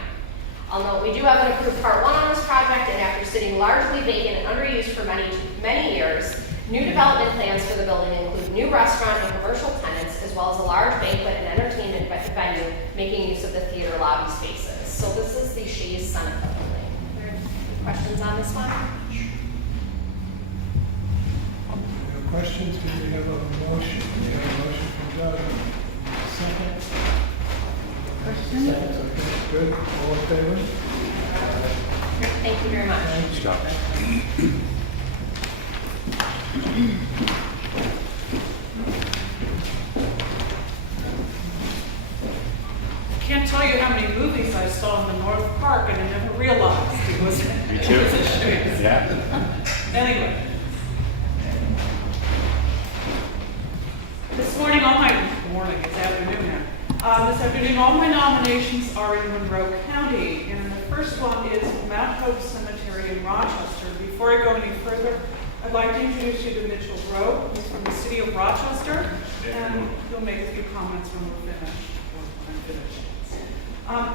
I'll note we do have an approved Part 1 on this project, and after sitting largely vacant and underused for many years, new development plans for the building include new restaurant and commercial tenants, as well as a large banquet and entertainment venue making use of the theater lobby spaces. So this is the Shea's Seneca building. Are there any questions on this one? Questions? Do we have a motion? We have a motion from Doug. Second. Question? Second, okay, good. All in favor? Thank you very much. Thanks, John. I can't tell you how many movies I saw in the North Park, and I never realized it was. Me too. It was a shoot. Yeah. Anyway. This morning, it's afternoon now. This afternoon, all my nominations are in Monroe County, and the first one is Mount Hope Cemetery in Rochester. Before I go any further, I'd like to introduce you to Mitchell Rowe, who's from the city of Rochester, and he'll make a few comments when we're finished, or when I'm finished.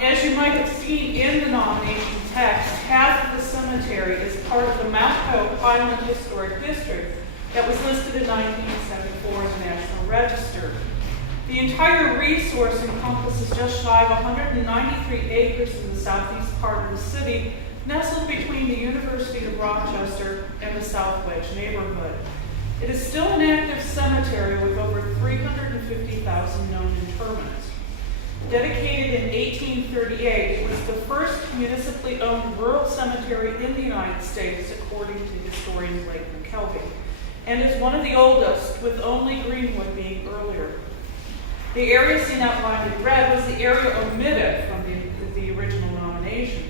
As you might have seen in the nomination text, half of the cemetery is part of the Mount Hope Highland Historic District that was listed in 1974 in the National Register. The entire resource encompasses just shy of 193 acres in the southeast part of the city, nestled between the University of Rochester and the South Wedge neighborhood. It is still an active cemetery with over 350,000 known interments. Dedicated in 1838, it was the first municipally owned rural cemetery in the United States, according to historian Blake McKelvey, and is one of the oldest, with only Greenwood being earlier. The area seen outlined in red was the area omitted from the original nomination.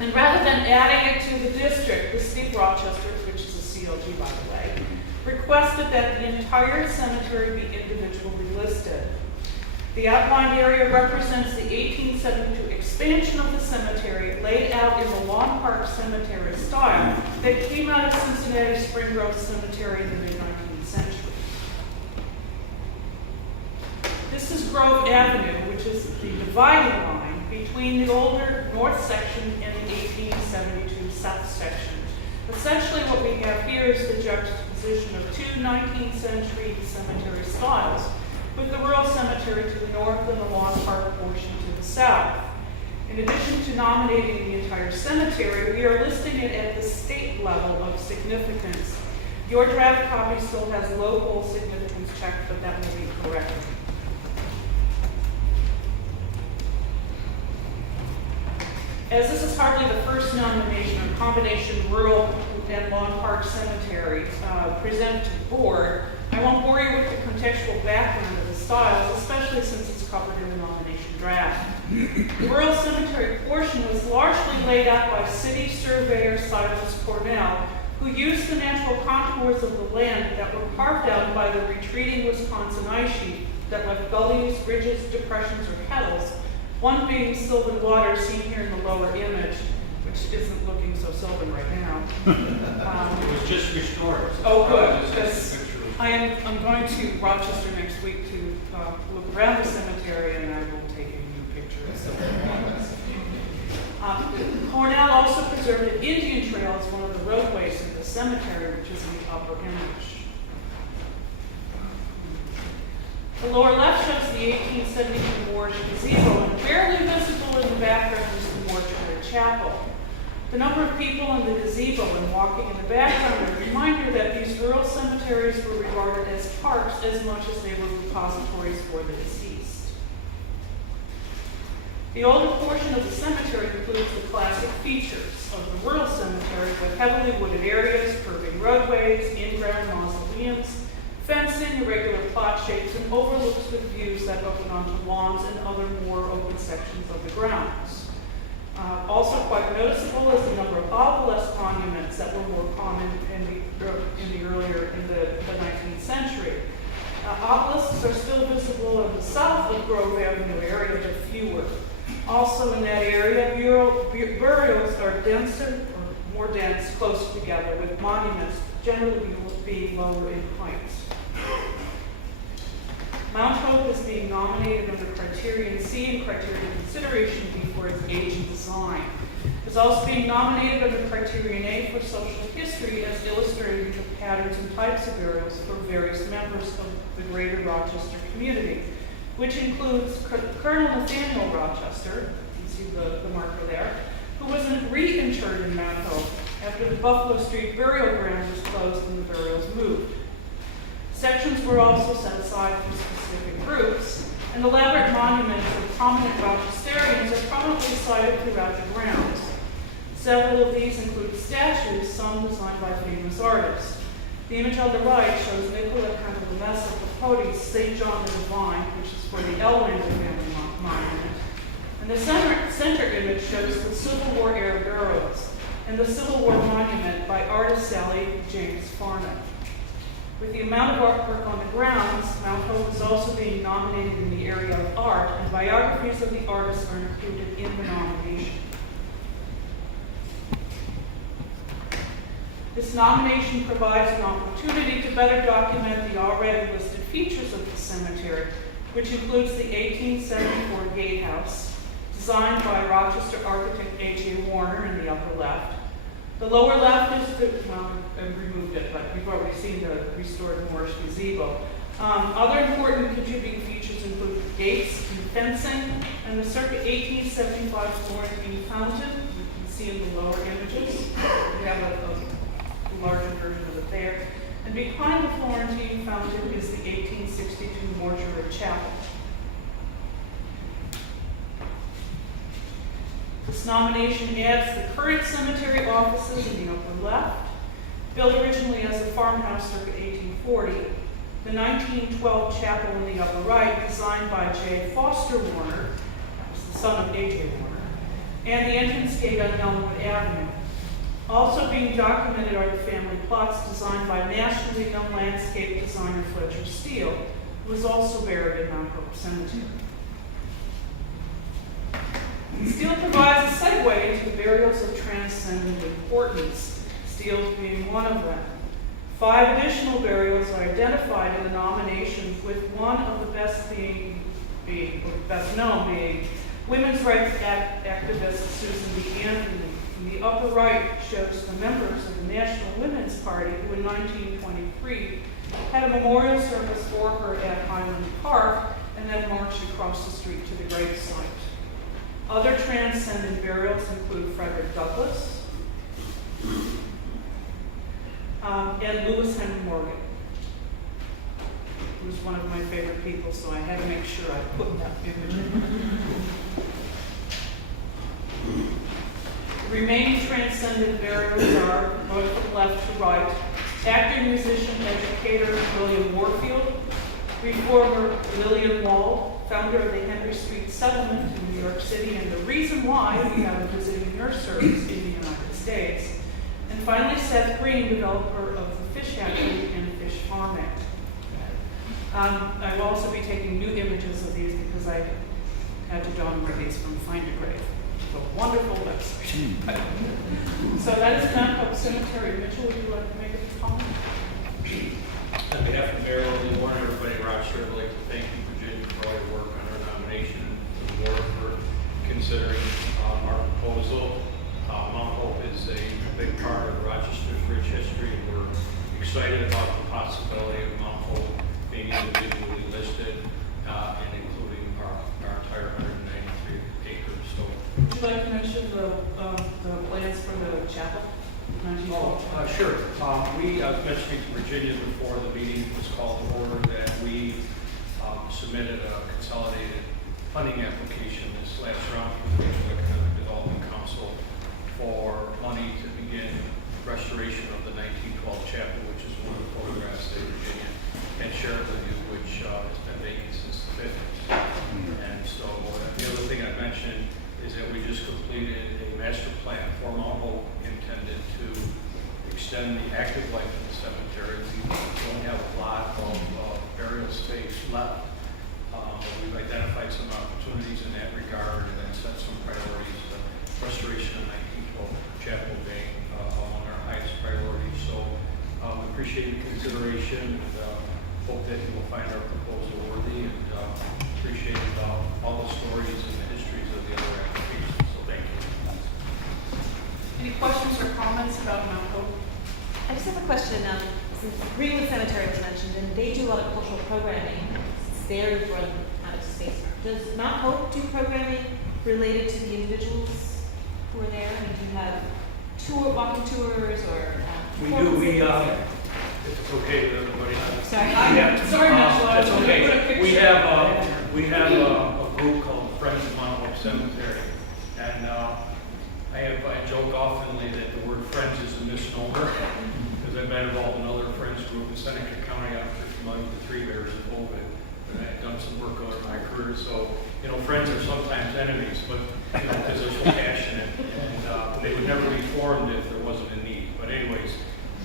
And rather than adding it to the district, the city of Rochester, which is a CLG by the way, requested that the entire cemetery be individually listed. The outlined area represents the 1872 expansion of the cemetery laid out in the Lawn Park Cemetery style that came out of Cincinnati Spring Grove Cemetery in the mid-19th century. This is Grove Avenue, which is the dividing line between the older north section and the 1872 south section. Essentially what we have here is the juxtaposition of two 19th century cemetery styles, with the rural cemetery to the north and the Lawn Park portion to the south. In addition to nominating the entire cemetery, we are listing it at the state level of significance. Your draft copy still has local significance checked, but that will be corrected. As this is hardly the first nomination or combination rural and Lawn Park Cemetery presented to the board, I won't bore you with the contextual background of the styles, especially since it's covered in the nomination draft. The rural cemetery portion was largely laid out by city surveyor Silas Cornell, who used the natural contours of the land that were carved out by the retreating Wisconsin ice sheet that left gullies, ridges, depressions, or kettles, one being Sylvan Water, seen here in the lower image, which isn't looking so sylvan right now. It was just restored. Oh, good, because I'm going to Rochester next week to look around the cemetery, and I will take a new picture of Sylvan Water. Cornell also preserved an Indian trail as one of the roadways in the cemetery, which is in the upper image. The lower left shows the 1872 Moorish gazebo, and barely visible in the background is the mortuary chapel. The number of people in the gazebo and walking in the background are a reminder that these rural cemeteries were regarded as parks as much as they were repositories for the deceased. The older portion of the cemetery includes the classic features of the rural cemetery with heavily wooded areas, curving roadways, in-ground mausoleums, fencing, irregular plot shapes, and overlooks with views that open onto lawns and other more open sections of the grounds. Also quite noticeable is the number of obelisk monuments that were more common in the 19th century. Obelisks are still visible in the south of Grove Avenue area, but fewer. Also in that area, burials are denser or more dense, close together, with monuments generally being lower in height. Mount Hope is being nominated under Criterion C and Criterion Consideration B for its age and design. It's also being nominated under Criterion A for social history as illustrating the patterns and types of burials for various members of the greater Rochester community, which includes Colonel Nathaniel Rochester, you can see the marker there, who was reinterred in Mount Hope after the Buffalo Street burial ground was closed and the burials moved. Sections were also set aside for specific groups, and elaborate monuments of prominent Rochesterians are prominently sited throughout the grounds. Several of these include statues, some designed by famous artists. The image on the right shows Nicola Cantalamessa Capote's St. John the Divine, which is for the Elwander family monument. And the center image shows the Civil War era burials and the Civil War monument by artist Sally James Farnum. With the amount of artwork on the grounds, Mount Hope is also being nominated in the area of art, and biographies of the artists are included in the nomination. This nomination provides an opportunity to better document the already listed features of the cemetery, which includes the 1874 gatehouse, designed by Rochester architect A.J. Warner in the upper left. The lower left is the, well, I've removed it, but you've already seen the restored Moorish gazebo. Other important contributing features include the gates and fencing, and the circa 1875 Florentine fountain, you can see in the lower images. We have a larger version of it there. And behind the Florentine fountain is the 1862 mortuary chapel. This nomination adds the current cemetery offices in the upper left, built originally as a farmhouse circa 1840, the 1912 chapel in the upper right, designed by J. Foster Warner, that was the son of A.J. Warner, and the entrance gate on Elmwood Avenue. Also being documented are the family plots designed by nationally known landscape designer Fletcher Steele, who is also buried in Mount Hope Cemetery. Steele provides a segue into burials of transcendent importance, Steele's being one of them. 5 additional burials are identified in the nomination, with one of the best known being women's rights activist Susan B. Anthony. And the upper right shows the members of the National Women's Party who in 1923 had a memorial service for her at Highland Park and then marched across the street to the gravesite. Other transcendent burials include Frederick Douglass and Lewis Henry Morgan, who's one of my favorite people, so I had to make sure I put that image in. The remaining transcendent burials are, going from left to right, actor, musician, educator William Warfield, reformer Lillian Wall, founder of the Henry Street Settlement in New York City, and the reason why we have a visiting nurse service in the United States. And finally, Seth Green, developer of the fish hatchery and fish farming. I will also be taking new images of these because I had to download these from Find a Grave. It's a wonderful website. So that is Mount Hope Cemetery. Mitchell, would you like to make a comment? On behalf of Mayor Lily Warren and everybody in Rochester, I'd like to thank you, Virginia, for all your work on our nomination, and the board for considering our proposal. Mount Hope is a big part of Rochester's rich history, and we're excited about the possibility of Mount Hope being individually listed, and including our entire 193 acres. So, Would you like to mention the plans for the chapel? Sure. I was mentioning to Virginia before the meeting was called to order that we submitted a consolidated funding application this last round to the Regional Economic Development Council for money to begin restoration of the 1912 chapel, which is one of the photographs that Virginia had shared with you, which has been vacant since the 50s. And so the other thing I mentioned is that we just completed a master plan for Mount Hope intended to extend the active life of the cemetery. We don't have a lot of burial space left, but we've identified some opportunities in that regard and then set some priorities. The restoration of 1912 chapel being among our highest priorities. So we appreciate your consideration and hope that you will find our proposal worthy, and appreciate all the stories and the histories of the other applications. So thank you. Any questions or comments about Mount Hope? I just have a question. Since Greenwood Cemetery was mentioned, and they do a lot of cultural programming, since they're running out of space. Does Mount Hope do programming related to the individuals who are there? I mean, do you have walking tours or? We do. If it's okay with everybody. Sorry. Sorry, that's okay. We have a group called Friends of Mount Hope Cemetery, and I joke oftenly that the word friends is a misnomer because I've been involved in other friends group in Seneca County after familiar with the Three Bears and Ovid, and I've done some work over my career. So friends are sometimes enemies, but because they're so passionate, and they would never be formed if there wasn't a need. But anyways,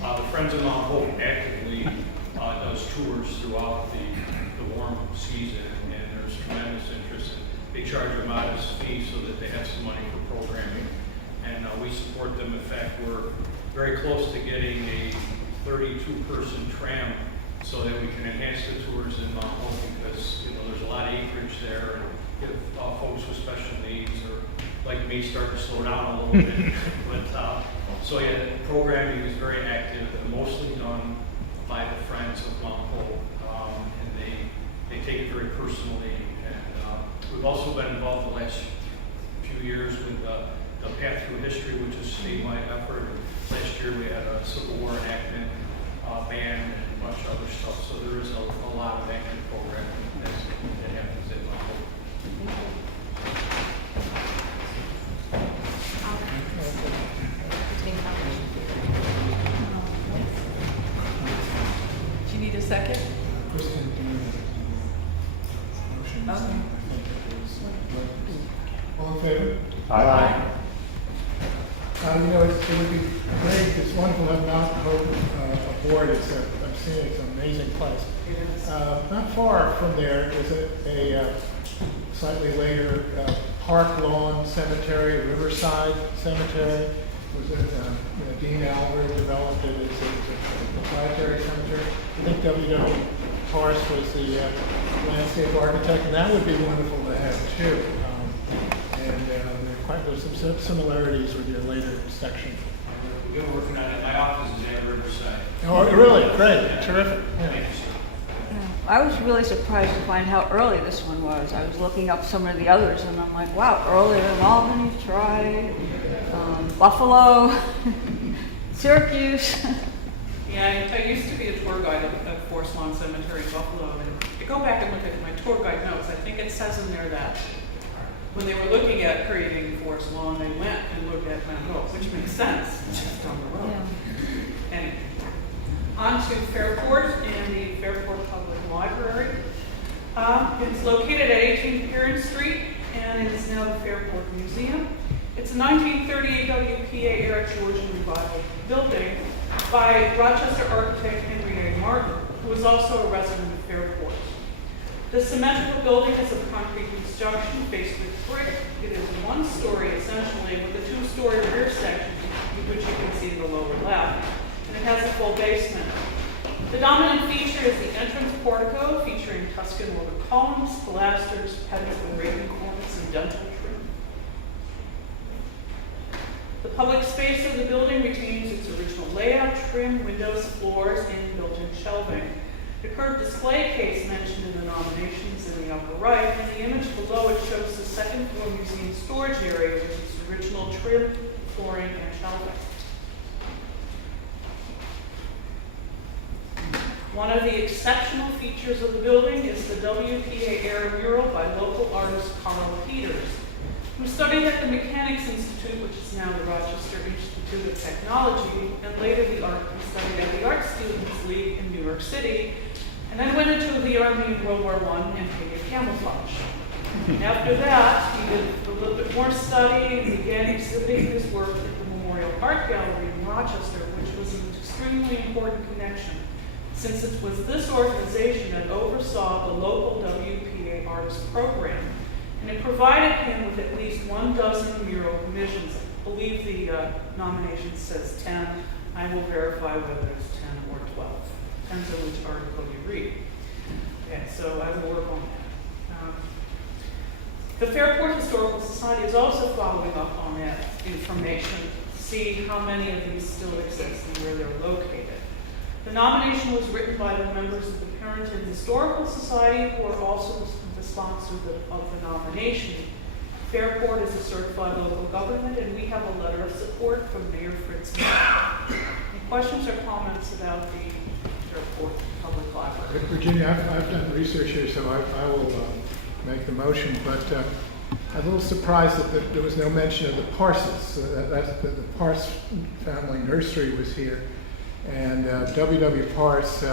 the Friends of Mount Hope actively does tours throughout the warm season, and there's tremendous interest. And they charge a modest fee so that they have some money for programming, and we support them. In fact, we're very close to getting a 32-person tram so that we can enhance the tours in Mount Hope, because there's a lot of acreage there, and if folks with special needs or like me start to slow down a little bit. But so yeah, programming is very active and mostly done by the Friends of Mount Hope, and they take it very personally. And we've also been involved the last few years with the Path Through History, which is a statewide effort. Last year we had a Civil War enactment band and a bunch of other stuff. So there is a lot of active programming that happens at Mount Hope. Do you need a second? All in favor? Aye. It would be great, it's wonderful to have Mount Hope aboard. I've seen it, it's an amazing place. Not far from there is a slightly later Park Lawn Cemetery, Riverside Cemetery. Was it Dean Albert developed it as a proprietary cemetery? I think W.W. Forrest was the landscape architect, and that would be wonderful to have too. There's some similarities with your later section. We've been working on it. My office is at Riverside. Oh, really? Great. Terrific. Yeah. Thank you, sir. I was really surprised to find how early this one was. I was looking up some of the others, and I'm like, wow, earlier than Albany, Troy, Buffalo, Syracuse. Yeah, I used to be a tour guide at Forest Lawn Cemetery in Buffalo, and I go back and look at my tour guide notes. I think it says in there that when they were looking at creating Forest Lawn, they went and looked at Mount Hope, which makes sense. It's just down the road. Yeah. And on to Fairport and the Fairport Public Library. It's located at 18 Piran Street, and it is now the Fairport Museum. It's a 1938 WPA era Georgian Revival building by Rochester architect Henry A. Martin, who was also a resident of Fairport. The symmetrical building is of concrete construction faced with brick. It is one story essentially with a two-story rear section, which you can see in the lower left, and it has a full basement. The dominant feature is the entrance portico featuring Tuscan woven columns, pilasters, pediment with raven cornice, and dental trim. The public space of the building retains its original layout, trim, windows, floors, and built-in shelving. The curved display case mentioned in the nominations in the upper right, and the image below it shows the second floor museum storage area with its original trim, flooring, and shelving. One of the exceptional features of the building is the WPA era mural by local artist Carl Peters, who studied at the Mechanics Institute, which is now the Rochester Institute of Technology, and later he studied at the Art Students League in New York City, and then went into the Army in World War I and painted camouflage. After that, he did a little bit more study and began exhibiting his work at the Memorial Art Gallery in Rochester, which was an extremely important connection, since it was this organization that oversaw the local WPA artist program, and it provided him with at least 12 mural commissions. I believe the nomination says 10. I will verify whether it's 10 or 12. Depends on which article you read. Okay, so I will work on that. The Fairport Historical Society is also following up on that information to see how many of these still exist and where they're located. The nomination was written by the members of the Parrington Historical Society, who are also the sponsors of the nomination. Fairport is a certified local government, and we have a letter of support from Mayor Fritz. Any questions or comments about the Fairport Public Library? Virginia, I've done research here, so I will make the motion, but I'm a little surprised that there was no mention of the Parses. The Parse family nursery was here, and W.W. Parse,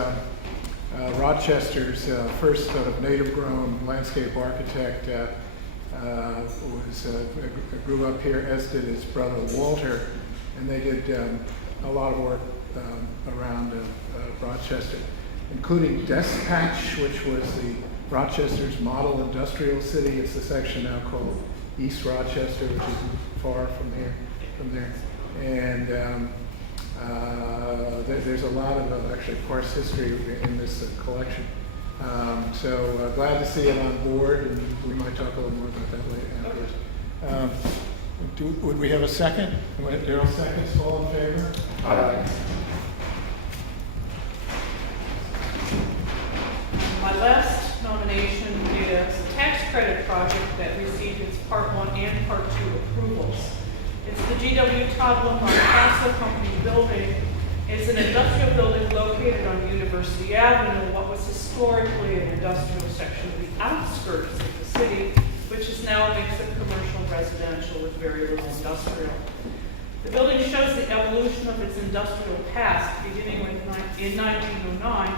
Rochester's first sort of native-grown landscape architect, grew up here, as did his brother Walter, and they did a lot of work around Rochester, including Despatch, which was Rochester's model industrial city. It's the section now called East Rochester, which isn't far from there. And there's a lot of actually Parse history in this collection. So glad to see it on board, and we might talk a little more about that later afterwards. Would we have a second? Daryl seconds, all in favor? Aye. My last nomination is a tax credit project that received its Part 1 and Part 2 approvals. It's the G.W. Todd Wilmot Castle Company building. It's an industrial building located on University Avenue, what was historically an industrial section of the outskirts of the city, which is now a mix of commercial and residential with very little industrial. The building shows the evolution of its industrial past, beginning in 1909,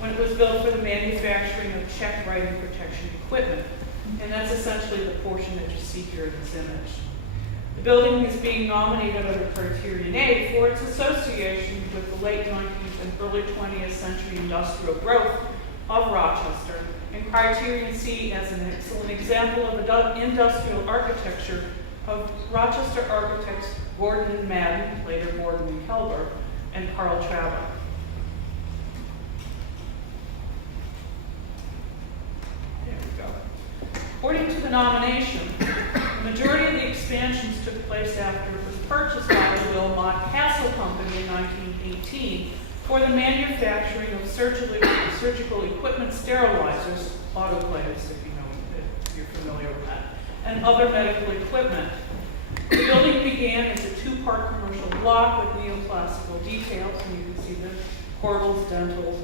when it was built for the manufacturing of check writing protection equipment. And that's essentially the portion that you see here in this image. The building is being nominated under Criterion A for its association with the late 19th and early 20th century industrial growth of Rochester, and Criterion C as an excellent example of industrial architecture of Rochester architects Gordon and Madden, later Gordon and Kelber, and Carl Traver. There we go. According to the nomination, the majority of the expansions took place after it was purchased by the Wilmot Castle Company in 1918 for the manufacturing of surgical equipment sterilizers, autoclaves, if you're familiar with that, and other medical equipment. The building began as a two-part commercial block with neoclassical details, and you can see the portals, dentals,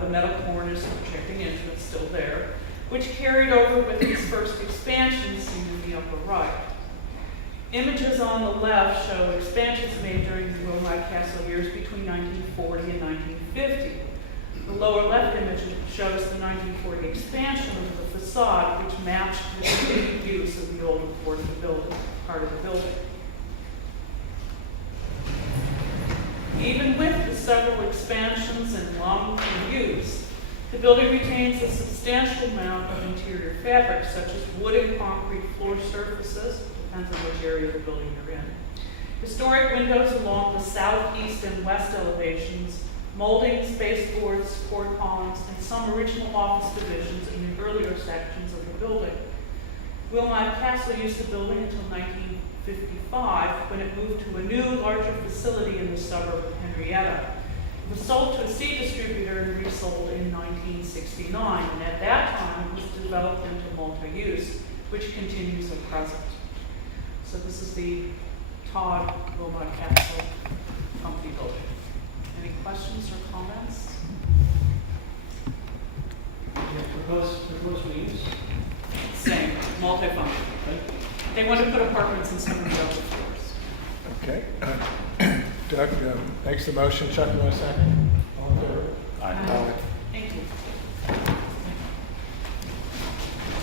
the metal cornice, projecting entrance still there, which carried over with these first expansions seen in the upper right. Images on the left show expansions made during the Wilmot Castle years between 1940 and 1950. The lower left image shows the 1940 expansion of the facade, which matched the continued use of the older part of the building. Even with the several expansions and long-term use, the building retains a substantial amount of interior fabric, such as wood and concrete floor surfaces, depends on which area of the building you're in. Historic windows along the south, east, and west elevations, moldings, baseboards, support columns, and some original office divisions in the earlier sections of the building. Wilmot Castle used the building until 1955 when it moved to a new, larger facility in the suburb of Henrietta. It was sold to a seed distributor and resold in 1969, and at that time it was developed into multi-use, which continues at present. So this is the Todd Wilmot Capital Company building. Any questions or comments? Proposed use? Same, multifunction. They want to put apartments in some of the other floors. Okay. Doug makes the motion. Chuck, you want a second? All in favor? Aye. Thank you.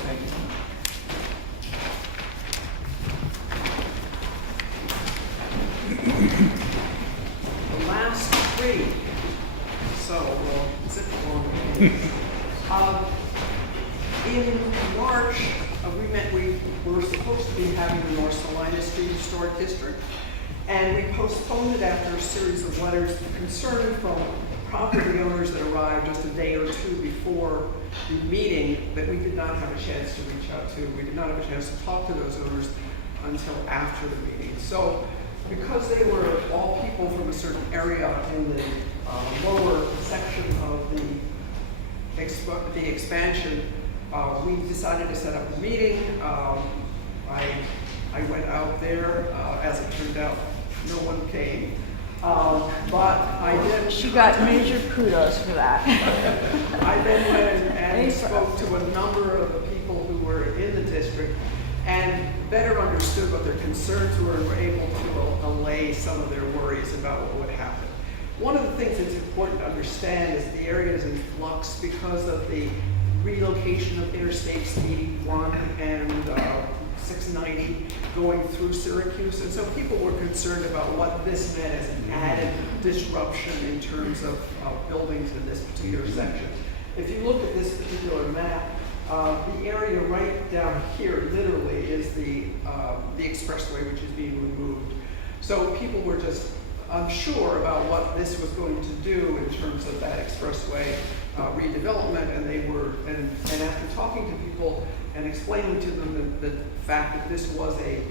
Thank you. The last three, so we'll zip along. In March, we were supposed to be having the North Salina Street Historic District, and we postponed it after a series of letters of concern from property owners that arrived just a day or two before the meeting that we did not have a chance to reach out to. We did not have a chance to talk to those owners until after the meeting. So because they were all people from a certain area in the lower section of the expansion, we decided to set up a meeting. I went out there. As it turned out, no one came. But I did. She got major kudos for that. I then went and spoke to a number of the people who were in the district and better understood what their concerns were and were able to allay some of their worries about what would happen. One of the things that's important to understand is the area is in flux because of the relocation of Interstates 81 and 690 going through Syracuse. And so people were concerned about what this meant as an added disruption in terms of buildings in this particular section. If you look at this particular map, the area right down here literally is the expressway which is being removed. So people were just unsure about what this was going to do in terms of that expressway redevelopment, and they were, and after talking to people and explaining to them the fact that this was a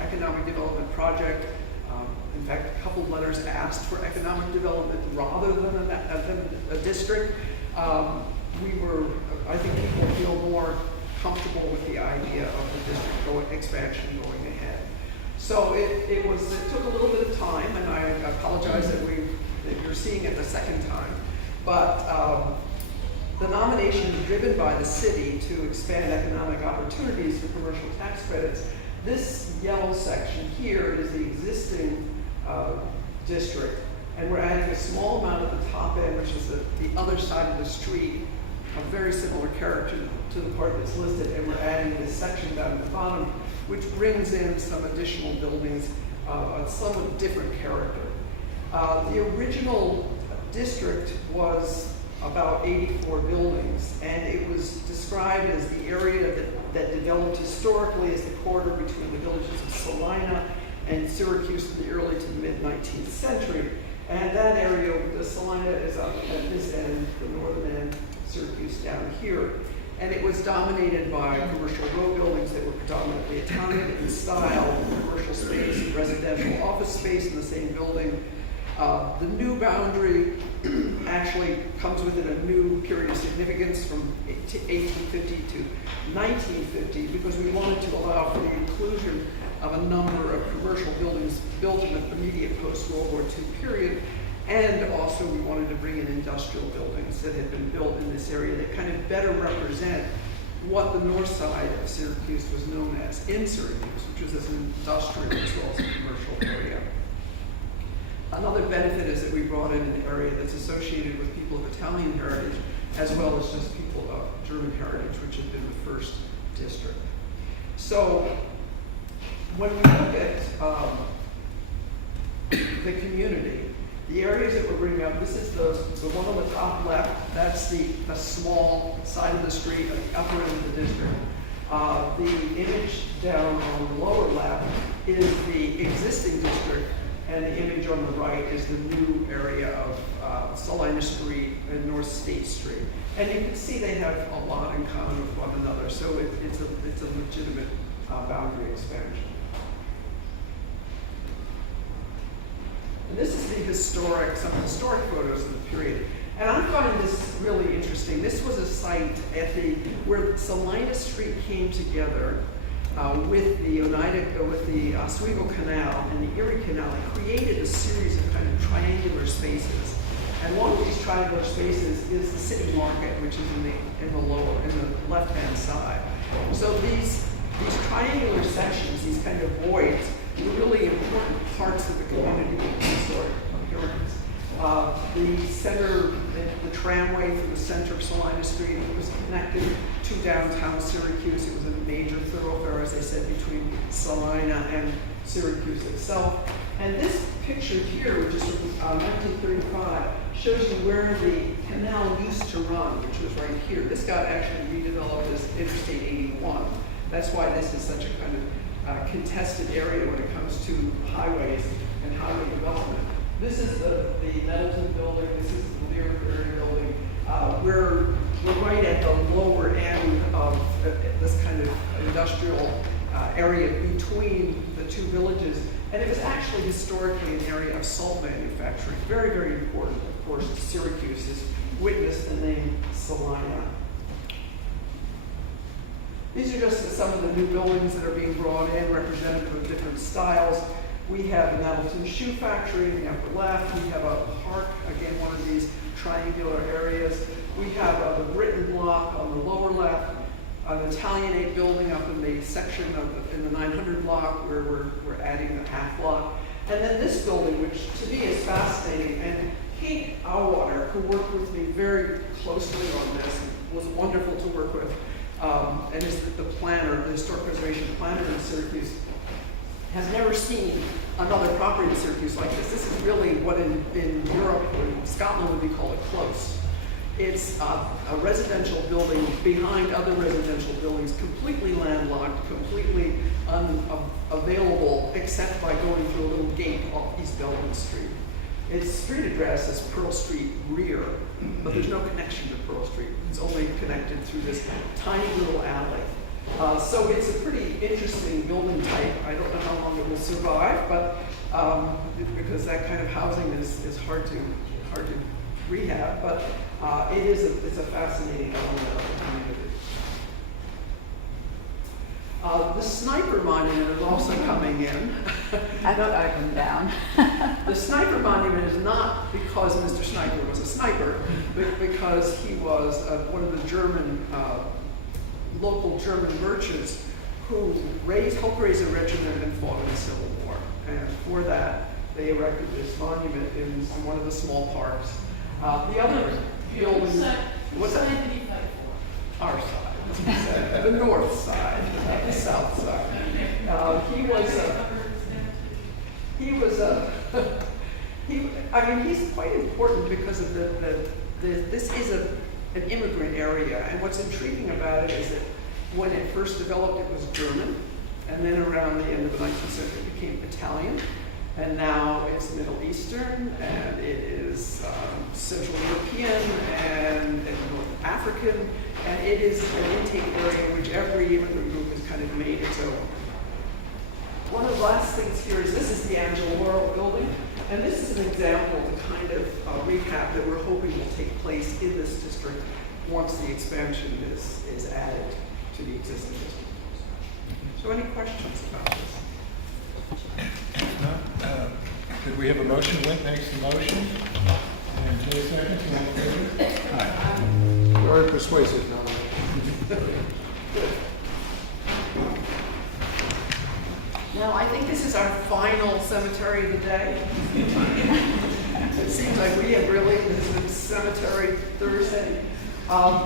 economic development project, in fact, a couple of letters asked for economic development rather than a district. We were, I think people feel more comfortable with the idea of the district expansion going ahead. So it took a little bit of time, and I apologize that you're seeing it the second time. But the nomination is driven by the city to expand economic opportunities for commercial tax credits. This yellow section here is the existing district, and we're adding a small amount at the top end, which is the other side of the street, a very similar character to the part that's listed, and we're adding this section down at the bottom, which brings in some additional buildings of somewhat different character. The original district was about 84 buildings, and it was described as the area that developed historically as the corridor between the villages of Salina and Syracuse in the early to mid-19th century. And that area, the Salina is up at this end, the northern end, Syracuse down here. And it was dominated by commercial row buildings that were predominantly Italian in style, commercial space and residential office space in the same building. The new boundary actually comes within a new period of significance from 1850 to 1950 because we wanted to allow for the inclusion of a number of commercial buildings built in the immediate post-World War II period. And also we wanted to bring in industrial buildings that had been built in this area that kind of better represent what the north side of Syracuse was known as in Syracuse, which was as an industrial as well as a commercial area. Another benefit is that we brought in an area that's associated with people of Italian heritage as well as just people of German heritage, which had been the first district. So when we look at the community, the areas that we're bringing up, this is the one on the top left, that's the small side of the street at the upper end of the district. The image down on the lower left is the existing district, and the image on the right is the new area of Salina Street and North State Street. And you can see they have a lot in common with one another, so it's a legitimate boundary expansion. And this is some historic photos of the period. And I'm finding this really interesting. This was a site where Salina Street came together with the Oswego Canal and the Erie Canal. It created a series of kind of triangular spaces. And one of these triangular spaces is the city market, which is in the left-hand side. So these triangular sections, these kind of voids, were really important parts of the community historic appearance. The tramway from the center of Salina Street was connected to downtown Syracuse. It was a major thoroughfare, as I said, between Salina and Syracuse itself. And this picture here, which is from 1935, shows you where the canal used to run, which was right here. This got actually redeveloped as Interstate 81. That's why this is such a kind of contested area when it comes to highways and highway development. This is the Nettleton building. This is the Lear building. We're right at the lower end of this kind of industrial area between the two villages. And it was actually historically an area of salt manufacturing. Very, very important, of course, to Syracuse has witnessed the name Salina. These are just some of the new buildings that are being brought in, representative of different styles. We have the Nettleton Shoe Factory in the upper left. We have a park, again, one of these triangular areas. We have the Britain block on the lower left, an Italianate building up in the section in the 900 block where we're adding the half block. And then this building, which to me is fascinating. And Kate Auwater, who worked with me very closely on this, was wonderful to work with, and is the planner, the historic preservation planner in Syracuse, has never seen another property in Syracuse like this. This is really what in Europe or Scotland would be called a close. It's a residential building behind other residential buildings, completely landlocked, completely unavailable, except by going through a little gate off East Belmont Street. Its street address is Pearl Street rear, but there's no connection to Pearl Street. It's only connected through this tiny little alley. So it's a pretty interesting building type. I don't know how long it will survive, but because that kind of housing is hard to rehab, but it's a fascinating element of the community. The Sniper Monument is also coming in. I thought I'd come down. The Sniper Monument is not because Mr. Sniper was a sniper, but because he was one of the German, local German merchants who helped raise a regiment and fought in the Civil War. And for that, they erected this monument in one of the small parks. The other building, what's that? Our side, the north side, not the south side. He's quite important because of this is an immigrant area, and what's intriguing about it is that when it first developed, it was German, and then around the end of the 19th century, it became Italian. And now it's Middle Eastern, and it is Central European and North African, and it is an intake area in which every immigrant group has kind of made its own. One of the last things here is this is the Angela Laurel building, and this is an example of the kind of recap that we're hoping will take place in this district once the expansion is added to the existing district. So any questions about this? Could we have a motion? Went makes the motion. And Jay seconds. All in favor? Aye. Very persuasive nomination. Now, I think this is our final cemetery of the day. It seems like we have really visited Cemetery Thursday.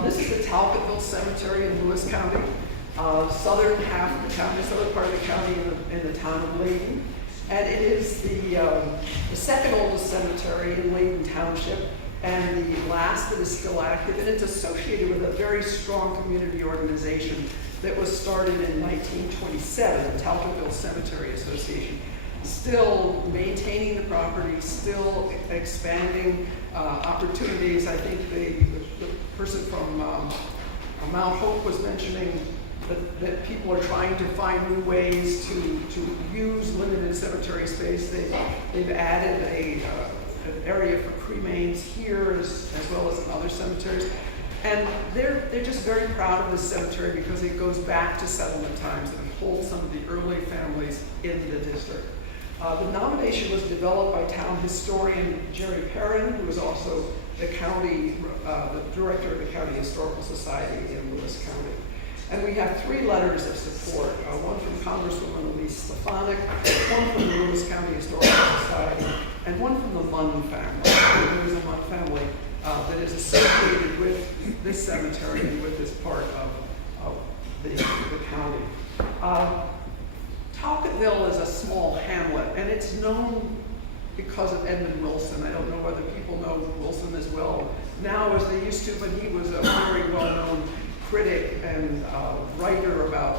This is the Talcotville Cemetery in Lewis County, southern half of the county, southern part of the county in the town of Layton. And it is the second oldest cemetery in Layton Township and the last that is still active. And it's associated with a very strong community organization that was started in 1927, the Talcotville Cemetery Association. Still maintaining the property, still expanding opportunities. I think the person from Mount Hope was mentioning that people are trying to find new ways to use limited cemetery space. They've added an area for cremains here as well as in other cemeteries. And they're just very proud of this cemetery because it goes back to settlement times and it holds some of the early families in the district. The nomination was developed by town historian Jerry Perrin, who is also the director of the County Historical Society in Lewis County. And we have 3 letters of support, one from Congresswoman Elise Stefanik, one from the Lewis County Historical Society, and one from the Munn family. There is a Munn family that is associated with this cemetery and with this part of the county. Talcottville is a small hamlet, and it's known because of Edmund Wilson. I don't know whether people know Wilson as well now as they used to, but he was a very well-known critic and writer about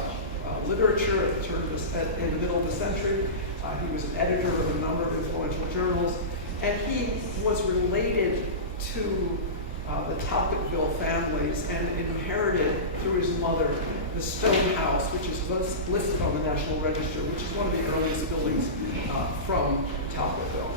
literature at the turn of in the middle of the century. He was an editor of a number of influential journals, and he was related to the Talcottville families and inherited through his mother the stone house, which is listed on the National Register, which is one of the earliest buildings from Talcottville.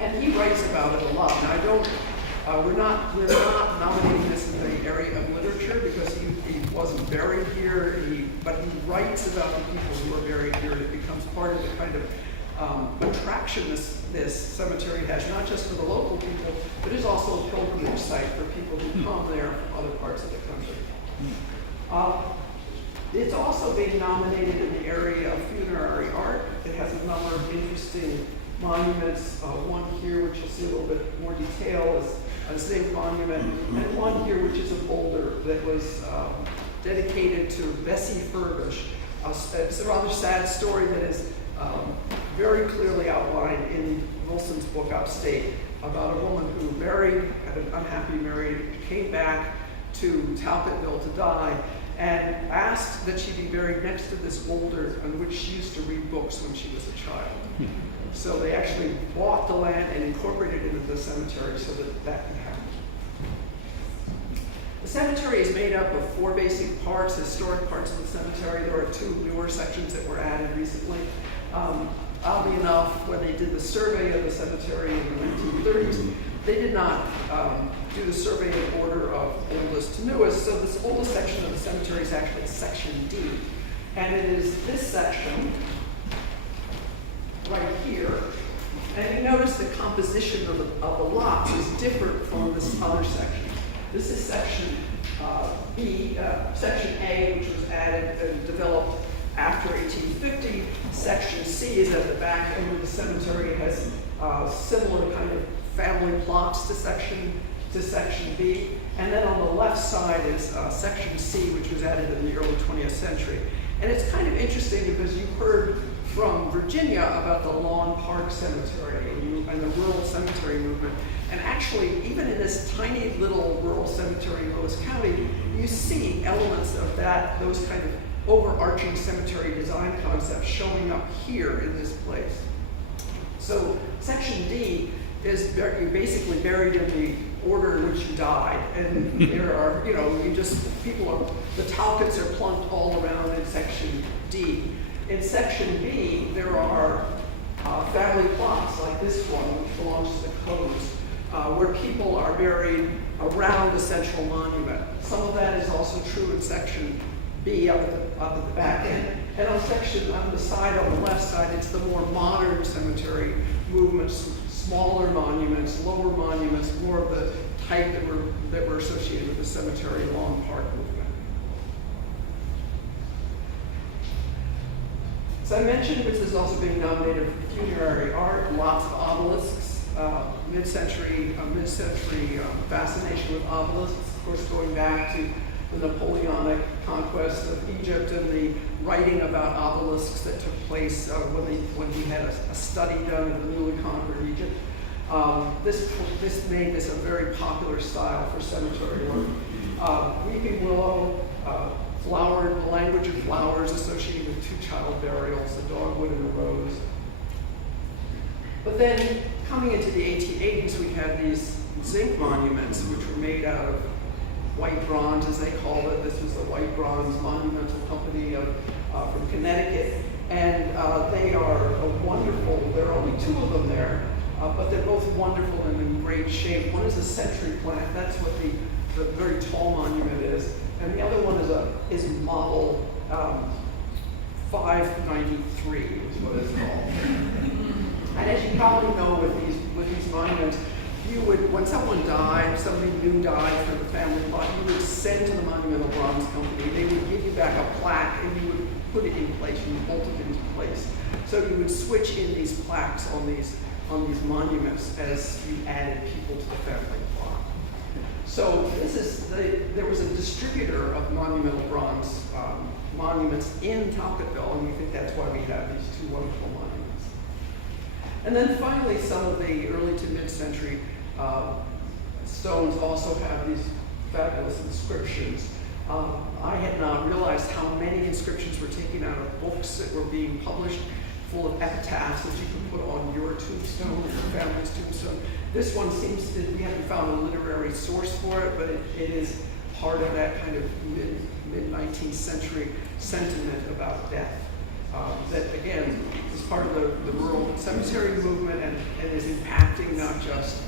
And he writes about it a lot. Now, we're not nominating this in the area of literature because he wasn't buried here, but he writes about the people who are buried here, and it becomes part of the kind of attraction this cemetery has, not just for the local people, but is also a pilgrimage site for people who come there from other parts of the country. It's also being nominated in the area of funerary art. It has a number of interesting monuments. One here, which you'll see a little bit more detail, is a zinc monument, and one here, which is a boulder that was dedicated to Bessie Furbish. It's a rather sad story that is very clearly outlined in Wilson's book Upstate about a woman who had an unhappy marriage, came back to Talcottville to die, and asked that she be buried next to this boulder on which she used to read books when she was a child. So they actually bought the land and incorporated it into the cemetery so that could happen. The cemetery is made up of 4 basic parts, historic parts of the cemetery. There are 2 newer sections that were added recently. Oddly enough, when they did the survey of the cemetery in the 1930s, they did not do the survey in order of oldest to newest, so this oldest section of the cemetery is actually section D. And it is this section right here. And you notice the composition of the lots is different from this other section. This is section B, section A, which was added and developed after 1850. Section C is at the back end of the cemetery. It has similar kind of family plots to section B. And then on the left side is section C, which was added in the early 20th century. And it's kind of interesting because you heard from Virginia about the Lawn Park Cemetery and the rural cemetery movement. And actually, even in this tiny little rural cemetery in Lewis County, you see elements of those kind of overarching cemetery design concepts showing up here in this place. So section D is basically buried in the order in which you died. And there are, the Talcots are plunked all around in section D. In section B, there are family plots like this one, which belongs to the Coes, where people are buried around the central monument. Some of that is also true in section B up at the back end. And on the side, on the left side, it's the more modern cemetery movements, smaller monuments, lower monuments, more of the type that were associated with the cemetery lawn park movement. As I mentioned, this is also being nominated for funerary art, lots of obelisks, mid-century fascination with obelisks, of course going back to the Napoleonic conquest of Egypt and the writing about obelisks that took place when he had a study done of the newly conquered Egypt. This made this a very popular style for cemetery work. Weeping willow, the language of flowers associated with 2 child burials, the dogwood and the rose. But then coming into the 1880s, we had these zinc monuments, which were made out of White Bronze, as they called it. This was the White Bronze Monumental Company from Connecticut. And they are wonderful. There are only 2 of them there, but they're both wonderful and in great shape. One is a century plant. That's what the very tall monument is. And the other one is model 593 is what it's called. And as you probably know with these monuments, you would, when someone died, somebody new died from the family lot, you would send to the Monumental Bronze Company. They would give you back a plaque and you would put it in place, you would bolt it into place. So you would switch in these plaques on these monuments as you added people to the family plot. So there was a distributor of monumental bronze monuments in Talcottville, and we think that's why we have these 2 wonderful monuments. And then finally, some of the early to mid-century stones also have these fabulous inscriptions. I had not realized how many inscriptions were taken out of books that were being published, full of epitaphs that you can put on your tombstone or your family's tombstone. This one seems to, we haven't found a literary source for it, but it is part of that kind of mid-19th century sentiment about death. That again is part of the rural cemetery movement and is impacting not just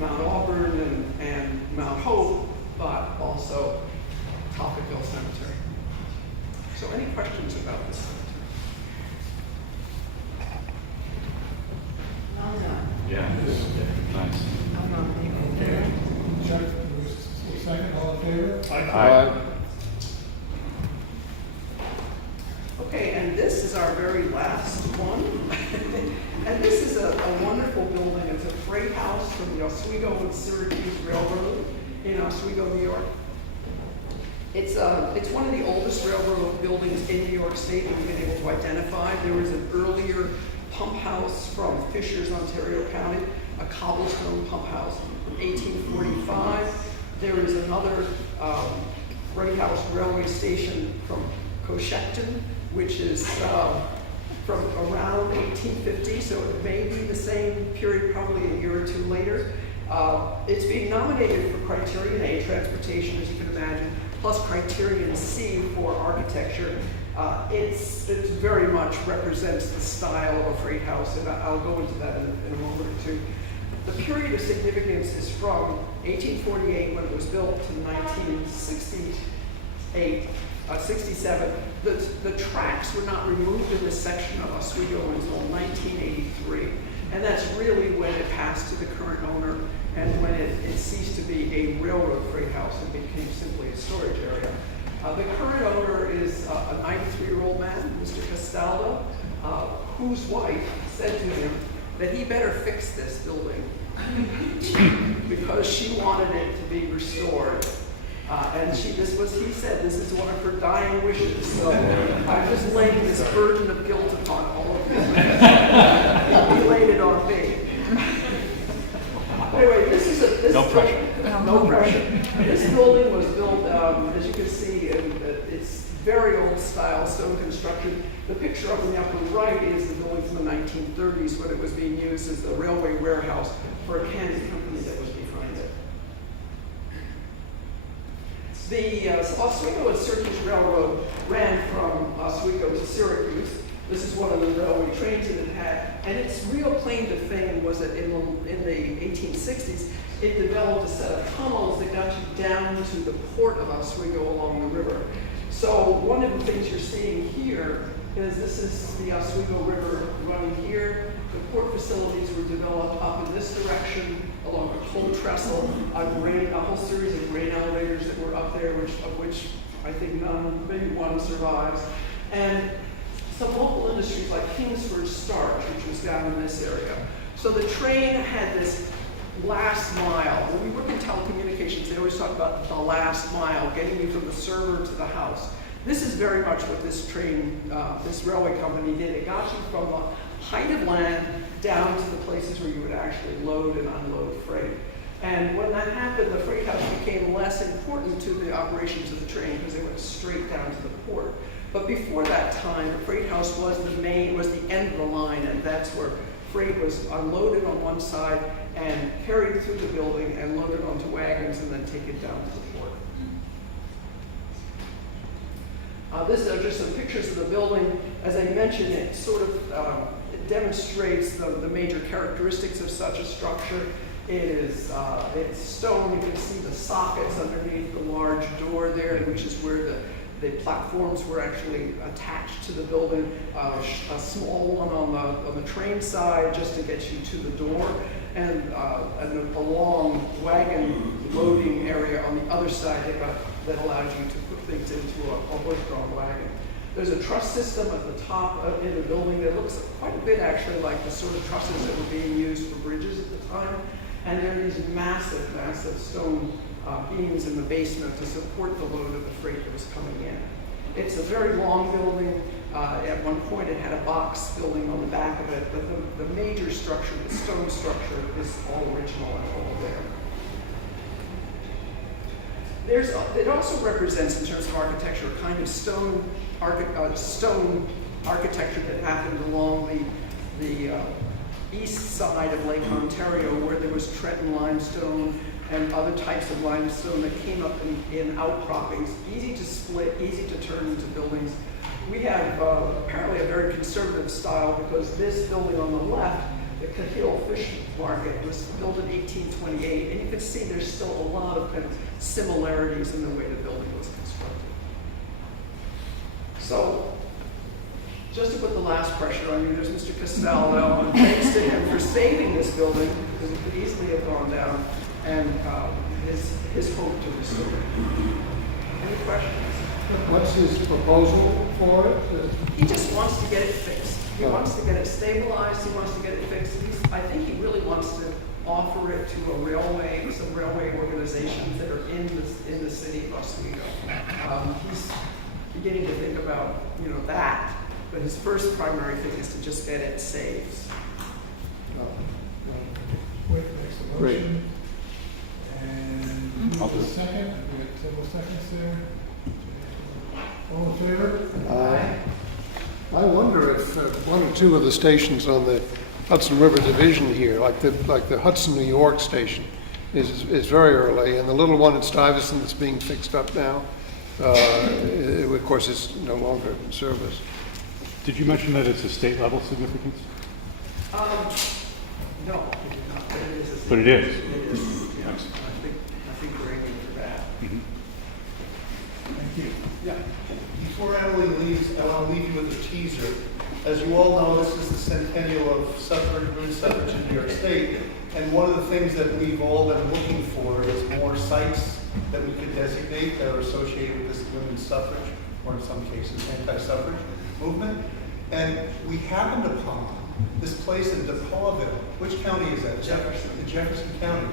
Mount Auburn and Mount Hope, but also Talcottville Cemetery. So any questions about this cemetery? Yeah, nice. Okay. Second, all in favor? Aye. Okay, and this is our very last one. And this is a wonderful building. It's a freight house from the Oswego and Syracuse Railroad in Oswego, New York. It's one of the oldest railroad buildings in New York State that we've been able to identify. There was an earlier pump house from Fishers, Ontario County, a cobblestone pump house from 1845. There is another freight house railway station from Coshocton, which is from around 1850, so it may be the same period, probably a year or 2 later. It's being nominated for Criterion A, transportation, as you can imagine, plus Criterion C for architecture. It's very much represents the style of a freight house, and I'll go into that in a moment or 2. The period of significance is from 1848, when it was built, to 1967. The tracks were not removed in this section of Oswego until 1983. And that's really when it passed to the current owner and when it ceased to be a railroad freight house and became simply a storage area. The current owner is a 93-year-old man, Mr. Castaldo, whose wife said to him that he better fix this building because she wanted it to be restored. And he said, this is one of her dying wishes. So I'm just laying this burden of guilt upon all of you. He laid it on me. Anyway, no pressure. No pressure. This building was built, as you can see, it's very old style stone construction. The picture up in the upper right is the building from the 1930s when it was being used as the railway warehouse for a candy company that was behind it. The Oswego and Syracuse Railroad ran from Oswego to Syracuse. This is one of the railway trains that it had, and its real claim to fame was that in the 1860s, it developed a set of tunnels that got you down to the port of Oswego along the river. So one of the things you're seeing here is this is the Oswego River running here. The port facilities were developed up in this direction along a coal trestle, a whole series of grain elevators that were up there, of which I think maybe one survives. And some local industries like Kingsford Starch, which was down in this area. So the train had this last mile. When we work in telecommunications, they always talk about the last mile, getting you from the server to the house. This is very much what this train, this railway company did. It got you from the height of land down to the places where you would actually load and unload freight. And when that happened, the freight house became less important to the operations of the train because they went straight down to the port. But before that time, the freight house was the end of the line, and that's where freight was unloaded on one side and carried through the building and loaded onto wagons and then taken down to the port. These are just some pictures of the building. As I mentioned, it sort of it demonstrates the major characteristics of such a structure. It's stone. You can see the sockets underneath the large door there, which is where the platforms were actually attached to the building. A small one on the train side just to get you to the door, and a long wagon loading area on the other side that allows you to put things into a horse-drawn wagon. There's a truss system at the top in the building that looks quite a bit actually like the sort of trusses that were being used for bridges at the time. And there are these massive, massive stone beams in the basement to support the load of the freight that was coming in. It's a very long building. At one point it had a box building on the back of it, but the major structure, the stone structure, is all original and all there. It also represents, in terms of architecture, a kind of stone architecture that happened along the east side of Lake Ontario, where there was Trenton limestone and other types of limestone that came up in outcroppings, easy to split, easy to turn into buildings. We have apparently a very conservative style, because this building on the left, the Cahill Fish Market, was built in 1828, and you can see there's still a lot of kind of similarities in the way the building was constructed. So, just to put the last pressure on you, there's Mr. Costello, and thanks to him for saving this building, because it could easily have gone down, and his hope to restore it. Any questions? What's his proposal for it? He just wants to get it fixed. He wants to get it stabilized, he wants to get it fixed. I think he really wants to offer it to some railway organizations that are in the city of Oswego. He's beginning to think about, that. But his first primary thing is to just get it saved. Quick, makes a motion. And I'll do it. second. We have several seconds there. All in favor? Aye. I wonder if one or two of the stations on the Hudson River Division here, like the Hudson, New York station, is very early, and the little one at Stuyvesant that's being fixed up now, of course, is no longer in service. Did you mention that it's a state level significance? No, it did not. But it is. It is. Yes. I think we're aiming for that. Mm-hmm. Thank you. Yeah. Before Emily leaves, I want to leave you with a teaser. As you all know, this is the centennial of suffrage, women's suffrage in New York State. And one of the things that we've all been looking for is more sites that we could designate that are associated with this women's suffrage, or in some cases, anti-suffrage movement. And we happened upon this place in DePauwville. Which county is that? Jefferson. In Jefferson County,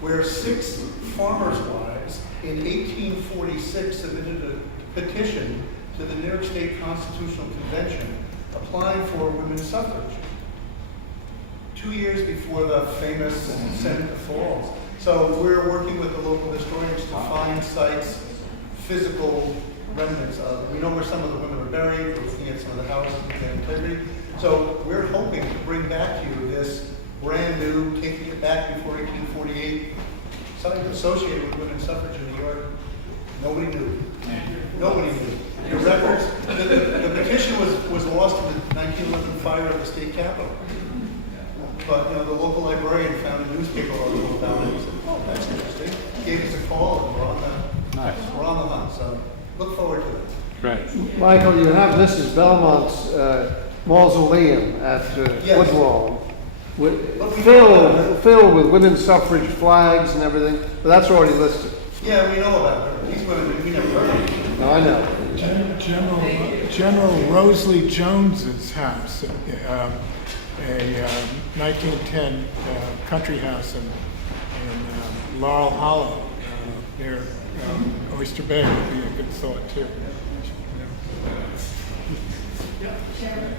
where 6 farmers' wives in 1846 submitted a petition to the New York State Constitutional Convention applying for women's suffrage 2 years before the famous Seneca Falls. So we're working with the local historians to find sites, physical remnants of. We know where some of the women are buried. We're looking at some of the houses in Liberty. So we're hoping to bring back to you this brand new, taking it back before 1848, something associated with women's suffrage in New York. Nobody knew. Nobody knew. The records, the petition was lost in the 1911 fire at the state capitol. But the local librarian found a newspaper article about it and said, "Oh, that's interesting." Gave us a call, and we're on the hunt. So look forward to it. Right. Michael, you have this as Belmont's mausoleum at Yes. Woodlawn, filled with women's suffrage flags and everything, but that's already listed. Yeah, we know about her. These women, we never heard of them. No, I know. General Rosalie Jones's house, a 1910 country house in Laurel Hollow near Oyster Bay would be a good thought too. Chairman?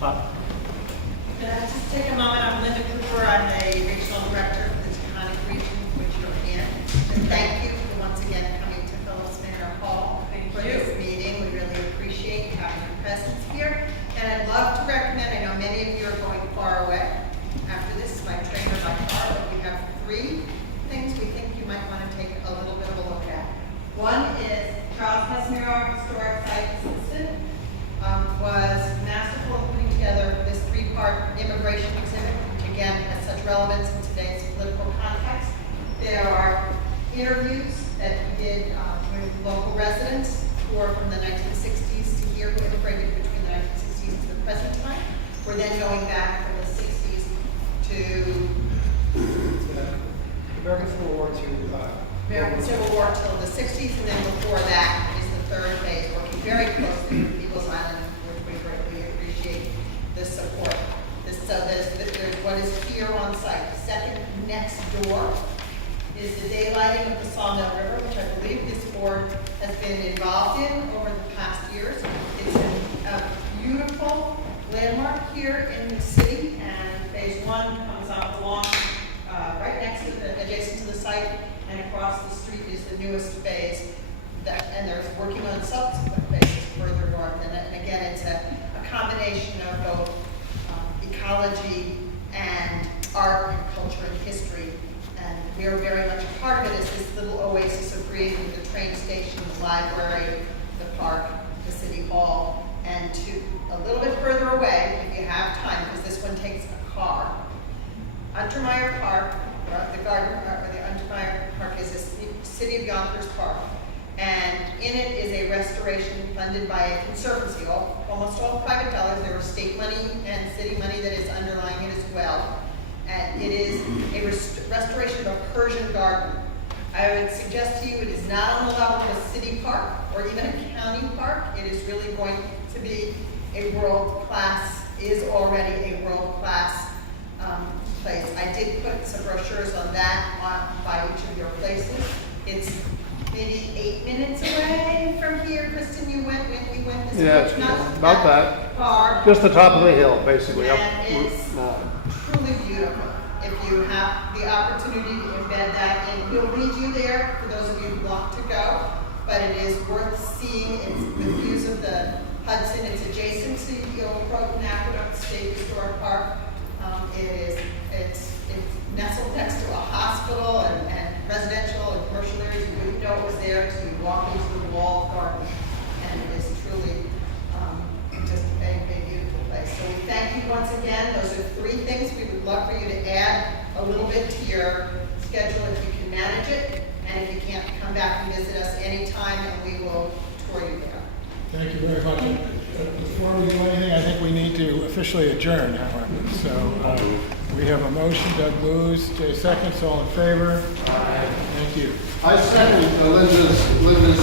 Can I just take a moment? I'm Linda Cooper. I'm the regional director for the Taconic region, which you're in. And thank you for once again coming to Phillips Manor Hall for this meeting. We really appreciate having your presence here. And I'd love to recommend, I know many of you are going far away after this by train or by car, but we have 3 things we think you might want to take a little bit of a look at. One is Charles Casimiro Historic interviews that we did with local residents who are from the 1960s to here, who immigrated between the 1960s to the present time. We're then going back from the 60s to American Civil War to American Civil War till the 60s, and then before that is the third phase, working very closely with People's Island, which we greatly appreciate the support. There's what is here on site. The second next door is the daylighting of the Sawmill River, which I believe this board has been involved in over the past years. It's a beautiful landmark here in the city, and phase one comes out along right next to adjacent to the site, and across the street is the newest phase. And they're working on subsequent phases further north. And again, it's a combination of both ecology and art and culture and history. And we are very much a part of it as this little oasis of green with the train station, the library, the park, the city hall, and to a little bit further away, if you have time, because this one takes a car. Untermeyer Park, or the garden, or the Untermeyer Park is a City of Yonkers park. And in it is a restoration funded by a conservancy, almost all private dollars. There was state money and city money that is underlying it as well. And it is a restoration of a Persian garden. I would suggest to you it is not on the level of a city park or even a county park. It is really going to be a world-class, is already a world-class place. I did put some brochures on that by each of your places. It's maybe 8 minutes away from here. Kristen, we went this Yeah, not about that. far. Just the top of the hill, basically. And it's truly beautiful. If you have the opportunity to embed that in, we'll lead you there for those of you who want to go, but it is worth seeing. It's the views of the Hudson. It's adjacent to the old Croton Aqueduct State Historic Park. It's nestled next to a hospital and residential and commercial areas. You wouldn't know it was there until you walk into the walled garden, and it is truly just a beautiful place. So we thank you once again. Those are 3 things we would love for you to add a little bit to your schedule if you can manage it, and if you can't, come back and visit us anytime, and we will tour you there. Thank you very much. Before we do anything, I think we need to officially adjourn, however. So we have a motion. Doug moves. Jay seconds. All in favor? Thank you. I second Linda's